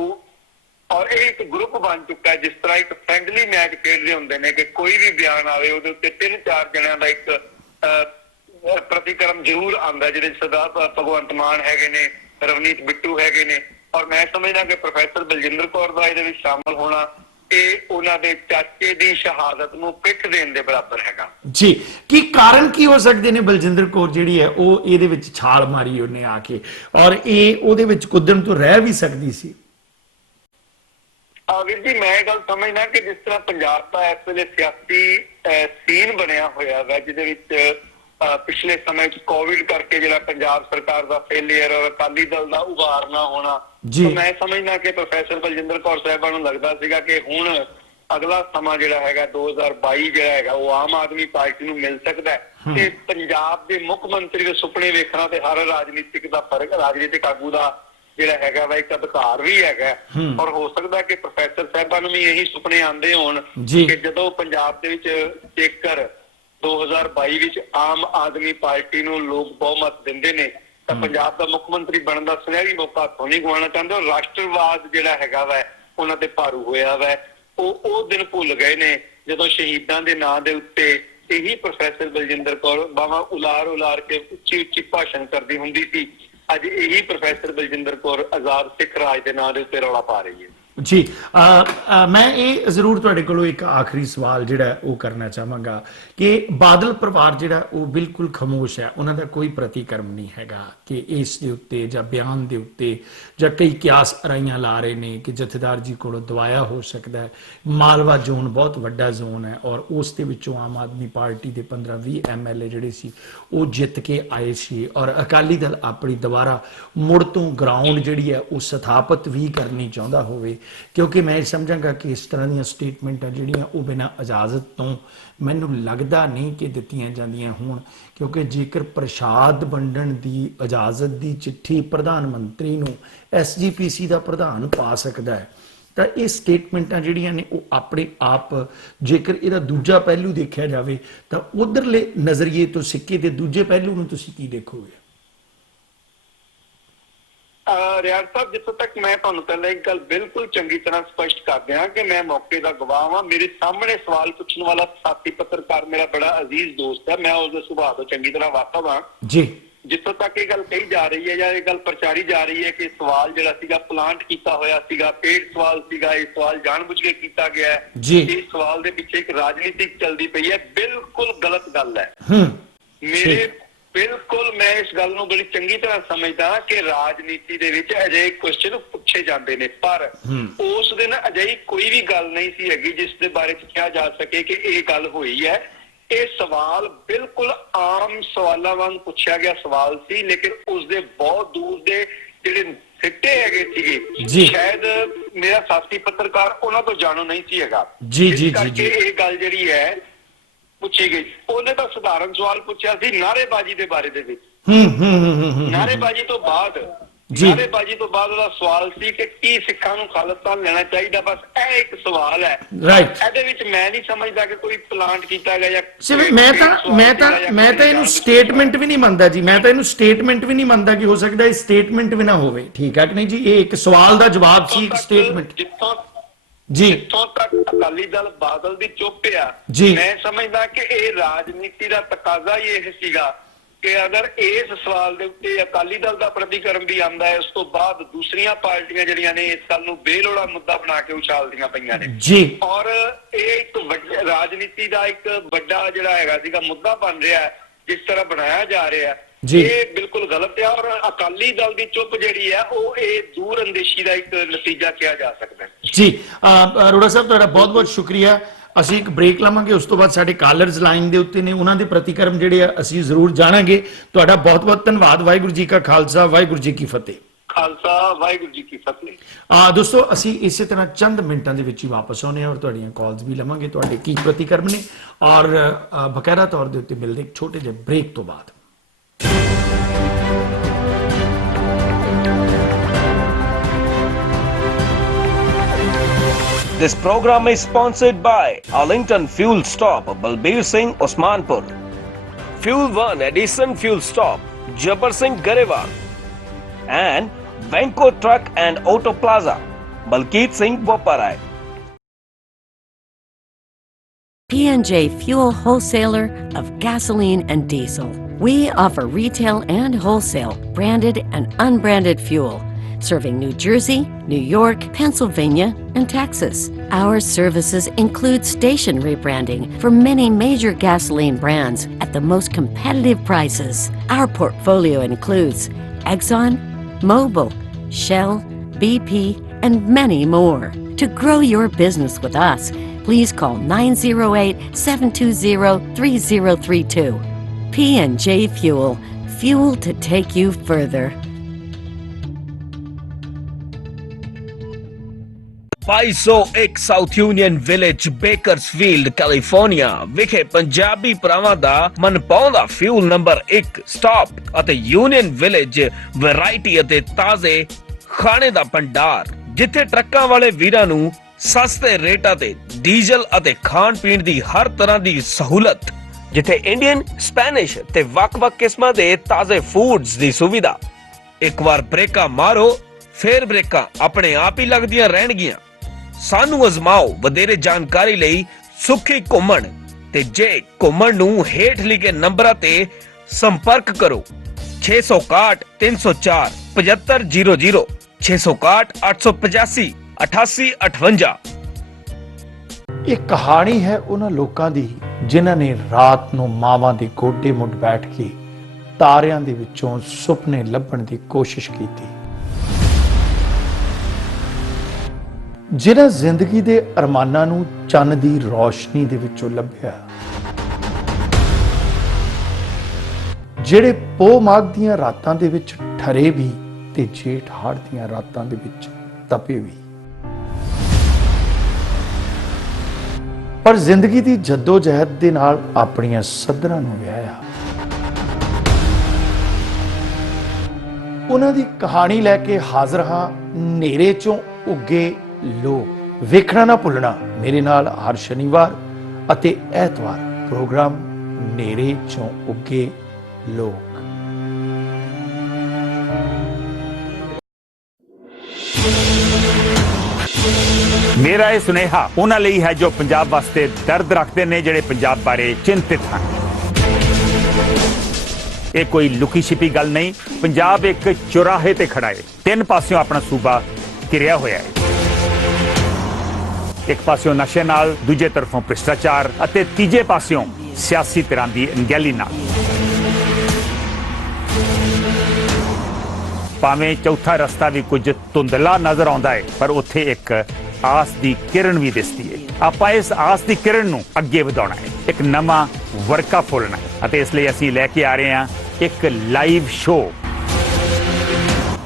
ਔਰ ਇਹ ਇੱਕ ਗਰੁੱਪ ਬਣ ਚੁੱਕਾ ਹੈ, ਜਿਸ ਤਰ੍ਹਾਂ ਇੱਕ ਫ੍ਰੈਂਡਲੀ ਮੈਚ ਖੇਡਦੇ ਹੁੰਦੇ ਨੇ ਕਿ ਕੋਈ ਵੀ ਬਿਆਨ ਆਵੇ ਉਹਦੇ ਉੱਤੇ 3-4 ਜਣਿਆਂ ਦਾ ਇੱਕ ਪ੍ਰਤੀਕਰਮ ਜ਼ਰੂਰ ਆਉਂਦਾ, ਜਿਹਦੇ ਸਰਦਾਰ ਭਗਵੰਤ ਮਾਨ ਹੈਗੇ ਨੇ, ਰਵਨੀਤ ਬਿੱਟੂ ਹੈਗੇ ਨੇ, ਔਰ ਮੈਂ ਸਮਝਦਾ ਕਿ ਪ੍ਰੋਫੈਸਰ ਬਲਜਿੰਦਰ ਕੌਰ ਦਾ ਇਹਦੇ ਵਿੱਚ ਸ਼ਾਮਲ ਹੋਣਾ ਇਹ ਉਹਨਾਂ ਦੇ ਚਾਚੇ ਦੀ ਸ਼ਹਾਦਤ ਨੂੰ ਪਿੱਠ ਦੇਣ ਦੇ ਬਰਾਬਰ ਹੈਗਾ। ਜੀ, ਕੀ ਕਾਰਨ ਕੀ ਹੋ ਸਕਦੇ ਨੇ? ਬਲਜਿੰਦਰ ਕੌਰ ਜਿਹੜੀ ਹੈ ਉਹ ਇਹਦੇ ਵਿੱਚ ਛਾਲ ਮਾਰੀ ਉਹਨੇ ਆ ਕੇ, ਔਰ ਇਹ ਉਹਦੇ ਵਿੱਚ ਕੁੱਦਣ ਤੋਂ ਰਹਿ ਵੀ ਸਕਦੀ ਸੀ। ਵੀਰ ਜੀ, ਮੈਂ ਇਹ ਗੱਲ ਸਮਝਦਾ ਕਿ ਜਿਸ ਤਰ੍ਹਾਂ ਪੰਜਾਬ ਦਾ ਇਸ ਵੇਲੇ ਸਿਆਸੀ ਸੀਨ ਬਣਿਆ ਹੋਇਆ ਵਾ, ਜਿਹਦੇ ਵਿੱਚ ਪਿਛਲੇ ਸਮੇਂ 'ਚ ਕੋਵਿਡ ਕਰਕੇ ਜਿਹੜਾ ਪੰਜਾਬ ਸਰਕਾਰ ਦਾ ਫੇਲੀਅਰ ਔਰ ਅਕਾਲੀ ਦਲ ਦਾ ਉਭਾਰ ਨਾ ਹੋਣਾ, ਮੈਂ ਸਮਝਦਾ ਕਿ ਪ੍ਰੋਫੈਸਰ ਬਲਜਿੰਦਰ ਕੌਰ ਸਾਹਿਬਾਂ ਨੂੰ ਲੱਗਦਾ ਸੀਗਾ ਕਿ ਹੁਣ ਅਗਲਾ ਸਮਾਂ ਜਿਹੜਾ ਹੈਗਾ 2022 ਜਿਹੜਾ ਹੈਗਾ ਉਹ ਆਮ ਆਦਮੀ ਪਾਰਟੀ ਨੂੰ ਮਿਲ ਸਕਦਾ ਹੈ, ਤੇ ਪੰਜਾਬ ਦੇ ਮੁੱਖ ਮੰਤਰੀ ਦੇ ਸੁਪਨੇ ਵੇਖਣਾ ਤੇ ਹਰ ਰਾਜਨੀਤਿਕ ਆਗੂ ਦਾ ਜਿਹੜਾ ਹੈਗਾ ਵਾ ਇੱਕ ਅਧਿਕਾਰ ਵੀ ਹੈਗਾ। ਔਰ ਹੋ ਸਕਦਾ ਕਿ ਪ੍ਰੋਫੈਸਰ ਸਾਹਿਬਾਂ ਨੂੰ ਵੀ ਇਹੀ ਸੁਪਨੇ ਆਉਂਦੇ ਹੋਣ ਕਿ ਜਦੋਂ ਪੰਜਾਬ ਦੇ ਵਿੱਚ ਜੇਕਰ 2022 ਵਿੱਚ ਆਮ ਆਦਮੀ ਪਾਰਟੀ ਨੂੰ ਲੋਕ ਬਹੁਮਤ ਦਿੰਦੇ ਨੇ ਤਾਂ ਪੰਜਾਬ ਦਾ ਮੁੱਖ ਮੰਤਰੀ ਬਣਨ ਦਾ ਸੁਨਹਿਰੀ ਮੌਕਾ ਹੱਥੋਂ ਨਹੀਂ ਗਵਾਉਣਾ ਚਾਹੁੰਦੇ। ਔਰ ਰਾਸ਼ਟਰਵਾਦ ਜਿਹੜਾ ਹੈਗਾ ਵਾ ਉਹਨਾਂ ਤੇ ਭਾਰੂ ਹੋਇਆ ਵਾ। ਉਹ ਦਿਨ ਭੁੱਲ ਗਏ ਨੇ ਜਦੋਂ ਸ਼ਹੀਦਾਂ ਦੇ ਨਾਂ ਦੇ ਉੱਤੇ ਇਹੀ ਪ੍ਰੋਫੈਸਰ ਬਲਜਿੰਦਰ ਕੌਰ ਬਾਹਾਂ ਉਲਾਰ ਕੇ ਉੱਚੀ ਭਾਸ਼ਣ ਕਰਦੀ ਹੁੰਦੀ ਸੀ। ਅੱਜ ਇਹੀ ਪ੍ਰੋਫੈਸਰ ਬਲਜਿੰਦਰ ਕੌਰ ਆਜ਼ਾਦ ਸਿੱਖ ਰਾਜ ਦੇ ਨਾਂ ਦੇ ਉੱਤੇ ਰੌਲਾ ਪਾ ਰਹੀ ਹੈ। ਜੀ ਮੈਂ ਇਹ ਜ਼ਰੂਰ ਤੁਹਾਡੇ ਕੋਲੋਂ ਇੱਕ ਆਖਰੀ ਸਵਾਲ ਜਿਹੜਾ ਉਹ ਕਰਨਾ ਚਾਹਾਂਗਾ ਕਿ ਬਾਦਲ ਪਰਿਵਾਰ ਜਿਹੜਾ ਉਹ ਬਿਲਕੁਲ ਖਾਮੋਸ਼ ਹੈ, ਉਹਨਾਂ ਦਾ ਕੋਈ ਪ੍ਰਤੀਕਰਮ ਨਹੀਂ ਹੈਗਾ ਕਿ ਇਸ ਦੇ ਉੱਤੇ ਜਾਂ ਬਿਆਨ ਦੇ ਉੱਤੇ ਜਾਂ ਕਈ ਕਿਆਸ ਅਰਾਈਆਂ ਲਾ ਰਹੇ ਨੇ ਕਿ ਜਥੇਦਾਰ ਜੀ ਕੋਲੋਂ ਦਵਾਇਆ ਹੋ ਸਕਦਾ ਹੈ। ਮਾਲਵਾ ਜ਼ੋਨ ਬਹੁਤ ਵੱਡਾ ਜ਼ੋਨ ਹੈ ਔਰ ਉਸ ਦੇ ਵਿੱਚੋਂ ਆਮ ਆਦਮੀ ਪਾਰਟੀ ਦੇ 15-20 MLA ਜਿਹੜੇ ਸੀ ਉਹ ਜਿੱਤ ਕੇ ਆਏ ਸੀ ਔਰ ਅਕਾਲੀ ਦਲ ਆਪਣੀ ਦੁਬਾਰਾ ਮੁੜ ਤੋਂ ਗਰਾਊਂਡ ਜਿਹੜੀ ਹੈ ਉਹ ਸਥਾਪਿਤ ਵੀ ਕਰਨੀ ਚਾਹੁੰਦਾ ਹੋਵੇ, ਕਿਉਂਕਿ ਮੈਂ ਸਮਝਾਂਗਾ ਕਿ ਇਸ ਤਰ੍ਹਾਂ ਦੀਆਂ ਸਟੇਟਮੈਂਟਾਂ ਜਿਹੜੀਆਂ ਉਹ ਬਿਨਾਂ ਇਜਾਜ਼ਤ ਤੋਂ ਮੈਨੂੰ ਲੱਗਦਾ ਨਹੀਂ ਕਿ ਦਿੱਤੀਆਂ ਜਾਂਦੀਆਂ ਹੋਣ, ਕਿਉਂਕਿ ਜੇਕਰ ਪ੍ਰਸ਼ਾਦ ਵੰਡਣ ਦੀ ਇਜਾਜ਼ਤ ਦੀ ਚਿੱਠੀ ਪ੍ਰਧਾਨ ਮੰਤਰੀ ਨੂੰ SGPC ਦਾ ਪ੍ਰਧਾਨ ਪਾ ਸਕਦਾ ਹੈ ਤਾਂ ਇਹ ਸਟੇਟਮੈਂਟਾਂ ਜਿਹੜੀਆਂ ਨੇ ਉਹ ਆਪਣੇ ਆਪ, ਜੇਕਰ ਇਹਦਾ ਦੂਜਾ ਪਹਿਲੂ ਦੇਖਿਆ ਜਾਵੇ ਤਾਂ ਉਧਰਲੇ ਨਜ਼ਰੀਏ ਤੋਂ ਸਿੱਕੇ ਦੇ ਦੂਜੇ ਪਹਿਲੂ ਨੂੰ ਤੁਸੀਂ ਕੀ ਦੇਖੋਗੇ? ਰਿਆੜ ਸਾਹਿਬ, ਜਿੱਥੋਂ ਤੱਕ ਮੈਂ ਤੁਹਾਨੂੰ ਪਹਿਲਾਂ ਇੱਕ ਗੱਲ ਬਿਲਕੁਲ ਚੰਗੀ ਤਰ੍ਹਾਂ ਸਪਸ਼ਟ ਕਰ ਦਿਆਂ ਕਿ ਮੈਂ ਮੌਕੇ ਦਾ ਗਵਾਹ ਹਾਂ। ਮੇਰੇ ਸਾਹਮਣੇ ਸਵਾਲ ਪੁੱਛਣ ਵਾਲਾ ਸਾਥੀ ਪੱਤਰਕਾਰ ਮੇਰਾ ਬੜਾ ਅਜ਼ੀਜ਼ ਦੋਸਤ ਹੈ, ਮੈਂ ਉਸਦੇ ਸੁਭਾਅ ਤੋਂ ਚੰਗੀ ਤਰ੍ਹਾਂ ਵਾਕਿਫ ਹਾਂ ਜੀ। ਜਿੱਥੋਂ ਤੱਕ ਇਹ ਗੱਲ ਕਹੀ ਜਾ ਰਹੀ ਹੈ ਜਾਂ ਇਹ ਗੱਲ ਪ੍ਰਚਾਰੀ ਜਾ ਰਹੀ ਹੈ ਕਿ ਸਵਾਲ ਜਿਹੜਾ ਸੀਗਾ ਪਲਾਂਟ ਕੀਤਾ ਹੋਇਆ ਸੀਗਾ, ਪੇਡ ਸਵਾਲ ਸੀਗਾ, ਇਹ ਸਵਾਲ ਜਾਣਬੁੱਝ ਕੇ ਕੀਤਾ ਗਿਆ ਹੈ, ਇਸ ਸਵਾਲ ਦੇ ਪਿੱਛੇ ਇੱਕ ਰਾਜਨੀਤੀ ਚੱਲਦੀ ਪਈ ਹੈ, ਬਿਲਕੁਲ ਗਲਤ ਗੱਲ ਹੈ। ਮੇਰੇ ਬਿਲਕੁਲ ਮੈਂ ਇਸ ਗੱਲ ਨੂੰ ਬੜੀ ਚੰਗੀ ਤਰ੍ਹਾਂ ਸਮਝਦਾ ਕਿ ਰਾਜਨੀਤੀ ਦੇ ਵਿੱਚ ਅਜਿਹੇ ਕੁਐਸਚਨ ਪੁੱਛੇ ਜਾਂਦੇ ਨੇ, ਪਰ ਉਸ ਦਿਨ ਅਜਿਹੀ ਕੋਈ ਵੀ ਗੱਲ ਨਹੀਂ ਸੀ ਹੈਗੀ ਜਿਸ ਦੇ ਬਾਰੇ ਚ ਕਿਹਾ ਜਾ ਸਕੇ ਕਿ ਇਹ ਗੱਲ ਹੋਈ ਹੈ। ਇਹ ਸਵਾਲ ਬਿਲਕੁਲ ਆਮ ਸਵਾਲਾਂ ਵਾਂਗ ਪੁੱਛਿਆ ਗਿਆ ਸਵਾਲ ਸੀ, ਲੇਕਿਨ ਉਸਦੇ ਬਹੁਤ ਦੂਰ ਦੇ ਜਿਹੜੇ ਸਿੱਟੇ ਹੈਗੇ ਸੀਗੇ ਸ਼ਾਇਦ ਮੇਰਾ ਸਾਥੀ ਪੱਤਰਕਾਰ ਉਹਨਾਂ ਤੋਂ ਜਾਣੂ ਨਹੀਂ ਸੀ ਹੈਗਾ। ਇਸ ਕਰਕੇ ਇਹ ਗੱਲ ਜਿਹੜੀ ਹੈ ਪੁੱਛੀ ਗਈ। ਉਹਨੇ ਤਾਂ ਸਧਾਰਨ ਸਵਾਲ ਪੁੱਛਿਆ ਸੀ ਨਾਅਰੇਬਾਜ਼ੀ ਦੇ ਬਾਰੇ ਦੇ ਵਿੱਚ। ਨਾਅਰੇਬਾਜ਼ੀ ਤੋਂ ਬਾਅਦ ਉਹਦਾ ਸਵਾਲ ਸੀ ਕਿ ਕੀ ਸਿੱਖਾਂ ਨੂੰ ਖਾਲਿਸਤਾਨ ਲੈਣਾ ਚਾਹੀਦਾ, ਬਸ ਇਹ ਇੱਕ ਸਵਾਲ ਹੈ। ਇਹਦੇ ਵਿੱਚ ਮੈਂ ਨਹੀਂ ਸਮਝਦਾ ਕਿ ਕੋਈ ਪਲਾਂਟ ਕੀਤਾ ਗਿਆ ਜਾਂ ਮੈਂ ਤਾਂ ਇਹਨੂੰ ਸਟੇਟਮੈਂਟ ਵੀ ਨਹੀਂ ਮੰਨਦਾ ਜੀ, ਮੈਂ ਤਾਂ ਇਹਨੂੰ ਸਟੇਟਮੈਂਟ ਵੀ ਨਹੀਂ ਮੰਨਦਾ ਕਿ ਹੋ ਸਕਦਾ ਇਹ ਸਟੇਟਮੈਂਟ ਵੀ ਨਾ ਹੋਵੇ। ਠੀਕ ਹੈ ਕਿ ਨਹੀਂ ਜੀ? ਇਹ ਇੱਕ ਸਵਾਲ ਦਾ ਜਵਾਬ ਸੀ, ਇੱਕ ਸਟੇਟਮੈਂਟ। ਜਿੱਥੋਂ ਤੱਕ ਅਕਾਲੀ ਦਲ ਬਾਦਲ ਦੀ ਚੁੱਪ ਆ, ਮੈਂ ਸਮਝਦਾ ਕਿ ਇਹ ਰਾਜਨੀਤੀ ਦਾ ਤਕਾਜ਼ਾ ਹੀ ਇਹ ਸੀਗਾ ਕਿ ਅਗਰ ਇਸ ਸਵਾਲ ਦੇ ਉੱਤੇ ਅਕਾਲੀ ਦਲ ਦਾ ਪ੍ਰਤੀਕਰਮ ਵੀ ਆਉਂਦਾ ਹੈ, ਉਸ ਤੋਂ ਬਾਅਦ ਦੂਸਰੀਆਂ ਪਾਰਟੀਆਂ ਜਿਹੜੀਆਂ ਨੇ ਇਸ ਗੱਲ ਨੂੰ ਬੇਲੋੜਾ ਮੁੱਦਾ ਬਣਾ ਕੇ ਉਛਾਲਦੀਆਂ ਪਈਆਂ ਨੇ ਔਰ ਇਹ ਇੱਕ ਰਾਜਨੀਤੀ ਦਾ ਇੱਕ ਵੱਡਾ ਜਿਹੜਾ ਹੈਗਾ ਸੀਗਾ ਮੁੱਦਾ ਬਣ ਰਿਹਾ ਹੈ, ਜਿਸ ਤਰ੍ਹਾਂ ਬਣਾਇਆ ਜਾ ਰਿਹਾ ਹੈ। ਇਹ ਬਿਲਕੁਲ ਗਲਤ ਹੈ ਔਰ ਅਕਾਲੀ ਦਲ ਦੀ ਚੁੱਪ ਜਿਹੜੀ ਹੈ ਉਹ ਇਹ ਦੂਰ ਅੰਦੇਸ਼ੀ ਦਾ ਇੱਕ ਨਤੀਜਾ ਕਿਹਾ ਜਾ ਸਕਦਾ ਹੈ। ਜੀ ਅਰੋੜਾ ਸਾਹਿਬ, ਤੁਹਾਡਾ ਬਹੁਤ ਬਹੁਤ ਸ਼ੁਕਰੀਆ। ਅਸੀਂ ਇੱਕ ਬ੍ਰੇਕ ਲਵਾਂਗੇ, ਉਸ ਤੋਂ ਬਾਅਦ ਸਾਡੇ ਕਾਲਰਸ ਲਾਈਨ ਦੇ ਉੱਤੇ ਨੇ, ਉਹਨਾਂ ਦੇ ਪ੍ਰਤੀਕਰਮ ਜਿਹੜੇ ਆ ਅਸੀਂ ਜ਼ਰੂਰ ਜਾਣਾਂਗੇ। ਤੁਹਾਡਾ ਬਹੁਤ ਬਹੁਤ ਧੰਨਵਾਦ। ਵਾਹਿਗੁਰੂ ਜੀ ਕਾ ਖਾਲਸਾ, ਵਾਹਿਗੁਰੂ ਜੀ ਕੀ ਫਤਿਹ। ਖਾਲਸਾ, ਵਾਹਿਗੁਰੂ ਜੀ ਕੀ ਫਤਿਹ। ਦੋਸਤੋ, ਅਸੀਂ ਇਸੇ ਤਰ੍ਹਾਂ ਚੰਦ ਮਿੰਟਾਂ ਦੇ ਵਿੱਚ ਹੀ ਵਾਪਸ ਆਉਣੇ ਆ ਔਰ ਤੁਹਾਡੀਆਂ ਕਾਲਸ ਵੀ ਲਵਾਂਗੇ, ਤੁਹਾਡੇ ਕੀ ਪ੍ਰਤੀਕਰਮ ਨੇ, ਔਰ ਬਕਾਇਦਾ ਤੌਰ ਦੇ ਉੱਤੇ ਮਿਲਦੇ ਇੱਕ ਛੋਟੇ ਜਿਹੇ ਬ੍ਰੇਕ ਤੋਂ ਬਾਅਦ। This program is sponsored by Arlington Fuel Stop, Balbir Singh, Osmanpur. Fuel 1 Edison Fuel Stop, Jabbar Singh, Garewal. And Venko Truck and Auto Plaza, Balkeet Singh, Boparai. P&J Fuel Wholesaler of gasoline and diesel. We offer retail and wholesale, branded and unbranded fuel, serving New Jersey, New York, Pennsylvania, and Texas. Our services include station rebranding for many major gasoline brands at the most competitive prices. Our portfolio includes Exxon, Mobil, Shell, BP, and many more. To grow your business with us, please call 908-720-3032. P&J Fuel, fuel to take you further. 2201 south union village, Bakersfield, California ਵਿਖੇ ਪੰਜਾਬੀ ਭਰਾਵਾਂ ਦਾ ਮਨਪਾਉਂਦਾ fuel number 1 stop ਅਤੇ union village variety ਅਤੇ ਤਾਜ਼ੇ ਖਾਣੇ ਦਾ ਭੰਡਾਰ, ਜਿੱਥੇ ਟਰੱਕਾਂ ਵਾਲੇ ਵੀਰਾਂ ਨੂੰ ਸਸਤੇ ਰੇਟਾਂ ਤੇ ਡੀਜ਼ਲ ਅਤੇ ਖਾਣ ਪੀਣ ਦੀ ਹਰ ਤਰ੍ਹਾਂ ਦੀ ਸਹੂਲਤ, ਜਿੱਥੇ ਇੰਡੀਅਨ, ਸਪੈਨਿਸ਼ ਤੇ ਵੱਖ-ਵੱਖ ਕਿਸਮਾਂ ਦੇ ਤਾਜ਼ੇ ਫੂਡਸ ਦੀ ਸੁਵਿਧਾ। ਇੱਕ ਵਾਰ ਬ੍ਰੇਕਾਂ ਮਾਰੋ, ਫੇਰ ਬ੍ਰੇਕਾਂ ਆਪਣੇ ਆਪ ਹੀ ਲੱਗਦੀਆਂ ਰਹਿਣਗੀਆਂ। ਸਾਨੂੰ ਅਜ਼ਮਾਓ। ਵਧੇਰੇ ਜਾਣਕਾਰੀ ਲਈ ਸੁਖੀ ਘੁੰਮਣ ਤੇ ਜੇ ਘੁੰਮਣ ਨੂੰ ਹੇਠ ਲਿਖੇ ਨੰਬਰਾਂ ਤੇ ਸੰਪਰਕ ਕਰੋ। 661 304 7500, 661 885 8858। ਇਹ ਕਹਾਣੀ ਹੈ ਉਹਨਾਂ ਲੋਕਾਂ ਦੀ ਜਿਨ੍ਹਾਂ ਨੇ ਰਾਤ ਨੂੰ ਮਾਵਾਂ ਦੇ ਗੋਡੇ ਮੁੱਢ ਬੈਠ ਕੇ ਤਾਰਿਆਂ ਦੇ ਵਿੱਚੋਂ ਸੁਪਨੇ ਲੱਭਣ ਦੀ ਕੋਸ਼ਿਸ਼ ਕੀਤੀ, ਜਿਨ੍ਹਾਂ ਜ਼ਿੰਦਗੀ ਦੇ ਅਰਮਾਨਾਂ ਨੂੰ ਚੰਨ ਦੀ ਰੌਸ਼ਨੀ ਦੇ ਵਿੱਚੋਂ ਲੱਭਿਆ, ਜਿਹੜੇ ਪੋਹ ਮਾਘ ਦੀਆਂ ਰਾਤਾਂ ਦੇ ਵਿੱਚ ਠਰੇ ਵੀ ਤੇ ਜੇਠ ਹਾੜ ਦੀਆਂ ਰਾਤਾਂ ਦੇ ਵਿੱਚ ਤਪੇ ਵੀ, ਪਰ ਜ਼ਿੰਦਗੀ ਦੀ ਜੱਦੋ-ਜਹਿਦ ਦੇ ਨਾਲ ਆਪਣੀਆਂ ਸੱਧਰਾਂ ਨੂੰ ਵਿਆਹਿਆ। ਉਹਨਾਂ ਦੀ ਕਹਾਣੀ ਲੈ ਕੇ ਹਾਜ਼ਰ ਹਾਂ ਹਨੇਰੇ ਚੋਂ ਉੱਗੇ ਲੋਕ। ਵੇਖਣਾ ਨਾ ਭੁੱਲਣਾ ਮੇਰੇ ਨਾਲ ਹਰ ਸ਼ਨੀਵਾਰ ਅਤੇ ਐਤਵਾਰ ਪ੍ਰੋਗਰਾਮ ਹਨੇਰੇ ਚੋਂ ਉੱਗੇ ਲੋਕ। ਮੇਰਾ ਇਹ ਸੁਨੇਹਾ ਉਹਨਾਂ ਲਈ ਹੈ ਜੋ ਪੰਜਾਬ ਵਾਸਤੇ ਦਰਦ ਰੱਖਦੇ ਨੇ, ਜਿਹੜੇ ਪੰਜਾਬ ਬਾਰੇ ਚਿੰਤਿਤ ਹਨ। ਇਹ ਕੋਈ ਲੁਕੀ ਛਿਪੀ ਗੱਲ ਨਹੀਂ। ਪੰਜਾਬ ਇੱਕ ਚੁਰਾਹੇ ਤੇ ਖੜਾ ਹੈ। ਤਿੰਨ ਪਾਸਿਓਂ ਆਪਣਾ ਸੂਬਾ ਘਿਰਿਆ ਹੋਇਆ ਹੈ। ਇੱਕ ਪਾਸਿਓਂ ਨਸ਼ੇ ਨਾਲ, ਦੂਜੇ ਤਰਫੋਂ ਭ੍ਰਿਸ਼ਟਾਚਾਰ ਅਤੇ ਤੀਜੇ ਪਾਸਿਓਂ ਸਿਆਸੀ ਧਿਰਾਂ ਦੀ ਅਣਗਹਿਲੀ ਨਾਲ। ਭਾਵੇਂ ਚੌਥਾ ਰਸਤਾ ਵੀ ਕੁਝ ਧੁੰਦਲਾ ਨਜ਼ਰ ਆਉਂਦਾ ਹੈ, ਪਰ ਉੱਥੇ ਇੱਕ ਆਸ ਦੀ ਕਿਰਨ ਵੀ ਦਿਸਦੀ ਹੈ। ਆਪਾਂ ਇਸ ਆਸ ਦੀ ਕਿਰਨ ਨੂੰ ਅੱਗੇ ਵਧਾਉਣਾ ਹੈ, ਇੱਕ ਨਵਾਂ ਵਰਕਾ ਫੋਲਣਾ ਹੈ ਅਤੇ ਇਸ ਲਈ ਅਸੀਂ ਲੈ ਕੇ ਆ ਰਹੇ ਹਾਂ ਇੱਕ ਲਾਈਵ ਸ਼ੋਅ।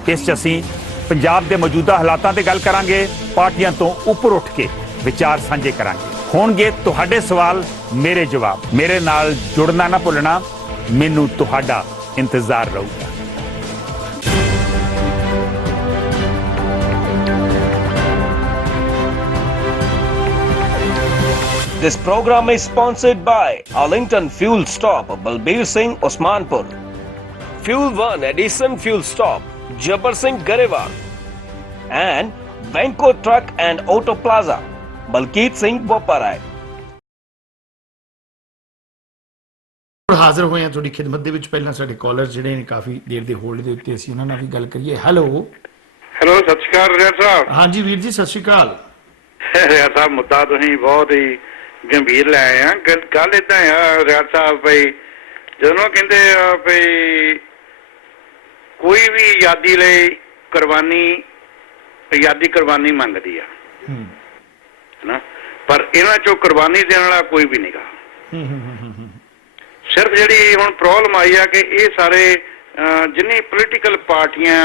ਇਸ 'ਚ ਅਸੀਂ ਪੰਜਾਬ ਦੇ ਮੌਜੂਦਾ ਹਾਲਾਤਾਂ ਤੇ ਗੱਲ ਕਰਾਂਗੇ, ਪਾਰਟੀਆਂ ਤੋਂ ਉੱਪਰ ਉੱਠ ਕੇ ਵਿਚਾਰ ਸਾਂਝੇ ਕਰਾਂਗੇ। ਹੋਣਗੇ ਤੁਹਾਡੇ ਸਵਾਲ, ਮੇਰੇ ਜਵਾਬ। ਮੇਰੇ ਨਾਲ ਜੁੜਨਾ ਨਾ ਭੁੱਲਣਾ, ਮੈਨੂੰ ਤੁਹਾਡਾ ਇੰਤਜ਼ਾਰ ਰਹੂਗਾ। This program is sponsored by Arlington Fuel Stop, Balbir Singh, Osmanpur. Fuel 1 Edison Fuel Stop, Jabbar Singh, Garewal. And Banco Truck and Auto Plaza, Balkeet Singh, Boparai. ਹਾਜ਼ਰ ਹੋਏ ਹਾਂ ਤੁਹਾਡੀ ਖਿਦਮਤ ਦੇ ਵਿੱਚ। ਪਹਿਲਾਂ ਸਾਡੇ ਕਾਲਰ ਜਿਹੜੇ ਨੇ ਕਾਫੀ ਦੇਰ ਦੇ ਹੋਲਡ ਦੇ ਉੱਤੇ, ਅਸੀਂ ਉਹਨਾਂ ਨਾਲ ਵੀ ਗੱਲ ਕਰੀਏ। ਹੈਲੋ ਸਤਿ ਸ਼੍ਰੀ ਅਕਾਲ ਰਿਆੜ ਸਾਹਿਬ। ਹਾਂਜੀ ਵੀਰ ਜੀ, ਸਤਿ ਸ਼੍ਰੀ ਅਕਾਲ। ਰਿਆੜ ਸਾਹਿਬ, ਮੁੱਦਾ ਤੁਸੀਂ ਬਹੁਤ ਹੀ ਗੰਭੀਰ ਲੈ ਆਏ ਆ। ਗੱਲ ਏਦਾਂ ਆ ਰਿਆੜ ਸਾਹਿਬ, ਬਈ ਜਦੋਂ ਕਹਿੰਦੇ ਆ ਬਈ ਕੋਈ ਵੀ ਆਜ਼ਾਦੀ ਲਈ ਆਜ਼ਾਦੀ ਕੁਰਬਾਨੀ ਮੰਗਦੀ ਆ, ਹਨਾ, ਪਰ ਇਹਨਾਂ ਚੋਂ ਕੁਰਬਾਨੀ ਦੇਣ ਵਾਲਾ ਕੋਈ ਵੀ ਨਹੀਂਗਾ। ਸਿਰਫ ਜਿਹੜੀ ਹੁਣ ਪ੍ਰੋਬਲਮ ਆਈ ਆ ਕਿ ਇਹ ਸਾਰੇ ਜਿੰਨੀ ਪੋਲੀਟੀਕਲ ਪਾਰਟੀਆਂ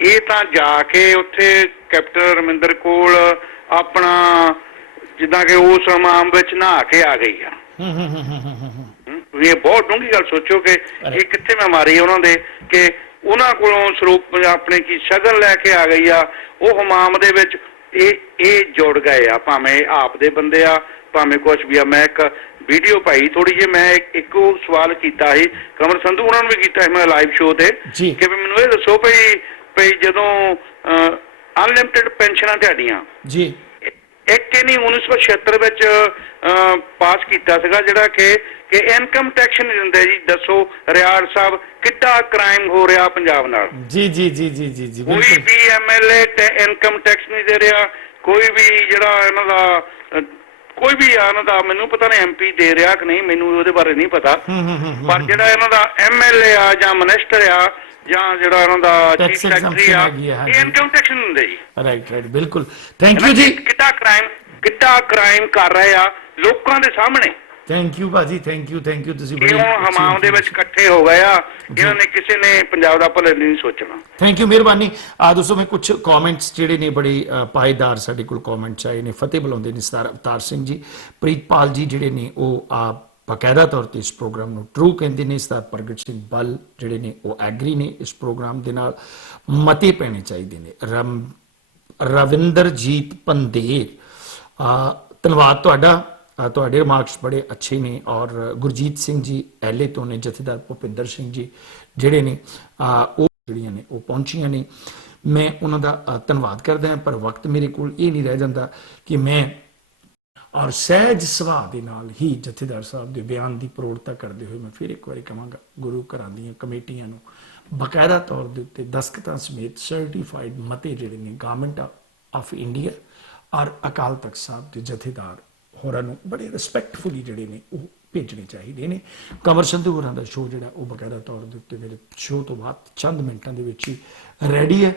ਇਹ ਤਾਂ ਜਾ ਕੇ ਉੱਥੇ ਕੈਪਟਨ ਅਮਰਿੰਦਰ ਕੋਲ ਆਪਣਾ ਜਿੱਦਾਂ ਕਿ ਉਸ ਮਾਮ ਵਿੱਚ ਨਹਾ ਕੇ ਆ ਗਈ ਆ। ਇਹ ਬਹੁਤ ਡੂੰਘੀ ਗੱਲ ਸੋਚੋ ਕਿ ਇਹ ਕਿੱਥੇ ਮੈਂ ਮਾਰੀ ਉਹਨਾਂ ਦੇ ਕਿ ਉਹਨਾਂ ਕੋਲੋਂ ਸਰੂਪ ਆਪਣੇ ਕੀ ਸ਼ਗਨ ਲੈ ਕੇ ਆ ਗਈ ਆ। ਉਹ ਹਮਾਮ ਦੇ ਵਿੱਚ ਇਹ ਜੁੜ ਗਏ ਆ, ਭਾਵੇਂ ਆਪ ਦੇ ਬੰਦੇ ਆ, ਭਾਵੇਂ ਕੁਛ ਵੀ ਆ। ਮੈਂ ਇੱਕ ਵੀਡੀਓ ਪਾਈ ਥੋੜੀ ਜਿਹੀ, ਮੈਂ ਇੱਕੋ ਸਵਾਲ ਕੀਤਾ ਸੀ ਕਮਰ ਸੰਧੂ ਉਹਨਾਂ ਨੂੰ ਵੀ ਕੀਤਾ ਸੀ ਮੈਂ ਲਾਈਵ ਸ਼ੋਅ ਤੇ ਕਿ ਮੈਨੂੰ ਇਹ ਦੱਸੋ ਭਈ ਜਦੋਂ ਅਨਲਿਮਿਟਿਡ ਪੈਨਸ਼ਨਾਂ ਤੁਹਾਡੀਆਂ ਜੀ ਇੱਕ ਨਹੀਂ 1976 ਵਿੱਚ ਪਾਸ ਕੀਤਾ ਸੀਗਾ, ਜਿਹੜਾ ਕਿ ਇਨਕਮ ਟੈਕਸ ਨਹੀਂ ਦਿੰਦੇ ਜੀ। ਦੱਸੋ ਰਿਆੜ ਸਾਹਿਬ, ਕਿੱਡਾ ਕ੍ਰਾਈਮ ਹੋ ਰਿਹਾ ਪੰਜਾਬ ਨਾਲ। ਜੀ ਜੀ ਜੀ ਜੀ ਜੀ ਜੀ ਕੋਈ ਵੀ ਐਮਐਲਏ ਤੇ ਇਨਕਮ ਟੈਕਸ ਨਹੀਂ ਦੇ ਰਿਹਾ, ਕੋਈ ਵੀ ਜਿਹੜਾ ਇਹਨਾਂ ਦਾ ਕੋਈ ਵੀ ਆ ਇਹਨਾਂ ਦਾ, ਮੈਨੂੰ ਪਤਾ ਨਹੀਂ ਐਮਪੀ ਦੇ ਰਿਹਾ ਕਿ ਨਹੀਂ, ਮੈਨੂੰ ਉਹਦੇ ਬਾਰੇ ਨਹੀਂ ਪਤਾ, ਪਰ ਜਿਹੜਾ ਇਹਨਾਂ ਦਾ ਐਮਐਲਏ ਆ ਜਾਂ ਮਿਨਿਸਟਰ ਆ ਜਾਂ ਜਿਹੜਾ ਇਹਨਾਂ ਦਾ ਚੀਫ ਸੈਕਟਰੀ ਆ, ਇਹ ਇਨਕਮ ਟੈਕਸ ਨਹੀਂ ਦਿੰਦੇ ਜੀ। ਰਾਈਟ ਬਿਲਕੁਲ, ਥੈਂਕ ਯੂ ਜੀ। ਕਿੱਡਾ ਕ੍ਰਾਈਮ ਕਰ ਰਹੇ ਆ ਲੋਕਾਂ ਦੇ ਸਾਹਮਣੇ। ਥੈਂਕ ਯੂ ਭਾਜੀ, ਥੈਂਕ ਯੂ ਤੁਸੀਂ ਬੜੇ ਹਮਾਮ ਦੇ ਵਿੱਚ ਇਕੱਠੇ ਹੋ ਗਏ ਆ। ਇਹਨਾਂ ਨੇ ਕਿਸੇ ਨੇ ਪੰਜਾਬ ਦਾ ਭਲੇ ਨਹੀਂ ਸੋਚਣਾ। ਥੈਂਕ ਯੂ, ਮਿਹਰਬਾਨੀ। ਦੋਸਤੋ ਮੈਂ ਕੁਝ ਕਮੈਂਟਸ ਜਿਹੜੇ ਨੇ ਬੜੇ ਪਾਏਦਾਰ ਸਾਡੇ ਕੋਲ ਕਮੈਂਟਸ ਆਏ ਨੇ। ਫਤਿਹ ਬੁਲਾਉਂਦੇ ਨੇ ਸਰਦਾਰ ਅਵਤਾਰ ਸਿੰਘ ਜੀ, ਪ੍ਰੀਤਪਾਲ ਜੀ ਜਿਹੜੇ ਨੇ ਉਹ ਬਕਾਇਦਾ ਤੌਰ ਤੇ ਇਸ ਪ੍ਰੋਗਰਾਮ ਨੂੰ ਟਰੂ ਕਹਿੰਦੇ ਨੇ। ਸਰਦਾਰ ਪ੍ਰਗਟ ਸਿੰਘ ਬੱਲ ਜਿਹੜੇ ਨੇ ਉਹ ਐਗਰੀ ਨੇ ਇਸ ਪ੍ਰੋਗਰਾਮ ਦੇ ਨਾਲ। ਮਤੇ ਪੈਣੇ ਚਾਹੀਦੇ ਨੇ। ਰਵਿੰਦਰਜੀਤ ਪੰਦੇਰ, ਧੰਨਵਾਦ ਤੁਹਾਡਾ, ਤੁਹਾਡੇ ਰਿਮਾਰਕਸ ਬੜੇ ਅੱਛੇ ਨੇ। ਔਰ ਗੁਰਜੀਤ ਸਿੰਘ ਜੀ ਐਲੇ ਤੋਂ ਨੇ, ਜਥੇਦਾਰ ਭੁਪਿੰਦਰ ਸਿੰਘ ਜੀ ਜਿਹੜੇ ਨੇ ਉਹ ਜਿਹੜੀਆਂ ਨੇ ਉਹ ਪਹੁੰਚੀਆਂ ਨੇ। ਮੈਂ ਉਹਨਾਂ ਦਾ ਧੰਨਵਾਦ ਕਰਦਾ ਹਾਂ, ਪਰ ਵਕਤ ਮੇਰੇ ਕੋਲ ਇਹ ਨਹੀਂ ਰਹਿ ਜਾਂਦਾ ਕਿ ਮੈਂ ਔਰ ਸਹਿਜ ਸੁਭਾਅ ਦੇ ਨਾਲ ਹੀ ਜਥੇਦਾਰ ਸਾਹਿਬ ਦੇ ਬਿਆਨ ਦੀ ਪ੍ਰੋੜਤਾ ਕਰਦੇ ਹੋਏ ਮੈਂ ਫਿਰ ਇੱਕ ਵਾਰੀ ਕਹਾਂਗਾ, ਗੁਰੂ ਘਰਾਂ ਦੀਆਂ ਕਮੇਟੀਆਂ ਨੂੰ ਬਕਾਇਦਾ ਤੌਰ ਦੇ ਉੱਤੇ ਦਸਤਖਤਾਂ ਸਮੇਤ ਸਰਟੀਫਾਈਡ ਮਤੇ ਜਿਹੜੇ ਨੇ ਗਵਰਨਮੈਂਟ ਆਫ ਇੰਡੀਆ ਔਰ ਅਕਾਲ ਤਖਤ ਸਾਹਿਬ ਦੇ ਜਥੇਦਾਰ ਹੋਰਾਂ ਨੂੰ ਬੜੇ ਰਿਸਪੈਕਟਫੁਲੀ ਜਿਹੜੇ ਨੇ ਉਹ ਭੇਜਣੇ ਚਾਹੀਦੇ ਨੇ। ਕੰਵਰ ਸੰਧੂ ਹੋਰਾਂ ਦਾ ਸ਼ੋਅ ਜਿਹੜਾ ਉਹ ਬਕਾਇਦਾ ਤੌਰ ਦੇ ਉੱਤੇ ਮੇਰੇ ਸ਼ੋਅ ਤੋਂ ਬਾਅਦ ਚੰਦ ਮਿੰਟਾਂ ਦੇ ਵਿੱਚ ਹੀ ਰੈਡੀ ਹੈ।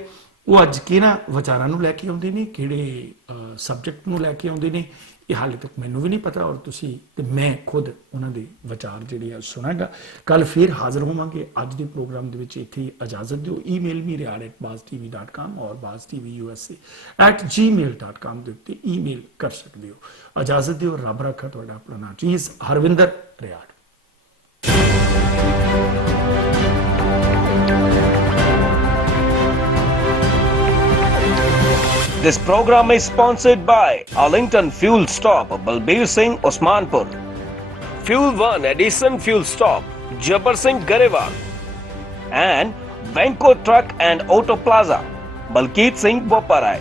ਉਹ ਅੱਜ ਕਿਹਨਾਂ ਵਿਚਾਰਾਂ ਨੂੰ ਲੈ ਕੇ ਆਉਂਦੇ ਨੇ, ਕਿਹੜੇ ਸਬਜੈਕਟ ਨੂੰ ਲੈ ਕੇ ਆਉਂਦੇ ਨੇ, ਇਹ ਹਾਲੇ ਤੱਕ ਮੈਨੂੰ ਵੀ ਨਹੀਂ ਪਤਾ ਔਰ ਤੁਸੀਂ ਤੇ ਮੈਂ ਖੁਦ ਉਹਨਾਂ ਦੇ ਵਿਚਾਰ ਜਿਹੜੇ ਆ ਸੁਣਾਂਗਾ। ਕੱਲ ਫੇਰ ਹਾਜ਼ਰ ਹੋਵਾਂਗੇ। ਅੱਜ ਦੇ ਪ੍ਰੋਗਰਾਮ ਦੇ ਵਿੱਚ ਇੱਥੇ ਇਜਾਜ਼ਤ ਦਿਓ। ਈਮੇਲ ਮੀ riyad@baztv.com ਔਰ baztvusa@gmail.com ਦੇ ਉੱਤੇ ਈਮੇਲ ਕਰ ਸਕਦੇ ਹੋ। ਇਜਾਜ਼ਤ ਦਿਓ। ਰੱਬ ਰੱਖਾ ਤੁਹਾਡਾ ਆਪਣਾ ਨਾਚੀਜ਼ Harvinder Riar. This program is sponsored by Arlington Fuel Stop, Balbir Singh, Osmanpur. Fuel 1 Edison Fuel Stop, Jabbar Singh, Garewal. And Venko Truck and Auto Plaza, Balkeet Singh, Boparai.